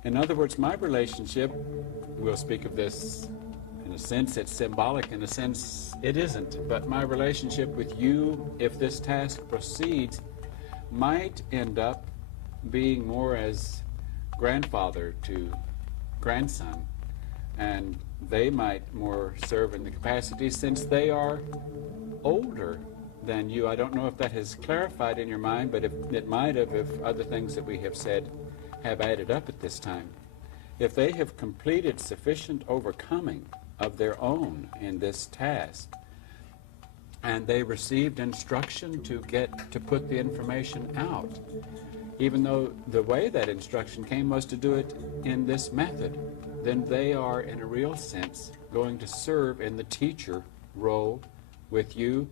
In other words, my relationship, we'll speak of this, in a sense it's symbolic, in a sense it isn't, but my relationship with you, if this task proceeds, might end up being more as grandfather to grandson, and they might more serve in the capacity since they are older than you. I don't know if that has clarified in your mind, but if it might have, if other things that we have said have added up at this time. If they have completed sufficient overcoming of their own in this task, and they received instruction to put the information out, even though the way that instruction came was to do it in this method, then they are, in a real sense, going to serve in the teacher role with you,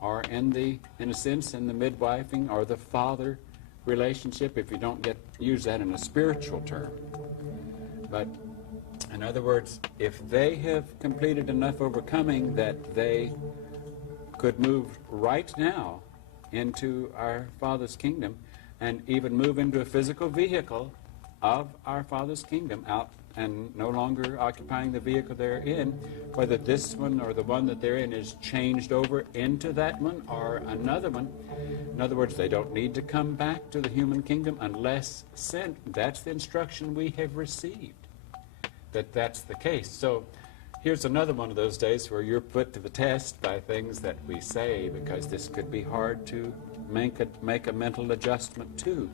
or in a sense, in the midwifing or the father relationship, if you don't use that in a spiritual term. But in other words, if they have completed enough overcoming that they could move right now into our Father's kingdom, and even move into a physical vehicle of our Father's kingdom, out and no longer occupying the vehicle they're in, whether this one or the one that they're in is changed over into that one or another one. In other words, they don't need to come back to the human kingdom unless sent. That's the instruction we have received, that's the case. So here's another one of those days where you're put to the test by things that we say, because this could be hard to make a mental adjustment to.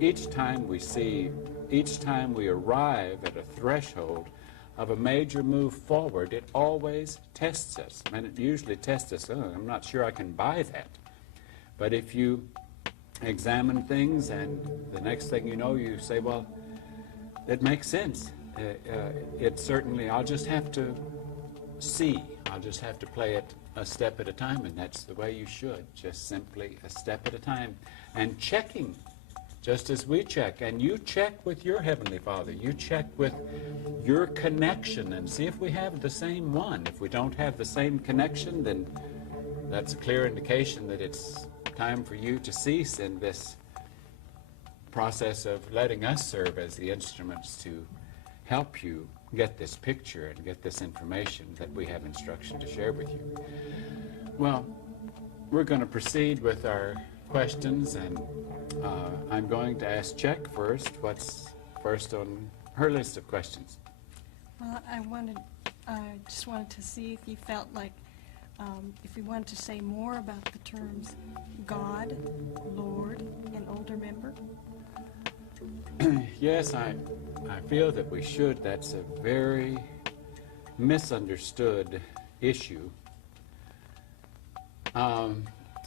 Each time we arrive at a threshold of a major move forward, it always tests us, and it usually tests us. Oh, I'm not sure I can buy that. But if you examine things and the next thing you know, you say, well, it makes sense. It certainly, I'll just have to see. I'll just have to play it a step at a time, and that's the way you should, just simply a step at a time. And checking, just as we check, and you check with your Heavenly Father, you check with your connection and see if we have the same one. If we don't have the same connection, then that's a clear indication that it's time for you to cease in this process of letting us serve as the instruments to help you get this picture and get this information that we have instruction to share with you. Well, we're going to proceed with our questions, and I'm going to ask Czech first. What's first on her list of questions? Well, I just wanted to see if you felt like if we wanted to say more about the terms God, Lord, and older member. Yes, I feel that we should. That's a very misunderstood issue.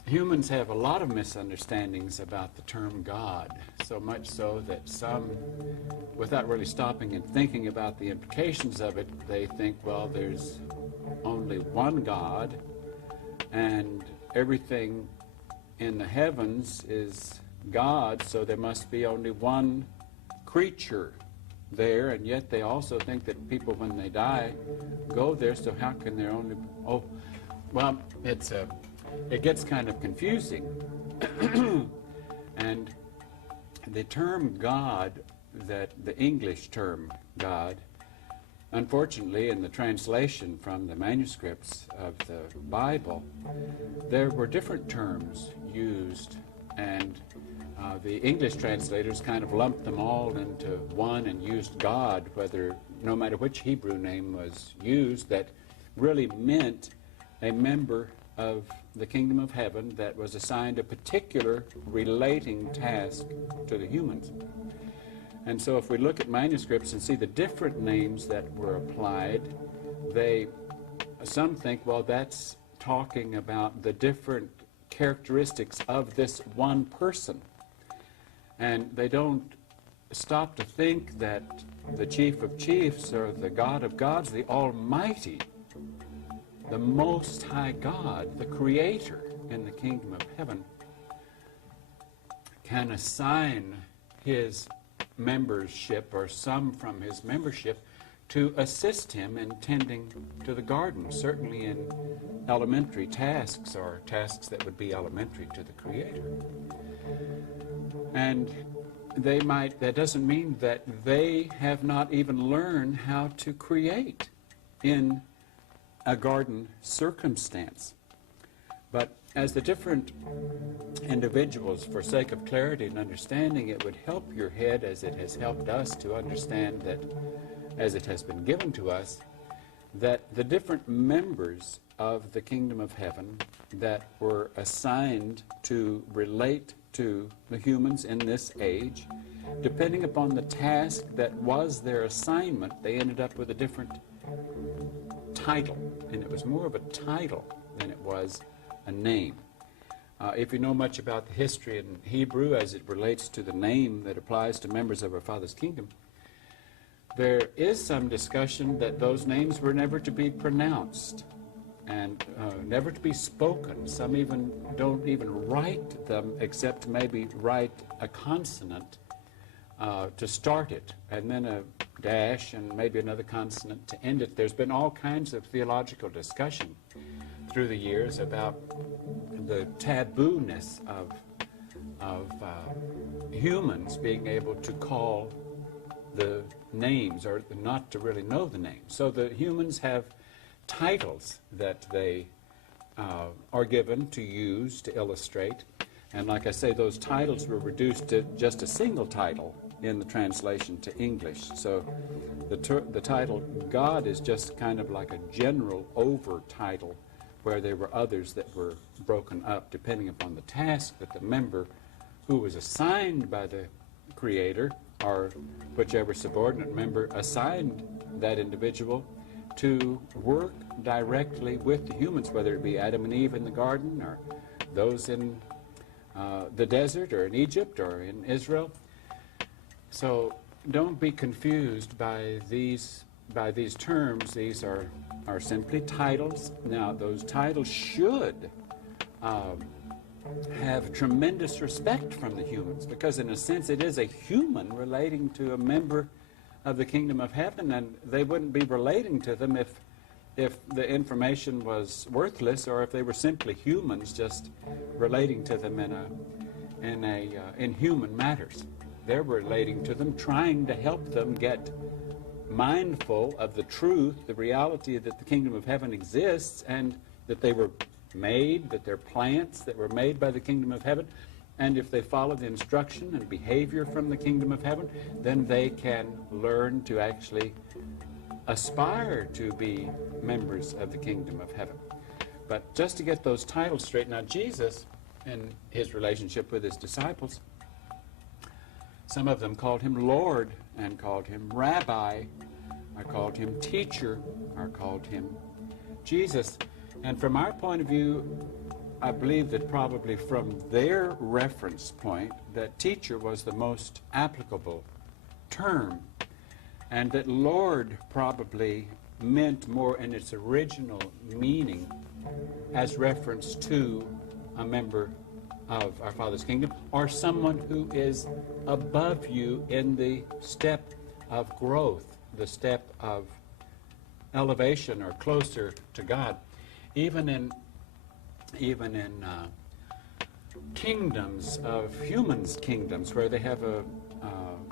Humans have a lot of misunderstandings about the term God, so much so that some, without really stopping and thinking about the implications of it, they think, well, there's only one God, and everything in the heavens is God, so there must be only one creature there, and yet they also think that people, when they die, go there, so how can there only... Oh, well, it gets kind of confusing. And the term God, the English term God, unfortunately, in the translation from the manuscripts of the Bible, there were different terms used, and the English translators kind of lumped them all into one and used God, no matter which Hebrew name was used, that really meant a member of the kingdom of heaven that was assigned a particular relating task to the humans. And so if we look at manuscripts and see the different names that were applied, some think, well, that's talking about the different characteristics of this one person. And they don't stop to think that the chief of chiefs or the God of gods, the Almighty, the Most High God, the Creator in the kingdom of heaven, can assign his membership or some from his membership to assist him in tending to the garden, certainly in elementary tasks or tasks that would be elementary to the Creator. And that doesn't mean that they have not even learned how to create in a garden circumstance. But as the different individuals, for sake of clarity and understanding, it would help your head, as it has helped us to understand that, as it has been given to us, that the different members of the kingdom of heaven that were assigned to relate to the humans in this age, depending upon the task that was their assignment, they ended up with a different title. And it was more of a title than it was a name. If you know much about the history in Hebrew as it relates to the name that applies to members of our Father's kingdom, there is some discussion that those names were never to be pronounced and never to be spoken. Some even don't even write them, except maybe write a consonant to start it, and then a dash and maybe another consonant to end it. There's been all kinds of theological discussion through the years about the taboo-ness of humans being able to call the names, or not to really know the names. So the humans have titles that they are given to use to illustrate. And like I say, those titles were reduced to just a single title in the translation to English. So the title God is just kind of like a general over title, where there were others that were broken up depending upon the task that the member who was assigned by the Creator, or whichever subordinate member assigned that individual to work directly with the humans, whether it be Adam and Eve in the garden, or those in the desert, or in Egypt, or in Israel. So don't be confused by these terms. These are simply titles. Now, those titles should have tremendous respect from the humans, because in a sense it is a human relating to a member of the kingdom of heaven, and they wouldn't be relating to them if the information was worthless, or if they were simply humans just relating to them in human matters. They're relating to them, trying to help them get mindful of the truth, the reality that the kingdom of heaven exists, and that they were made, that they're plants that were made by the kingdom of heaven, and if they follow the instruction and behavior from the kingdom of heaven, then they can learn to actually aspire to be members of the kingdom of heaven. But just to get those titles straight, now Jesus, in his relationship with his disciples, some of them called him Lord, and called him Rabbi, or called him Teacher, or called him Jesus. And from our point of view, I believe that probably from their reference point, that teacher was the most applicable term, and that Lord probably meant more in its original meaning as reference to a member of our Father's kingdom, or someone who is above you in the step of growth, the step of elevation, or closer to God. Even in kingdoms of humans' kingdoms, where they have a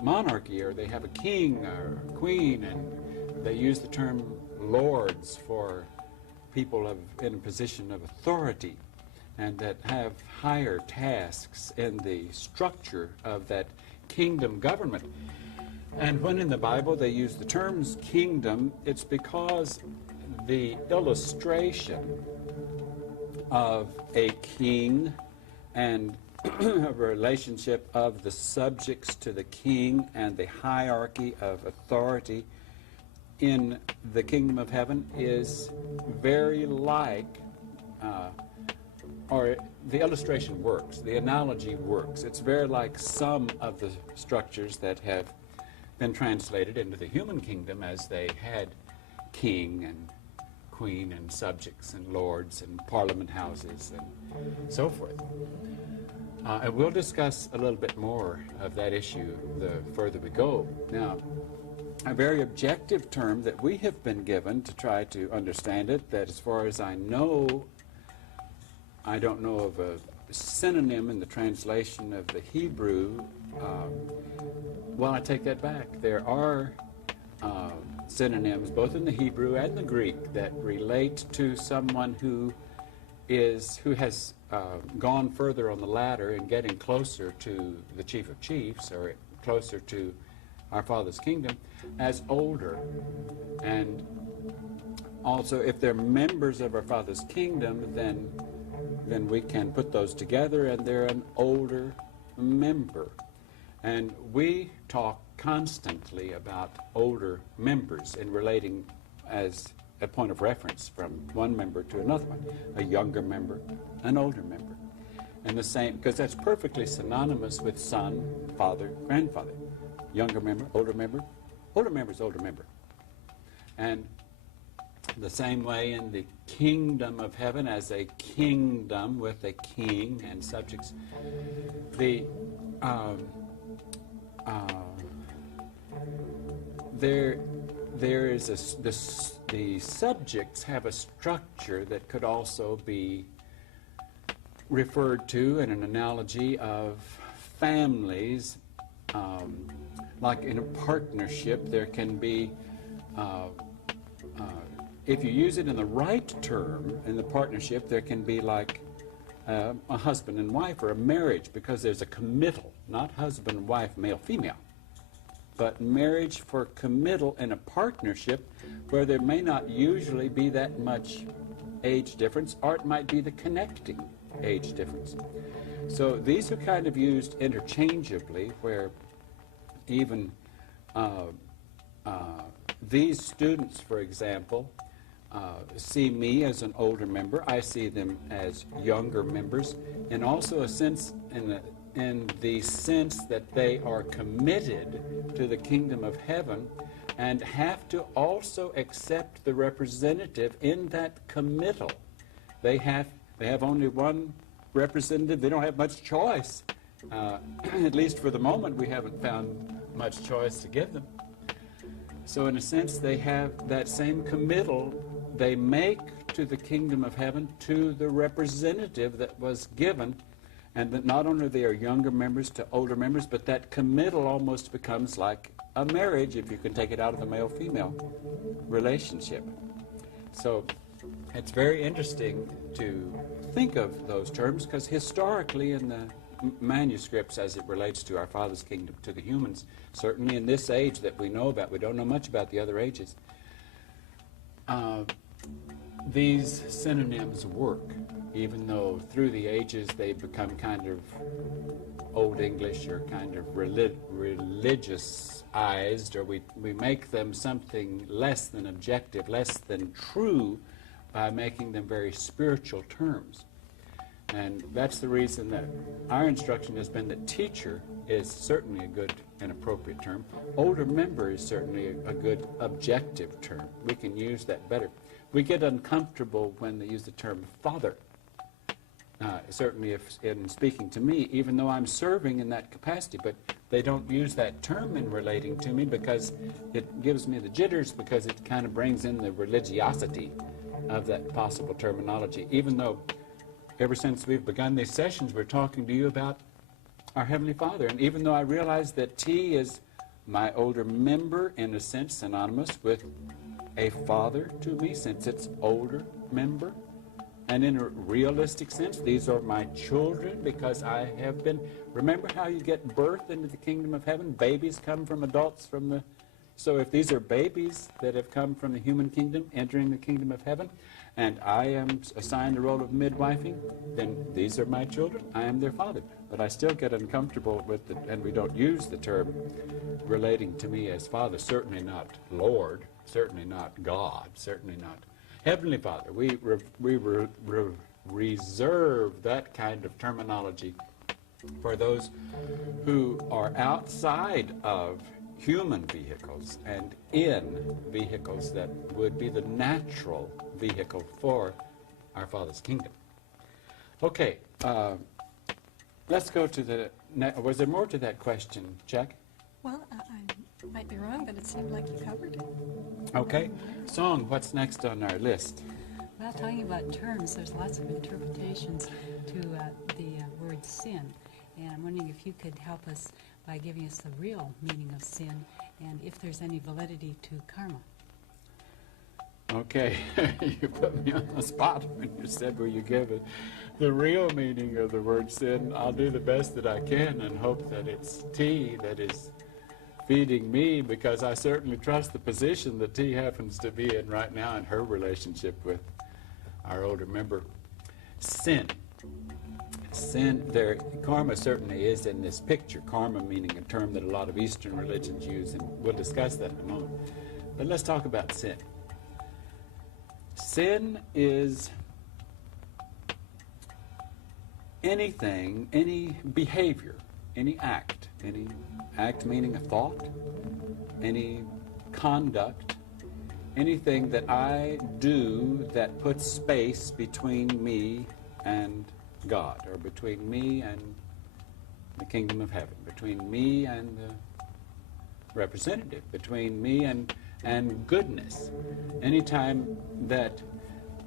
monarchy, or they have a king or a queen, and they use the term lords for people in a position of authority, and that have higher tasks in the structure of that kingdom government. And when in the Bible they use the terms kingdom, it's because the illustration of a king and a relationship of the subjects to the king and the hierarchy of authority in the kingdom of heaven is very like, or the illustration works, the analogy works. It's very like some of the structures that have been translated into the human kingdom as they had king and queen and subjects and lords and parliament houses and so forth. And we'll discuss a little bit more of that issue the further we go. Now, a very objective term that we have been given to try to understand it, that as far as I know, I don't know of a synonym in the translation of the Hebrew. Well, I take that back. There are synonyms both in the Hebrew and the Greek that relate to someone who has gone further on the ladder and getting closer to the Chief of Chiefs, or closer to our Father's kingdom, as older. And also, if they're members of our Father's kingdom, then we can put those together, and they're an older member. And we talk constantly about older members in relating as a point of reference from one member to another one, a younger member, an older member. And the same, because that's perfectly synonymous with son, father, grandfather. Younger member, older member, older member is older member. And the same way in the kingdom of heaven, as a kingdom with a king and subjects, the there is the subjects have a structure that could also be referred to in an analogy of families. Like in a partnership, there can be, if you use it in the right term, in the partnership, there can be like a husband and wife, or a marriage, because there's a committal, not husband and wife, male, female, but marriage for committal in a partnership where there may not usually be that much age difference, or it might be the connecting age difference. So these are kind of used interchangeably, where even these students, for example, see me as an older member. I see them as younger members, and also a sense in the sense that they are committed to the kingdom of heaven and have to also accept the representative in that committal. They have only one representative. They don't have much choice. At least for the moment, we haven't found much choice to give them. So in a sense, they have that same committal they make to the kingdom of heaven, to the representative that was given, and that not only they are younger members to older members, but that committal almost becomes like a marriage, if you can take it out of the male-female relationship. So it's very interesting to think of those terms, because historically in the manuscripts, as it relates to our Father's kingdom, to the humans, certainly in this age that we know about, we don't know much about the other ages, these synonyms work, even though through the ages they become kind of Old English, or kind of religiousized, or we make them something less than objective, less than true, by making them very spiritual terms. And that's the reason that our instruction has been that teacher is certainly a good and appropriate term. Older member is certainly a good objective term. We can use that better. We get uncomfortable when they use the term father. Certainly if in speaking to me, even though I'm serving in that capacity, but they don't use that term in relating to me, because it gives me the jitters, because it kind of brings in the religiosity of that possible terminology, even though ever since we've begun these sessions, we're talking to you about our Heavenly Father. And even though I realize that T is my older member, in a sense synonymous with a father to me, since it's older member, and in a realistic sense, these are my children, because I have been, remember how you get birth into the kingdom of heaven? Babies come from adults from the, so if these are babies that have come from the human kingdom, entering the kingdom of heaven, and I am assigned the role of midwifing, then these are my children, I am their father. But I still get uncomfortable with it, and we don't use the term relating to me as father, certainly not Lord, certainly not God, certainly not Heavenly Father. We reserve that kind of terminology for those who are outside of human vehicles and in vehicles that would be the natural vehicle for our Father's kingdom. Okay, let's go to the was there more to that question, Chuck? Well, I might be wrong, but it seemed like you covered it. Okay. Song, what's next on our list? Well, talking about terms, there's lots of interpretations to the word sin. And I'm wondering if you could help us by giving us the real meaning of sin and if there's any validity to karma. Okay, you put me on the spot when you said, will you give it the real meaning of the word sin? I'll do the best that I can and hope that it's T that is feeding me, because I certainly trust the position that T happens to be in right now in her relationship with our older member. Sin. Sin, there, karma certainly is in this picture. Karma meaning a term that a lot of Eastern religions use, and we'll discuss that in a moment. But let's talk about sin. Sin is anything, any behavior, any act meaning a thought, any conduct, anything that I do that puts space between me and God, or between me and the kingdom of heaven, between me and the representative, between me and goodness. Anytime that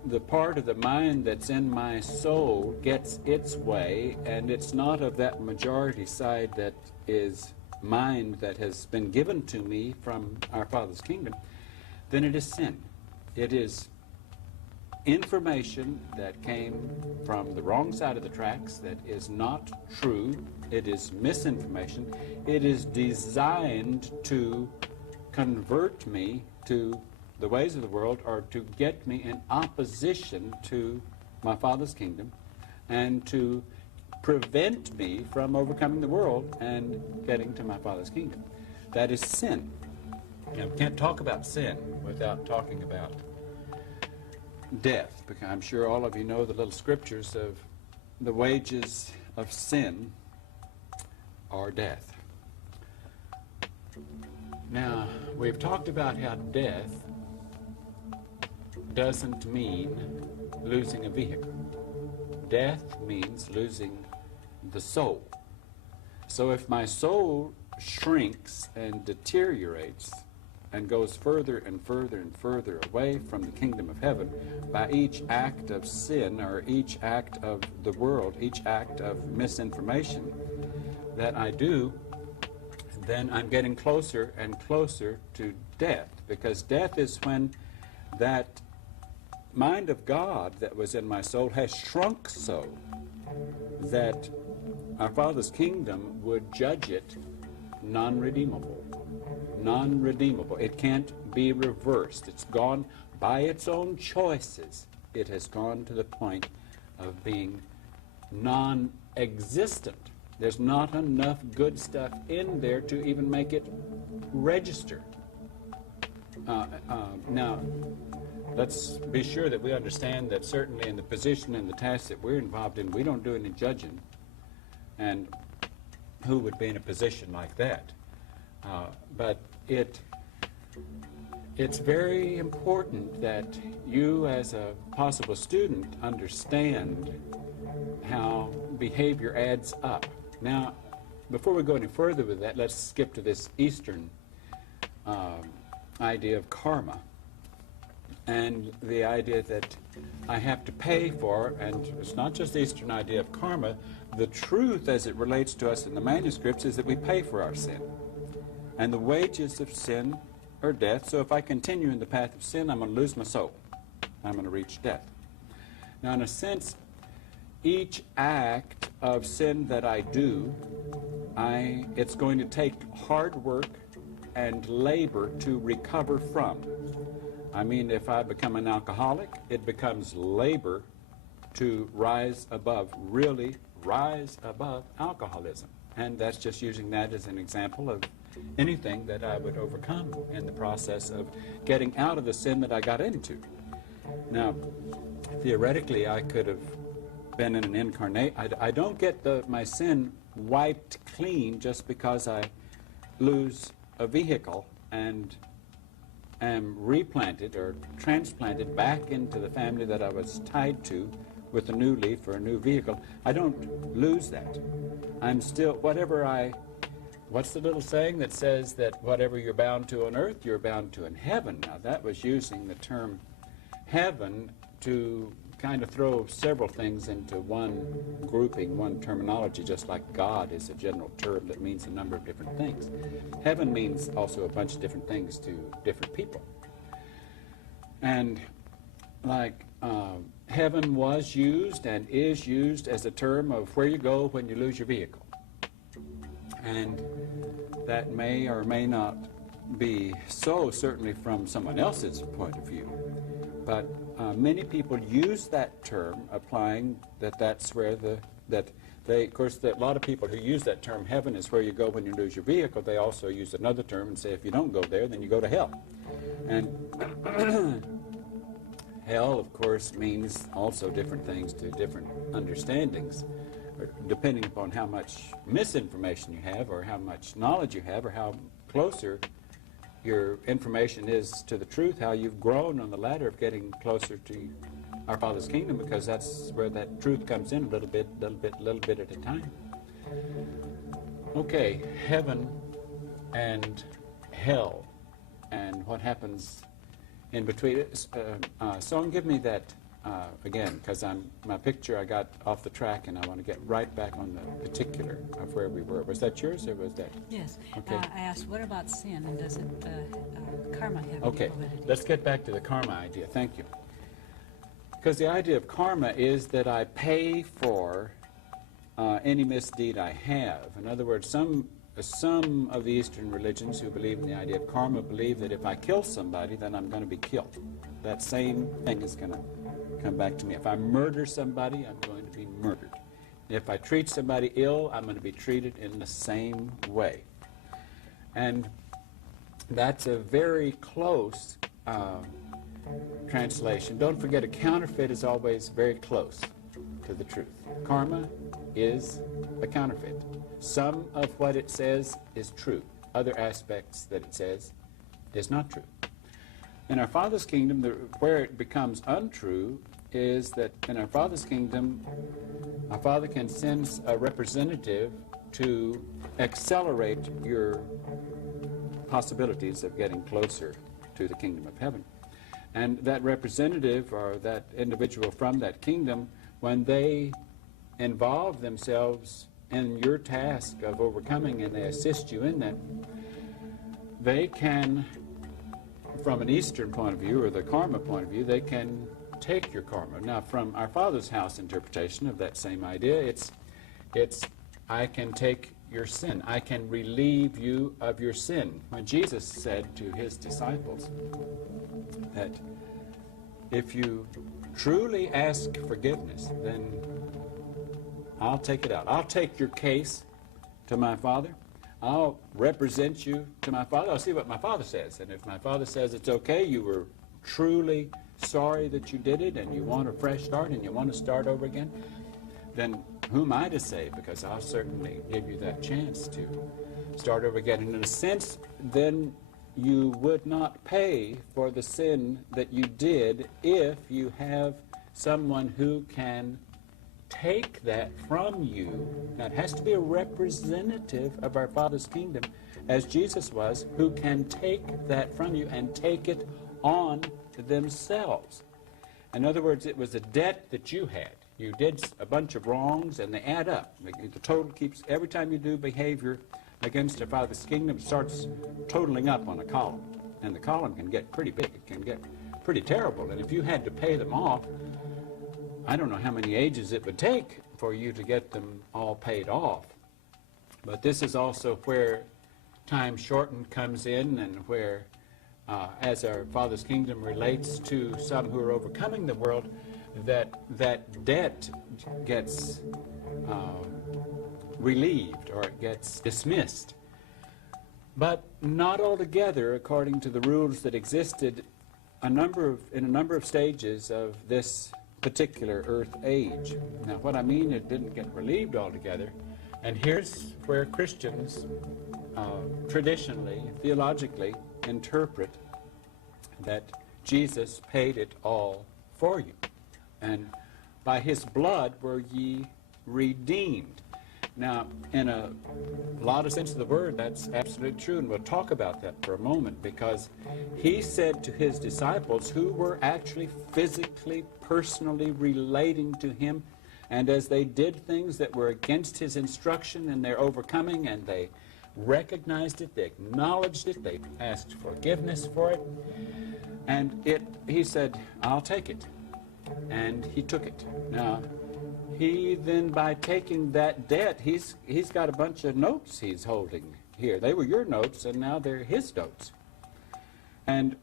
the part of the mind that's in my soul gets its way, and it's not of that majority side that is mind that has been given to me from our Father's kingdom, then it is sin. It is information that came from the wrong side of the tracks, that is not true. It is misinformation. It is designed to convert me to the ways of the world, or to get me in opposition to my Father's kingdom, and to prevent me from overcoming the world and getting to my Father's kingdom. That is sin. Now, we can't talk about sin without talking about death, because I'm sure all of you know the little scriptures of the wages of sin are death. Now, we've talked about how death doesn't mean losing a vehicle. Death means losing the soul. So if my soul shrinks and deteriorates and goes further and further and further away from the kingdom of heaven by each act of sin, or each act of the world, each act of misinformation that I do, then I'm getting closer and closer to death, because death is when that mind of God that was in my soul has shrunk so that our Father's kingdom would judge it non-redeemable. Non-redeemable. It can't be reversed. It's gone by its own choices. It has gone to the point of being non-existent. There's not enough good stuff in there to even make it register. Now, let's be sure that we understand that certainly in the position and the task that we're involved in, we don't do any judging. And who would be in a position like that? But it's very important that you as a possible student understand how behavior adds up. Now, before we go any further with that, let's skip to this Eastern idea of karma, and the idea that I have to pay for, and it's not just the Eastern idea of karma. The truth as it relates to us in the manuscripts is that we pay for our sin. And the wages of sin are death. So if I continue in the path of sin, I'm going to lose my soul. I'm going to reach death. Now, in a sense, each act of sin that I do, it's going to take hard work and labor to recover from. I mean, if I become an alcoholic, it becomes labor to rise above, really rise above alcoholism. And that's just using that as an example of anything that I would overcome in the process of getting out of the sin that I got into. Now, theoretically, I could have been in an incarnate. I don't get my sin wiped clean just because I lose a vehicle and am replanted or transplanted back into the family that I was tied to with a new leaf or a new vehicle. I don't lose that. I'm still, what's the little saying that says that whatever you're bound to on earth, you're bound to in heaven? Now, that was using the term heaven to kind of throw several things into one grouping, one terminology, just like God is a general term that means a number of different things. Heaven means also a bunch of different things to different people. And like heaven was used and is used as a term of where you go when you lose your vehicle. And that may or may not be so, certainly from someone else's point of view. But many people use that term, applying that's where of course, a lot of people who use that term, heaven is where you go when you lose your vehicle, they also use another term and say if you don't go there, then you go to hell. And hell, of course, means also different things to different understandings, depending upon how much misinformation you have, or how much knowledge you have, or how closer your information is to the truth, how you've grown on the ladder of getting closer to our Father's kingdom, because that's where that truth comes in a little bit at a time. Okay, heaven and hell, and what happens in between. Song, give me that again, because my picture I got off the track, and I want to get right back on the particular of where we were. Was that yours, or was that? Yes. Okay. I asked, what about sin, and does it karma have Okay, any validity? let's get back to the karma idea. Thank you. Because the idea of karma is that I pay for any misdeed I have. In other words, some of the Eastern religions who believe in the idea of karma believe that if I kill somebody, then I'm going to be killed. That same thing is going to come back to me. If I murder somebody, I'm going to be murdered. If I treat somebody ill, I'm going to be treated in the same way. And that's a very close translation. Don't forget, a counterfeit is always very close to the truth. Karma is a counterfeit. Some of what it says is true. Other aspects that it says is not true. In our Father's kingdom, where it becomes untrue is that in our Father's kingdom, our Father can send a representative to accelerate your possibilities of getting closer to the kingdom of heaven. And that representative, or that individual from that kingdom, when they involve themselves in your task of overcoming and they assist you in that, they can, from an Eastern point of view, or the karma point of view, they can take your karma. Now, from our Father's house interpretation of that same idea, it's I can take your sin. I can relieve you of your sin. When Jesus said to his disciples that if you truly ask forgiveness, then I'll take it out. I'll take your case to my Father. I'll represent you to my Father. I'll see what my Father says. And if my Father says it's okay, you were truly sorry that you did it, and you want a fresh start, and you want to start over again, then who am I to say? Because I'll certainly give you that chance to start over again. And in a sense, then you would not pay for the sin that you did if you have someone who can take that from you. Now, it has to be a representative of our Father's kingdom, as Jesus was, who can take that from you and take it on themselves. In other words, it was a debt that you had. You did a bunch of wrongs, and they add up. The total keeps, every time you do behavior against our Father's kingdom, starts totaling up on a column. And the column can get pretty big. It can get pretty terrible. And if you had to pay them off, I don't know how many ages it would take for you to get them all paid off. But this is also where time shortened comes in, and where as our Father's kingdom relates to some who are overcoming the world, that debt gets relieved, or it gets dismissed. But not altogether, according to the rules that existed in a number of stages of this particular earth age. Now, what I mean, it didn't get relieved altogether. And here's where Christians traditionally, theologically, interpret that Jesus paid it all for you. And by his blood were ye redeemed. Now, in a lot of sense of the word, that's absolutely true, and we'll talk about that for a moment, because he said to his disciples, who were actually physically, personally relating to him, and as they did things that were against his instruction and their overcoming, and they recognized it, they acknowledged it, they asked forgiveness for it, and he said, I'll take it. And he took it. Now, he then, by taking that debt, he's got a bunch of notes he's holding here. They were your notes, and now they're his notes. And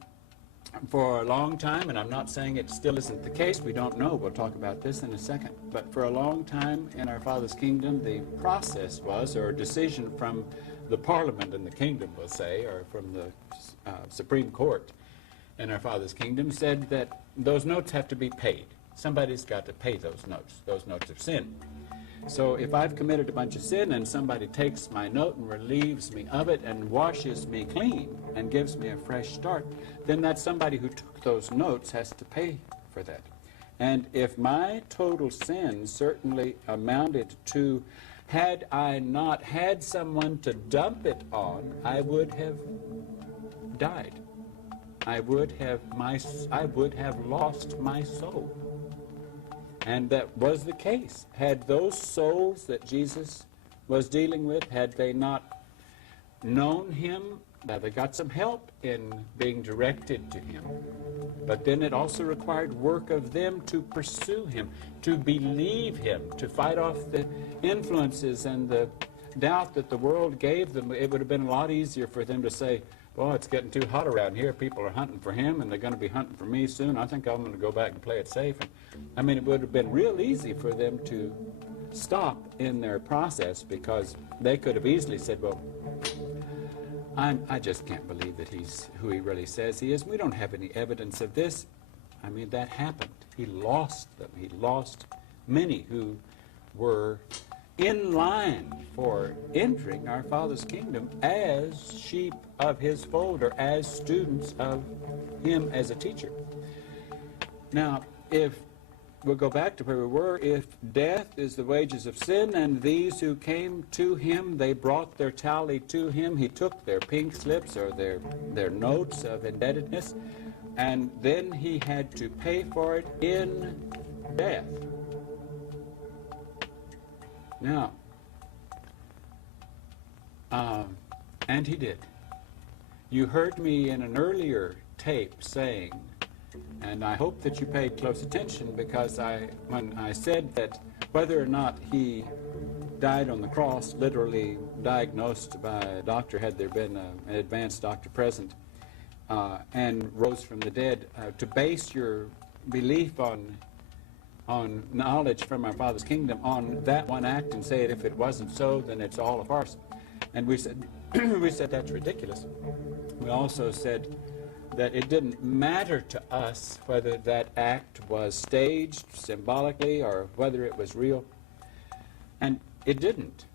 for a long time, and I'm not saying it still isn't the case, we don't know, we'll talk about this in a second, but for a long time in our Father's kingdom, the process was, or a decision from the Parliament in the kingdom, we'll say, or from the Supreme Court in our Father's kingdom, said that those notes have to be paid. Somebody's got to pay those notes of sin. So if I've committed a bunch of sin and somebody takes my note and relieves me of it and washes me clean and gives me a fresh start, then that somebody who took those notes has to pay for that. And if my total sin certainly amounted to, had I not had someone to dump it on, I would have died. I would have lost my soul. And that was the case. Had those souls that Jesus was dealing with, had they not known him, they got some help in being directed to him. But then it also required work of them to pursue him, to believe him, to fight off the influences and the doubt that the world gave them. It would have been a lot easier for them to say, well, it's getting too hot around here. People are hunting for him, and they're going to be hunting for me soon. I think I'm going to go back and play it safe. And, I mean, it would have been real easy for them to stop in their process, because they could have easily said, well, I just can't believe that he's who he really says he is. We don't have any evidence of this. I mean, that happened. He lost them. He lost many who were in line for entering our Father's kingdom as sheep of his fold, or as students of him as a teacher. Now, if we'll go back to where we were, if death is the wages of sin, and these who came to him, they brought their tally to him, he took their pink slips or their notes of indebtedness, and then he had to pay for it in death. Now, and he did. You heard me in an earlier tape saying, and I hope that you paid close attention, because when I said that whether or not he died on the cross, literally diagnosed by a doctor, had there been an advanced doctor present, and rose from the dead, to base your belief on knowledge from our Father's kingdom on that one act, and say it, if it wasn't so, then it's all a farce. And we said, that's ridiculous. We also said that it didn't matter to us whether that act was staged symbolically or whether it was real. And it didn't.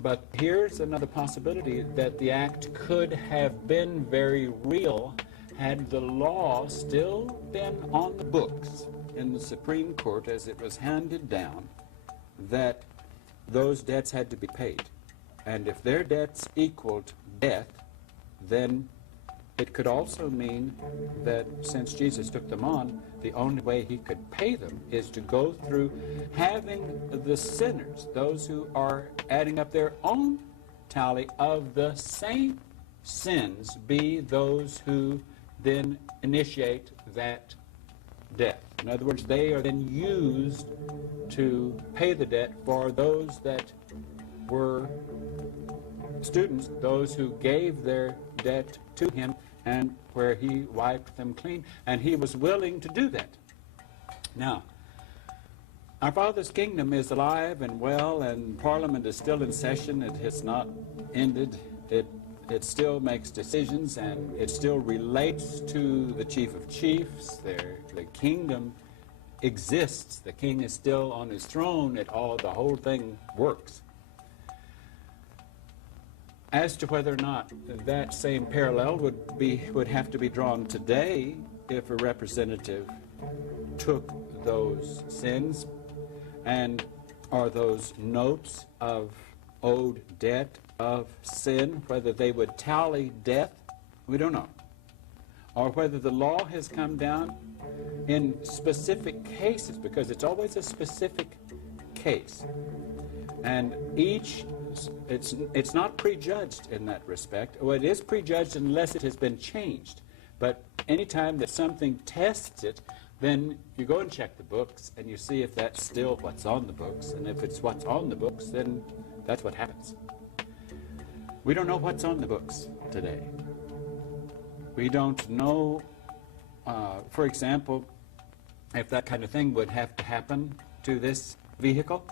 But here's another possibility, that the act could have been very real had the law still been on the books in the Supreme Court as it was handed down, that those debts had to be paid. And if their debts equaled death, then it could also mean that since Jesus took them on, the only way he could pay them is to go through having the sinners, those who are adding up their own tally of the same sins, be those who then initiate that debt. In other words, they are then used to pay the debt for those that were students, those who gave their debt to him, and where he wiped them clean, and he was willing to do that. Now, our Father's kingdom is alive and well, and Parliament is still in session. It has not ended. It still makes decisions, and it still relates to the Chief of Chiefs. The kingdom exists. The king is still on his throne. The whole thing works. As to whether or not that same parallel would have to be drawn today if a representative took those sins and are those notes of owed debt of sin, whether they would tally death, we don't know. Or whether the law has come down in specific cases, because it's always a specific case. And it's not prejudged in that respect. Well, it is prejudged unless it has been changed. But anytime that something tests it, then you go and check the books, and you see if that's still what's on the books. And if it's what's on the books, then that's what happens. We don't know what's on the books today. We don't know, for example, if that kind of thing would have to happen to this vehicle.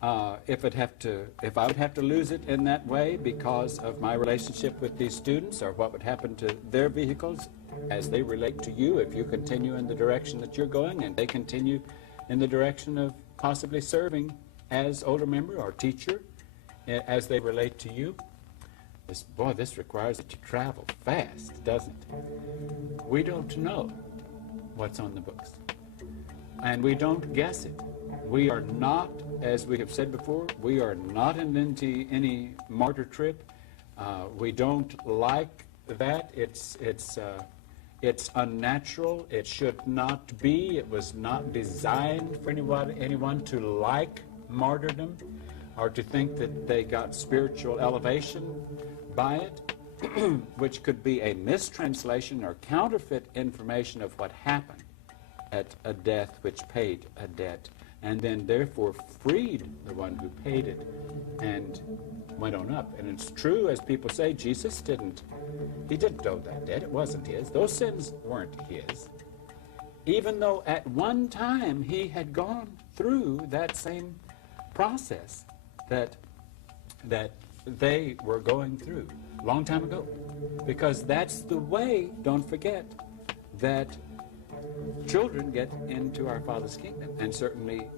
If I would have to lose it in that way because of my relationship with these students, or what would happen to their vehicles as they relate to you if you continue in the direction that you're going and they continue in the direction of possibly serving as older member or teacher as they relate to you. This requires that you travel fast, doesn't it? We don't know what's on the books, and we don't guess it. We are not, as we have said before, we are not in any martyr trip. We don't like that. It's unnatural. It should not be. It was not designed for anyone to like martyrdom or to think that they got spiritual elevation by it, which could be a mistranslation or counterfeit information of what happened at a death which paid a debt, and then therefore freed the one who paid it and went on up. And it's true, as people say, Jesus didn't owe that debt. It wasn't his. Those sins weren't his. Even though at one time he had gone through that same process that they were going through a long time ago. Because that's the way, don't forget, that children get into our Father's kingdom. And certainly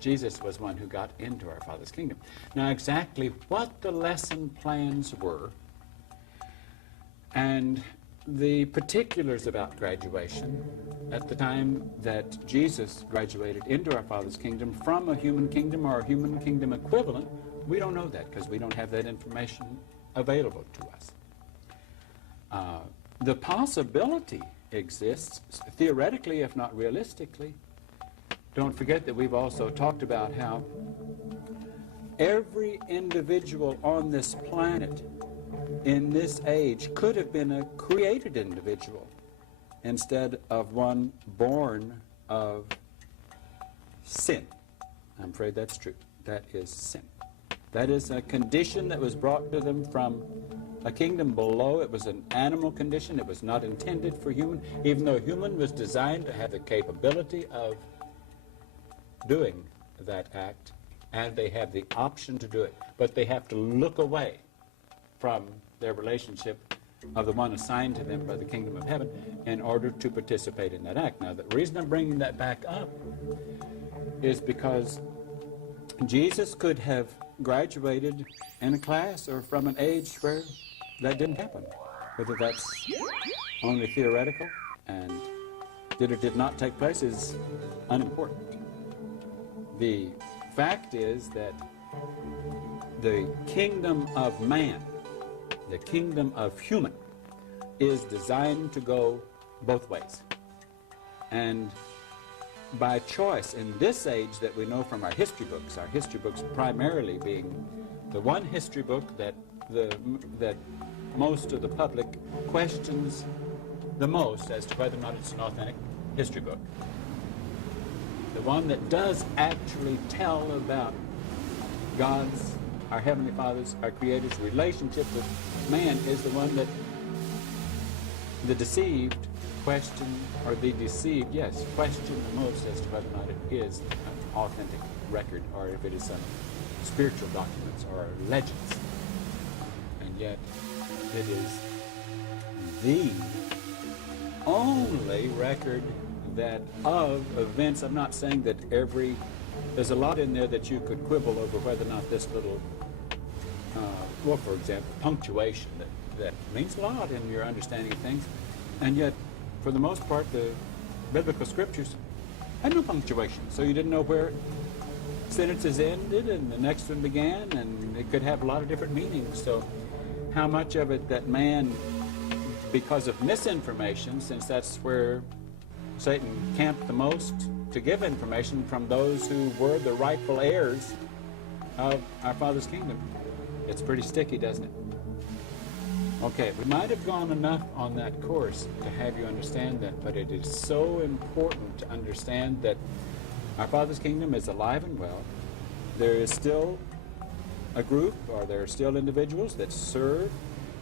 Jesus was one who got into our Father's kingdom. Now, exactly what the lesson plans were and the particulars about graduation at the time that Jesus graduated into our Father's kingdom from a human kingdom or a human kingdom equivalent, we don't know that because we don't have that information available to us. The possibility exists, theoretically if not realistically. Don't forget that we've also talked about how every individual on this planet in this age could have been a created individual instead of one born of sin. I'm afraid that's true. That is sin. That is a condition that was brought to them from a kingdom below. It was an animal condition. It was not intended for human, even though human was designed to have the capability of doing that act, and they have the option to do it. But they have to look away from their relationship of the one assigned to them by the kingdom of heaven in order to participate in that act. Now, the reason I'm bringing that back up is because Jesus could have graduated in a class or from an age where that didn't happen. Whether that's only theoretical and did or did not take place is unimportant. The fact is that the kingdom of man, the kingdom of human, is designed to go both ways. And by choice, in this age that we know from our history books primarily being the one history book that most of the public questions the most as to whether or not it's an authentic history book. The one that does actually tell about God's, our Heavenly Father's, our Creator's relationship with man is the one that the deceived question, or the deceived, yes, question the most as to whether or not it is an authentic record, or if it is some spiritual documents or legends. And yet, it is the only record that of events. I'm not saying that there's a lot in there that you could quibble over whether or not this little, well, for example, punctuation, that means a lot in your understanding of things. And yet, for the most part, the biblical scriptures had no punctuation, so you didn't know where sentences ended and the next one began, and it could have a lot of different meanings. So how much of it that man, because of misinformation, since that's where Satan camped the most to give information from those who were the rightful heirs of our Father's kingdom, it's pretty sticky, doesn't it? Okay, we might have gone enough on that course to have you understand that, but it is so important to understand that our Father's kingdom is alive and well. There is still a group, or there are still individuals that serve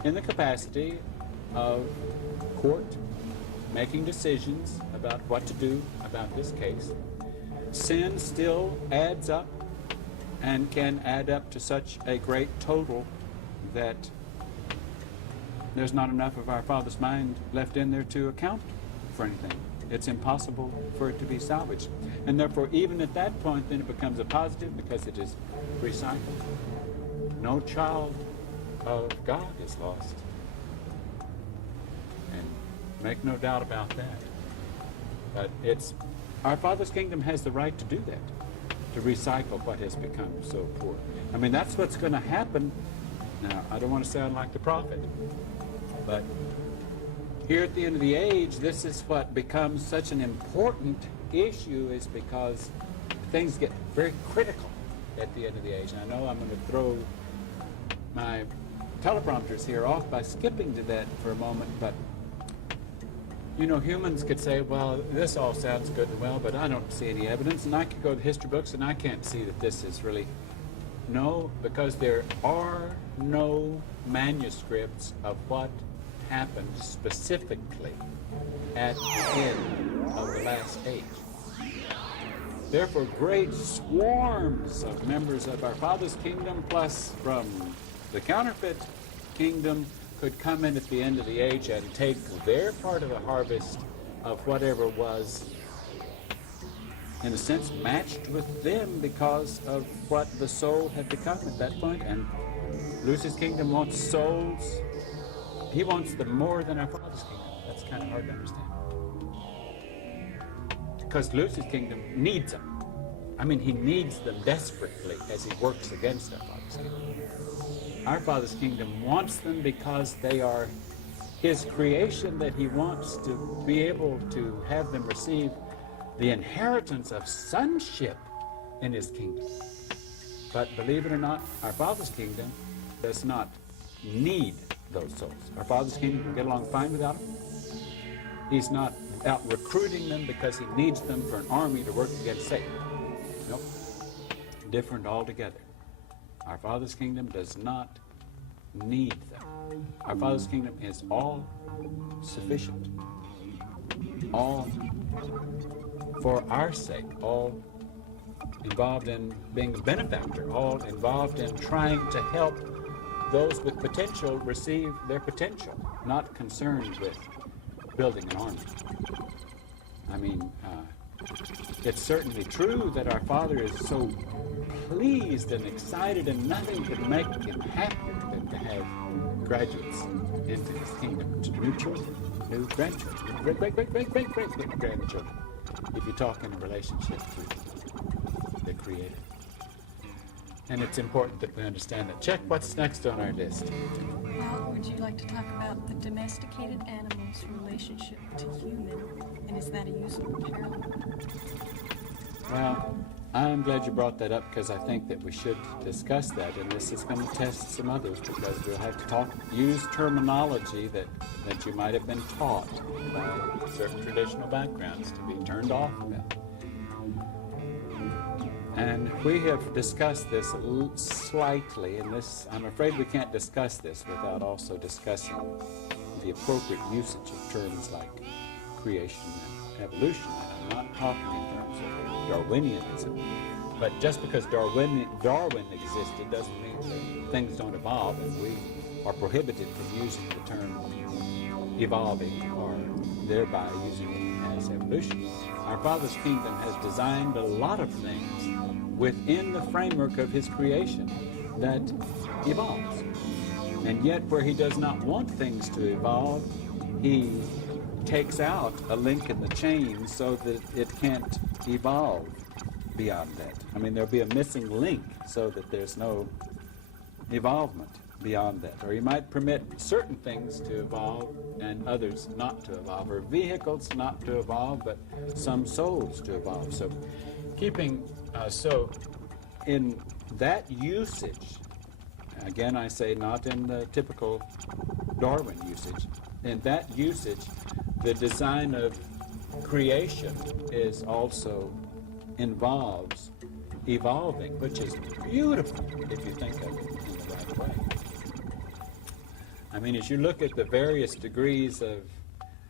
in the capacity of court, making decisions about what to do about this case. Sin still adds up and can add up to such a great total that there's not enough of our Father's mind left in there to account for anything. It's impossible for it to be salvaged. And therefore, even at that point, then it becomes a positive because it is recycled. No child of God is lost. And make no doubt about that. But our Father's kingdom has the right to do that, to recycle what has become so poor. I mean, that's what's going to happen. Now, I don't want to sound like the prophet, but here at the end of the age, this is what becomes such an important issue, is because things get very critical at the end of the age. And I know I'm going to throw my teleprompters here off by skipping to that for a moment, but you know, humans could say, well, this all sounds good and well, but I don't see any evidence, and I could go to the history books and I can't see that this is really... No, because there are no manuscripts of what happened specifically at the end of the last age. Therefore, great swarms of members of our Father's kingdom, plus from the counterfeit kingdom, could come in at the end of the age and take their part of the harvest of whatever was, in a sense, matched with them because of what the soul had become at that point. And Lucy's kingdom wants souls. He wants them more than our Father's kingdom. That's kind of hard to understand. Because Lucy's kingdom needs them. I mean, he needs them desperately as he works against our Father's kingdom. Our Father's kingdom wants them because they are his creation, that he wants to be able to have them receive the inheritance of sonship in his kingdom. But believe it or not, our Father's kingdom does not need those souls. Our Father's kingdom can get along fine without them. He's not out recruiting them because he needs them for an army to work against Satan. Nope. Different altogether. Our Father's kingdom does not need them. Our Father's kingdom is all sufficient. All for our sake. All involved in being a benefactor. All involved in trying to help those with potential receive their potential. Not concerned with building an army. I mean, it's certainly true that our Father is so pleased and excited, and nothing could make him happier than to have graduates into his kingdom, new children, new grandchildren, great-great-great-great-great-grandchildren, if you talk in a relationship to the Creator. And it's important that we understand that. Check what's next on our list. Now, would you like to talk about the domesticated animal's relationship to human, and is that a useful parallel? Well, I'm glad you brought that up, because I think that we should discuss that, and this is going to test some others, because we'll have to use terminology that you might have been taught by certain traditional backgrounds to be turned off about. And we have discussed this slightly, and I'm afraid we can't discuss this without also discussing the appropriate usage of terms like creation and evolution. And I'm not talking in terms of Darwinianism, but just because Darwin existed doesn't mean that things don't evolve, and we are prohibited from using the term evolving or thereby using it as evolution. Our Father's kingdom has designed a lot of things within the framework of his creation that evolves. And yet where he does not want things to evolve, he takes out a link in the chain so that it can't evolve beyond that. I mean, there'll be a missing link so that there's no evolvement beyond that. Or you might permit certain things to evolve and others not to evolve, or vehicles not to evolve, but some souls to evolve. So so in that usage, again I say not in the typical Darwin usage, in that usage the design of creation is also involves evolving, which is beautiful if you think of it in the right way. I mean, as you look at the various degrees of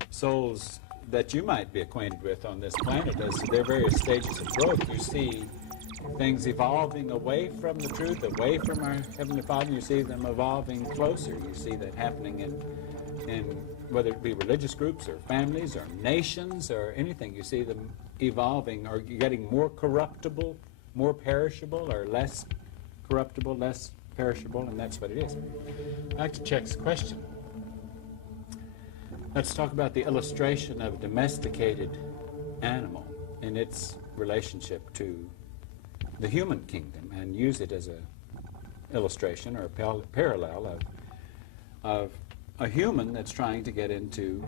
souls that you might be acquainted with on this planet, as their various stages of growth, you see things evolving away from the truth, away from our Heavenly Father. You see them evolving closer. You see that happening in whether it be religious groups or families or nations or anything. You see them evolving or getting more corruptible, more perishable, or less corruptible, less perishable, and that's what it is. Back to Chuck's question. Let's talk about the illustration of a domesticated animal in its relationship to the human kingdom, and use it as an illustration or a parallel of a human that's trying to get into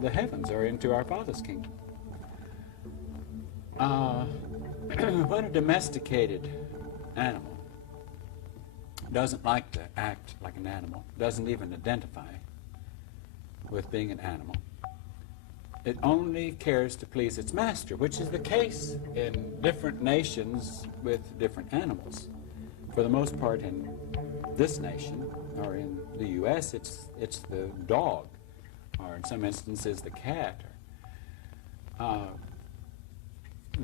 the heavens or into our Father's kingdom. When a domesticated animal doesn't like to act like an animal, doesn't even identify with being an animal, it only cares to please its master, which is the case in different nations with different animals. For the most part in this nation, or in the U.S., it's the dog, or in some instances the cat.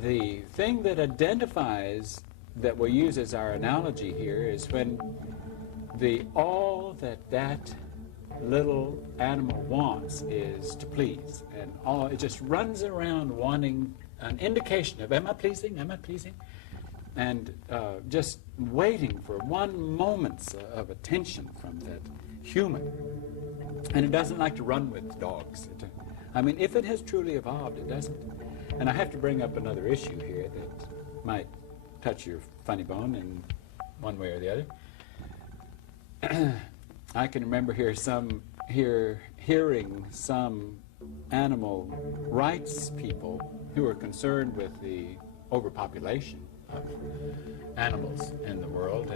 The thing that identifies, that we'll use as our analogy here, is when all that little animal wants is to please, and it just runs around wanting an indication of, am I pleasing, and just waiting for one moment of attention from that human. And it doesn't like to run with dogs. I mean, if it has truly evolved, it doesn't. And I have to bring up another issue here that might touch your funny bone in one way or the other. I can remember hearing some animal rights people who are concerned with the overpopulation of animals in the world,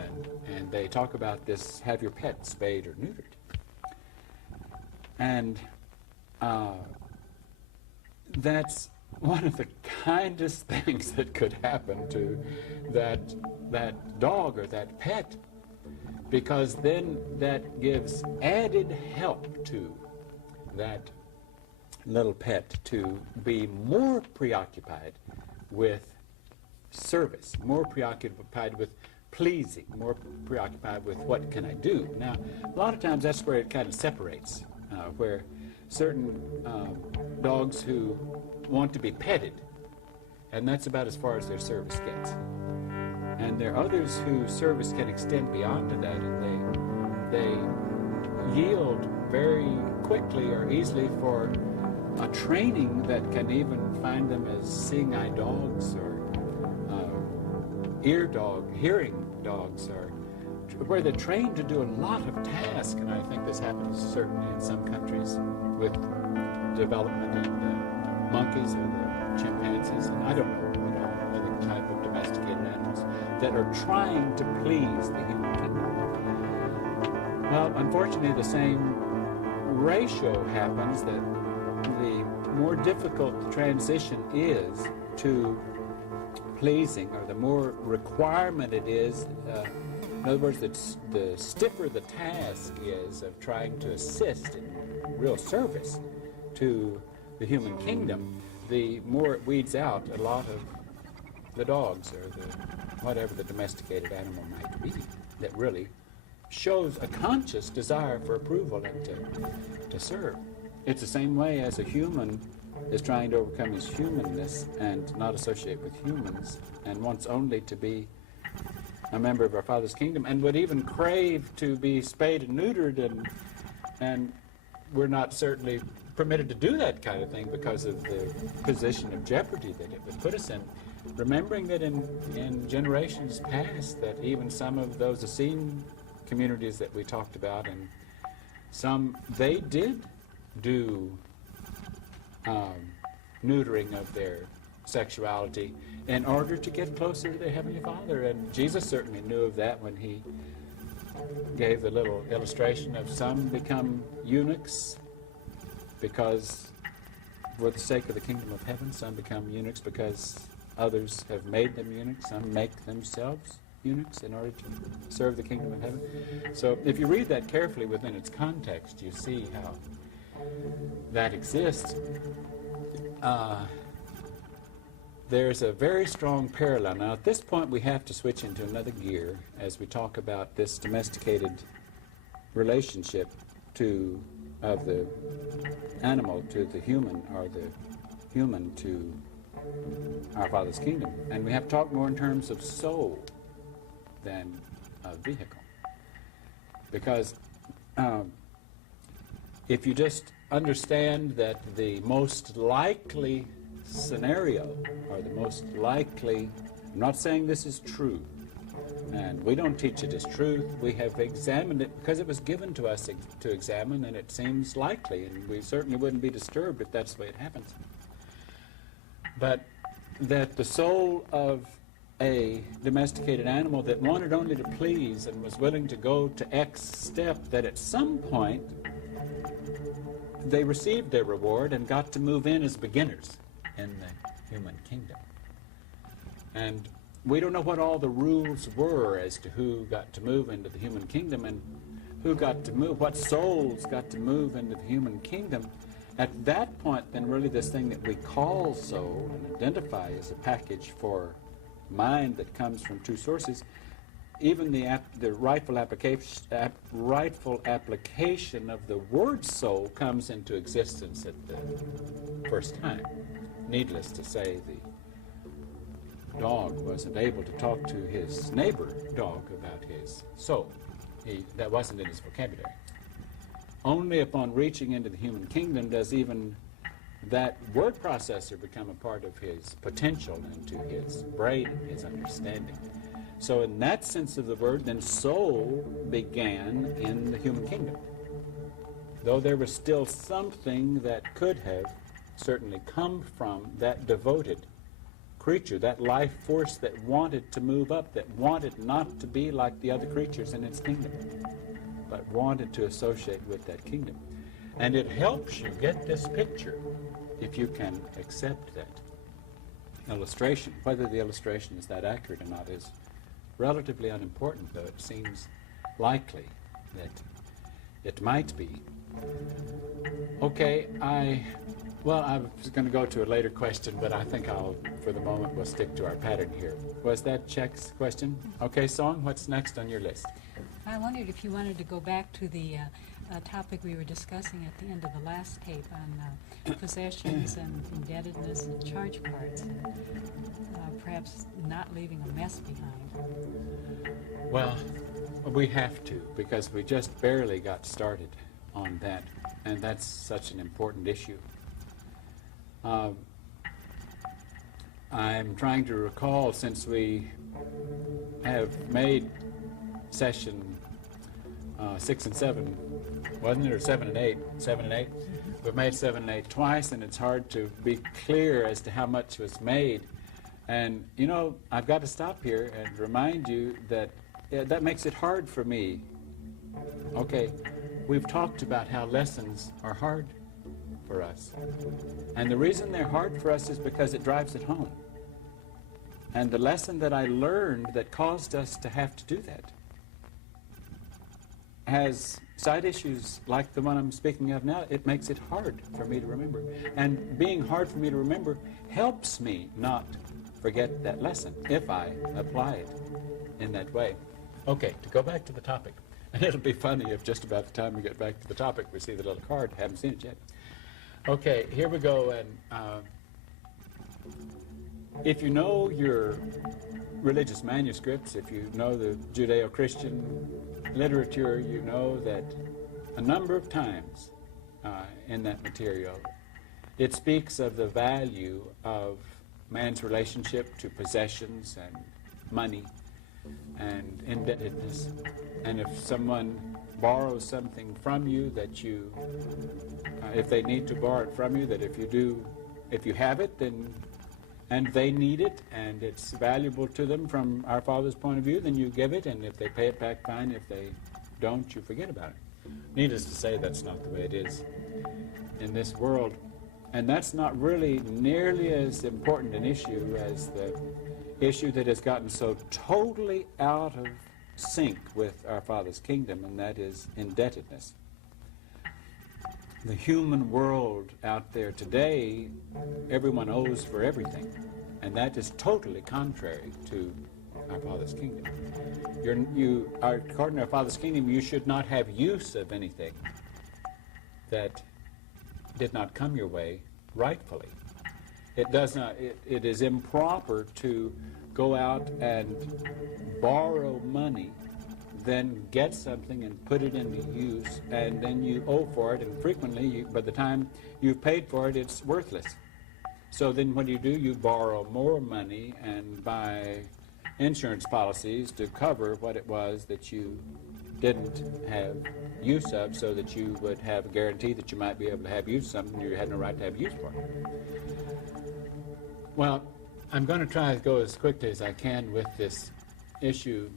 and they talk about this: have your pet spayed or neutered. And that's one of the kindest things that could happen to that dog or that pet, because then that gives added help to that little pet to be more preoccupied with service, more preoccupied with pleasing, more preoccupied with what can I do. Now, a lot of times that's where it kind of separates, where certain dogs who want to be petted, and that's about as far as their service gets. And there are others whose service can extend beyond to that, and they yield very quickly or easily for a training that can even find them as seeing-eye dogs or hearing dogs, or where they're trained to do a lot of tasks. And I think this happens certainly in some countries with development in the monkeys or the chimpanzees, and I don't know what other type of domesticated animals that are trying to please the human kingdom. Well, unfortunately, the same ratio happens, that the more difficult the transition is to pleasing, or the more requirement it is, in other words, the stiffer the task is of trying to assist in real service to the human kingdom, the more it weeds out a lot of the dogs or the whatever the domesticated animal might be that really shows a conscious desire for approval and to serve. It's the same way as a human is trying to overcome his humanness and not associate with humans and wants only to be a member of our Father's kingdom and would even crave to be spayed and neutered, and we're not certainly permitted to do that kind of thing because of the position of jeopardy that it would put us in. Remembering that in generations past that even some of those Essene communities that we talked about, and some, they did do neutering of their sexuality in order to get closer to their Heavenly Father. And Jesus certainly knew of that when he gave the little illustration of some become eunuchs because for the sake of the kingdom of heaven, some become eunuchs because others have made them eunuchs, some make themselves eunuchs in order to serve the kingdom of heaven. So if you read that carefully within its context, you see how that exists. There's a very strong parallel. Now at this point we have to switch into another gear as we talk about this domesticated relationship of the animal to the human, or the human to our Father's kingdom. And we have to talk more in terms of soul than a vehicle. Because if you just understand that the most likely scenario, or the most likely, I'm not saying this is true, and we don't teach it as truth, we have examined it because it was given to us to examine, and it seems likely, and we certainly wouldn't be disturbed if that's the way it happens. But that the soul of a domesticated animal that wanted only to please and was willing to go to X step, that at some point they received their reward and got to move in as beginners in the human kingdom. And we don't know what all the rules were as to who got to move into the human kingdom and who got to move, what souls got to move into the human kingdom. At that point, then really this thing that we call soul and identify as a package for mind that comes from two sources, even the rightful application of the word soul comes into existence at the first time. Needless to say, the dog wasn't able to talk to his neighbor dog about his soul. That wasn't in his vocabulary. Only upon reaching into the human kingdom does even that word processor become a part of his potential and to his brain and his understanding. So in that sense of the word, then soul began in the human kingdom. Though there was still something that could have certainly come from that devoted creature, that life force that wanted to move up, that wanted not to be like the other creatures in its kingdom, but wanted to associate with that kingdom. And it helps you get this picture if you can accept that illustration. Whether the illustration is that accurate or not is relatively unimportant, though it seems likely that it might be. Okay, I was going to go to a later question, but I think for the moment, we'll stick to our pattern here. Was that Czech's question? Okay, Song, what's next on your list? I wondered if you wanted to go back to the topic we were discussing at the end of the last tape on possessions and indebtedness and charge cards, and perhaps not leaving a mess behind. Well, we have to, because we just barely got started on that, and that's such an important issue. I'm trying to recall, since we have made session 6 and 7, wasn't it, or 7 and 8? 7 and 8. We've made 7 and 8 twice, and it's hard to be clear as to how much was made. And you know, I've got to stop here and remind you that that makes it hard for me. Okay, we've talked about how lessons are hard for us, and the reason they're hard for us is because it drives it home. And the lesson that I learned that caused us to have to do that has side issues like the one I'm speaking of now, it makes it hard for me to remember. And being hard for me to remember helps me not forget that lesson if I apply it in that way. Okay, to go back to the topic. And it'll be funny if just about the time we get back to the topic we see the little card. Haven't seen it yet. Okay, here we go. And if you know your religious manuscripts, if you know the Judeo-Christian literature, you know that a number of times in that material it speaks of the value of man's relationship to possessions and money and indebtedness. And if someone borrows something from you that you, if they need to borrow it from you, that if you have it, then, and they need it, and it's valuable to them from our Father's point of view, then you give it, and if they pay it back, fine. If they don't, you forget about it. Needless to say, that's not the way it is in this world. And that's not really nearly as important an issue as the issue that has gotten so totally out of sync with our Father's kingdom, and that is indebtedness. The human world out there today, everyone owes for everything, and that is totally contrary to our Father's kingdom. According to our Father's kingdom, you should not have use of anything that did not come your way rightfully. It does not. It is improper to go out and borrow money, then get something and put it into use, and then you owe for it, and frequently, by the time you've paid for it, it's worthless. So then what do? You borrow more money and buy insurance policies to cover what it was that you didn't have use of, so that you would have a guarantee that you might be able to have use of something you had no right to have use for. Well, I'm going to try to go as quickly as I can with this issue.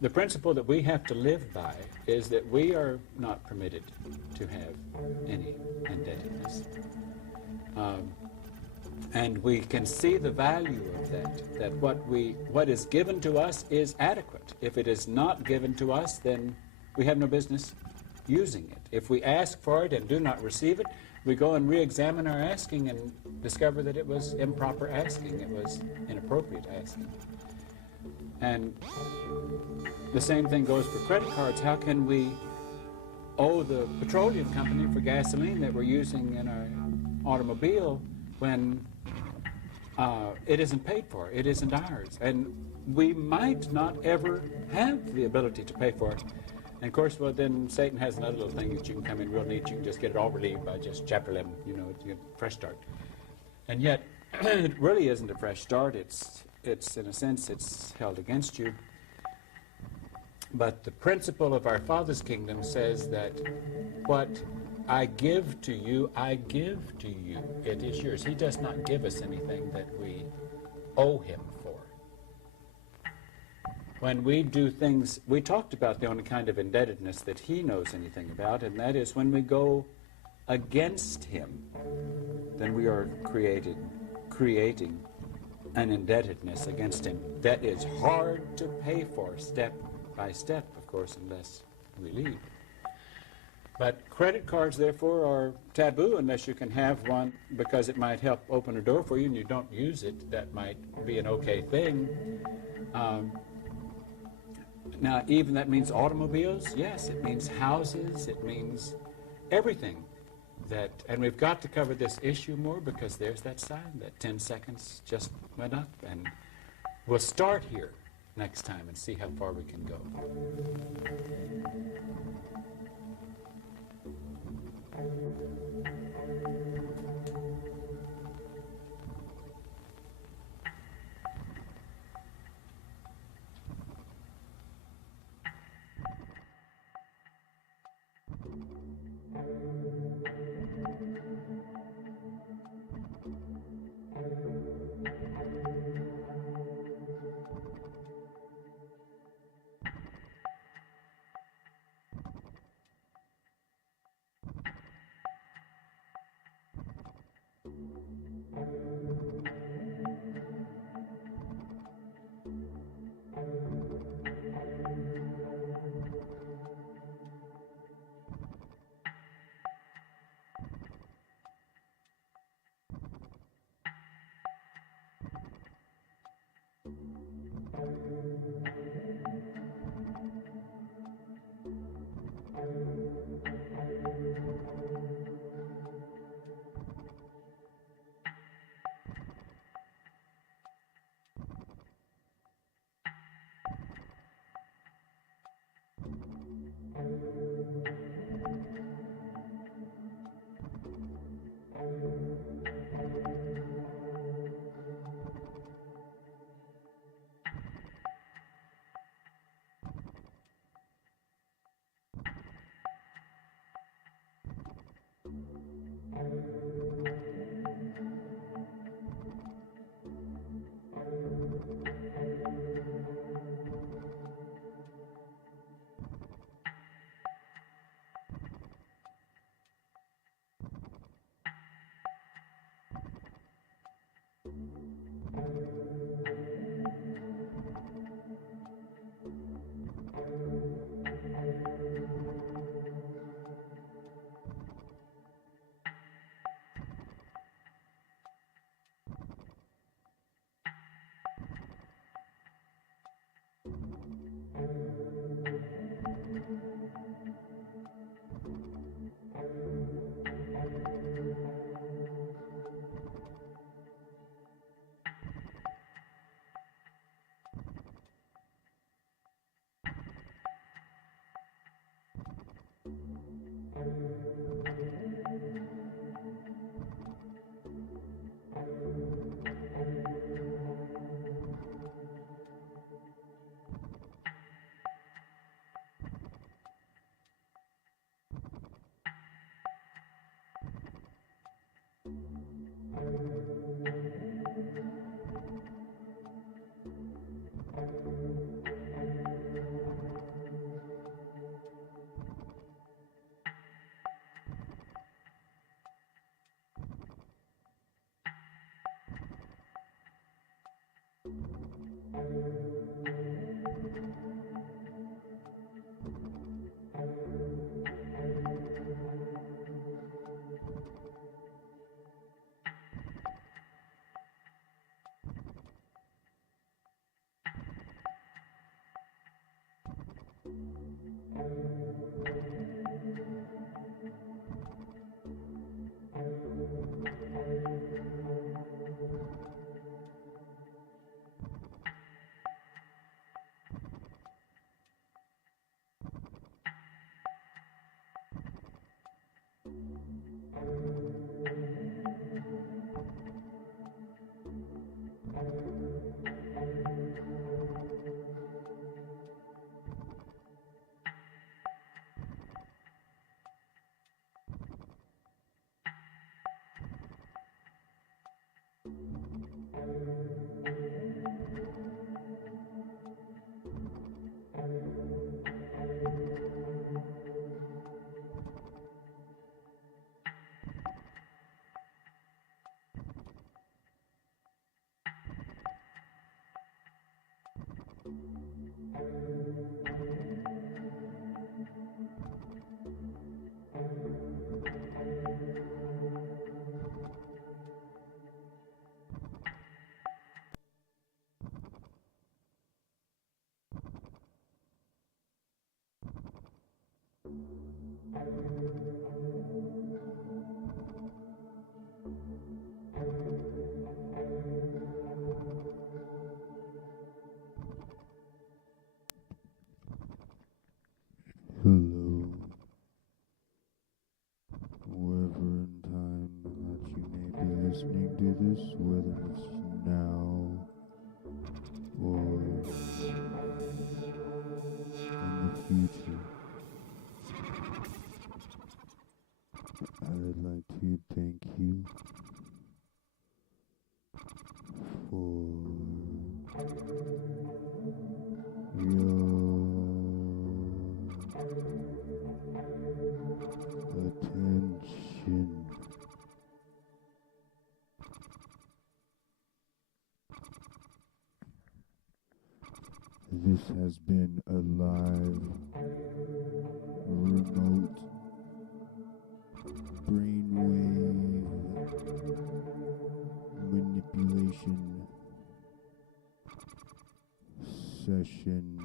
The principle that we have to live by is that we are not permitted to have any indebtedness. And we can see the value of that what is given to us is adequate. If it is not given to us, then we have no business using it. If we ask for it and do not receive it, we go and re-examine our asking and discover that it was improper asking. It was inappropriate asking. And the same thing goes for credit cards. How can we owe the petroleum company for gasoline that we're using in our automobile when it isn't paid for? It isn't ours. And we might not ever have the ability to pay for it. And of course, well, then Satan has another little thing that you can come in real neat. You can just get it all relieved by just chapter 11, to get a fresh start. And yet, it really isn't a fresh start. It's in a sense, it's held against you. But the principle of our Father's kingdom says that what I give to you, I give to you. It is yours. He does not give us anything that we owe him for. When we do things, we talked about the only kind of indebtedness that he knows anything about, and that is when we go against him, then we are creating an indebtedness against him that is hard to pay for step by step, of course, unless we leave. But credit cards, therefore, are taboo unless you can have one because it might help open a door for you and you don't use it. That might be an okay thing. Now, even that means automobiles. Yes, it means houses. It means everything. And we've got to cover this issue more because there's that sign that 10 seconds just went up. And we'll start here next time and see how far we can go. future. I'd like to thank you for your attention. This has been a live remote brainwave manipulation session